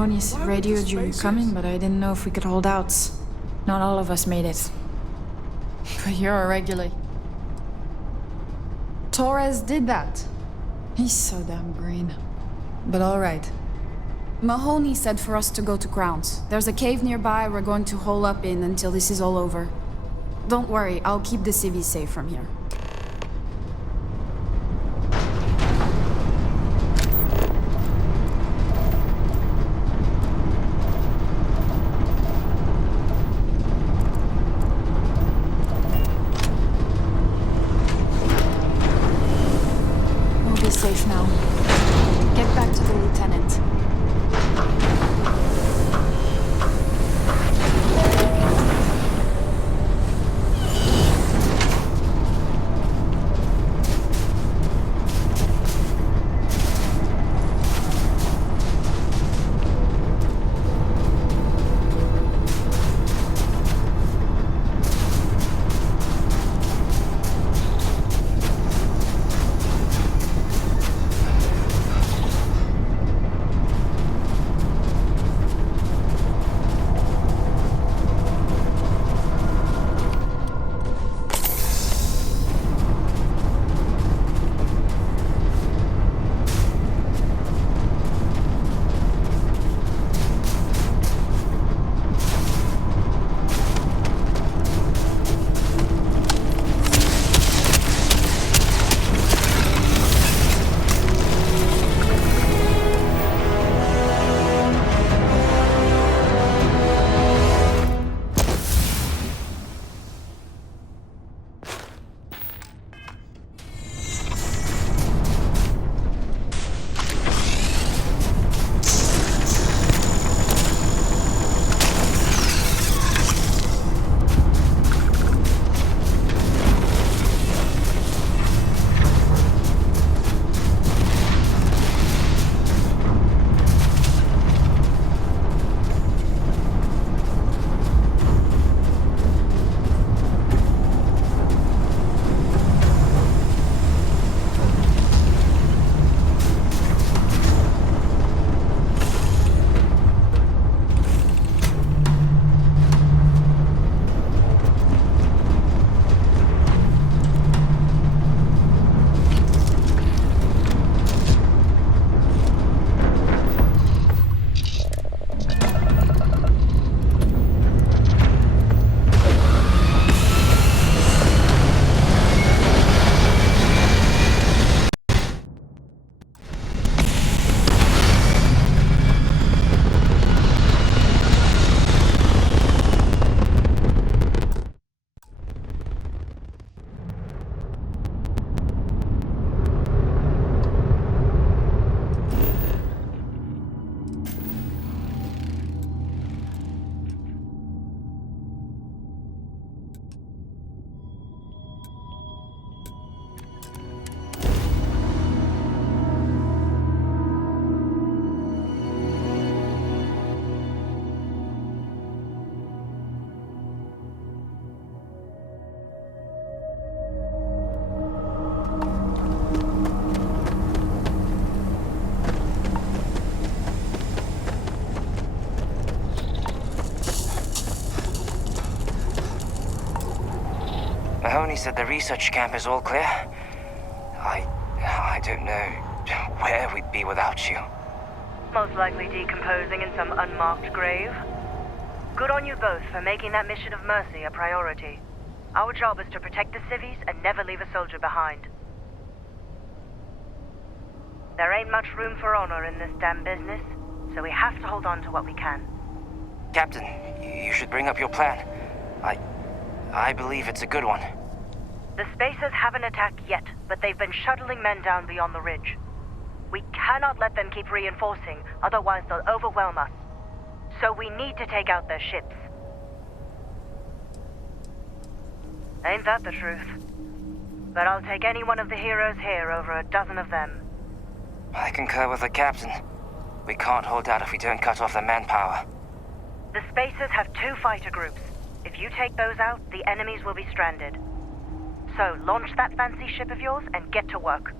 Mahoney's radioed you coming, but I didn't know if we could hold out. Not all of us made it. But you're a regular. Torres did that. He's so damn green. But alright. Mahoney said for us to go to Crowns. There's a cave nearby we're going to hole up in until this is all over. Don't worry, I'll keep the civvies safe from here. We'll be safe now. Get back to the lieutenant. Mahoney said the research camp is all clear. I don't know where we'd be without you. Most likely decomposing in some unmarked grave. Good on you both for making that mission of mercy a priority. Our job is to protect the civvies and never leave a soldier behind. There ain't much room for honor in this damn business, so we have to hold on to what we can. Captain, you should bring up your plan. I believe it's a good one. The Spacers haven't attacked yet, but they've been shuttling men down beyond the ridge. We cannot let them keep reinforcing, otherwise they'll overwhelm us. So we need to take out their ships. Ain't that the truth? But I'll take any one of the heroes here over a dozen of them. I concur with the captain. We can't hold out if we don't cut off their manpower. The Spacers have 2 fighter groups. If you take those out, the enemies will be stranded. So launch that fancy ship of yours and get to work.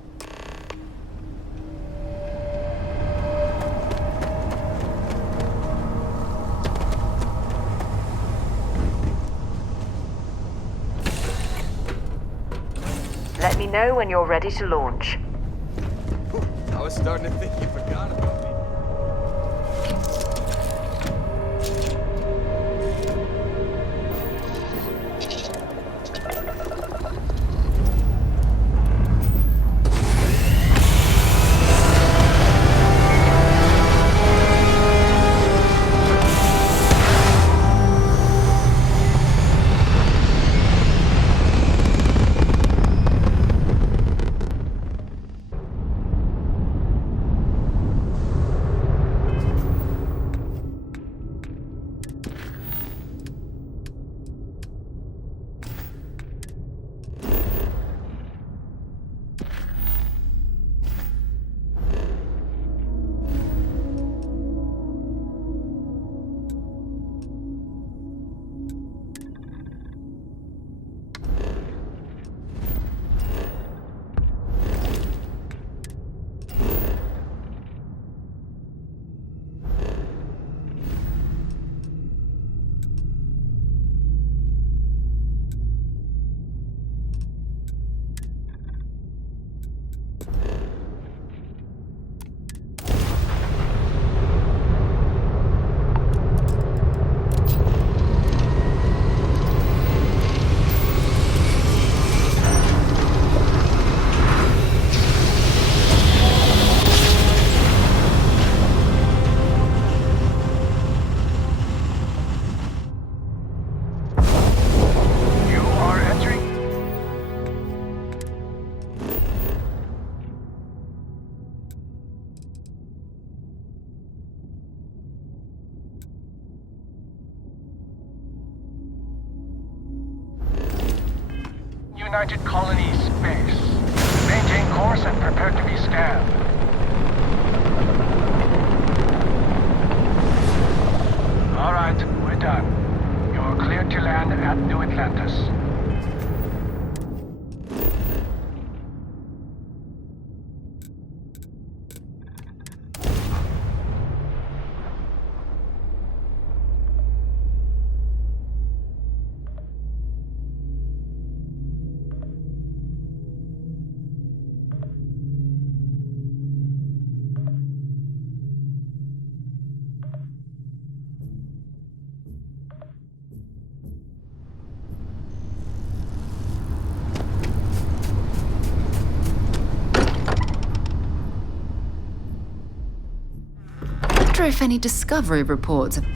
Let me know when you're ready to launch. I was starting to think you forgot about me. United Colony space. Maintain course and prepare to be scanned. All right, we're done. You're cleared to land at New Atlantis. I wonder if any discovery reports have...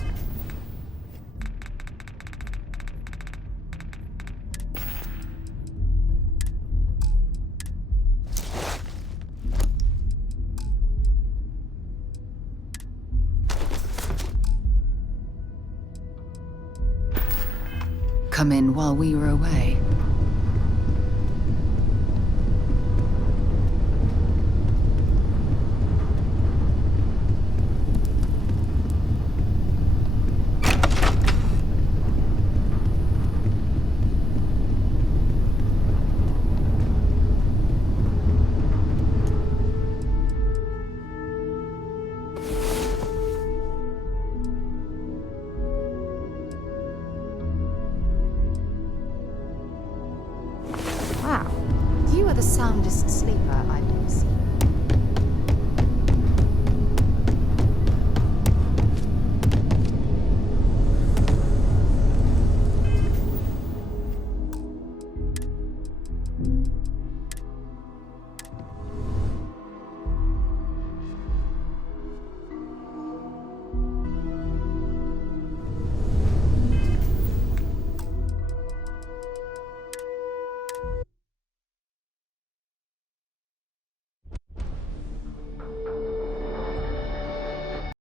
come in while we were away. You are the soundest sleeper I've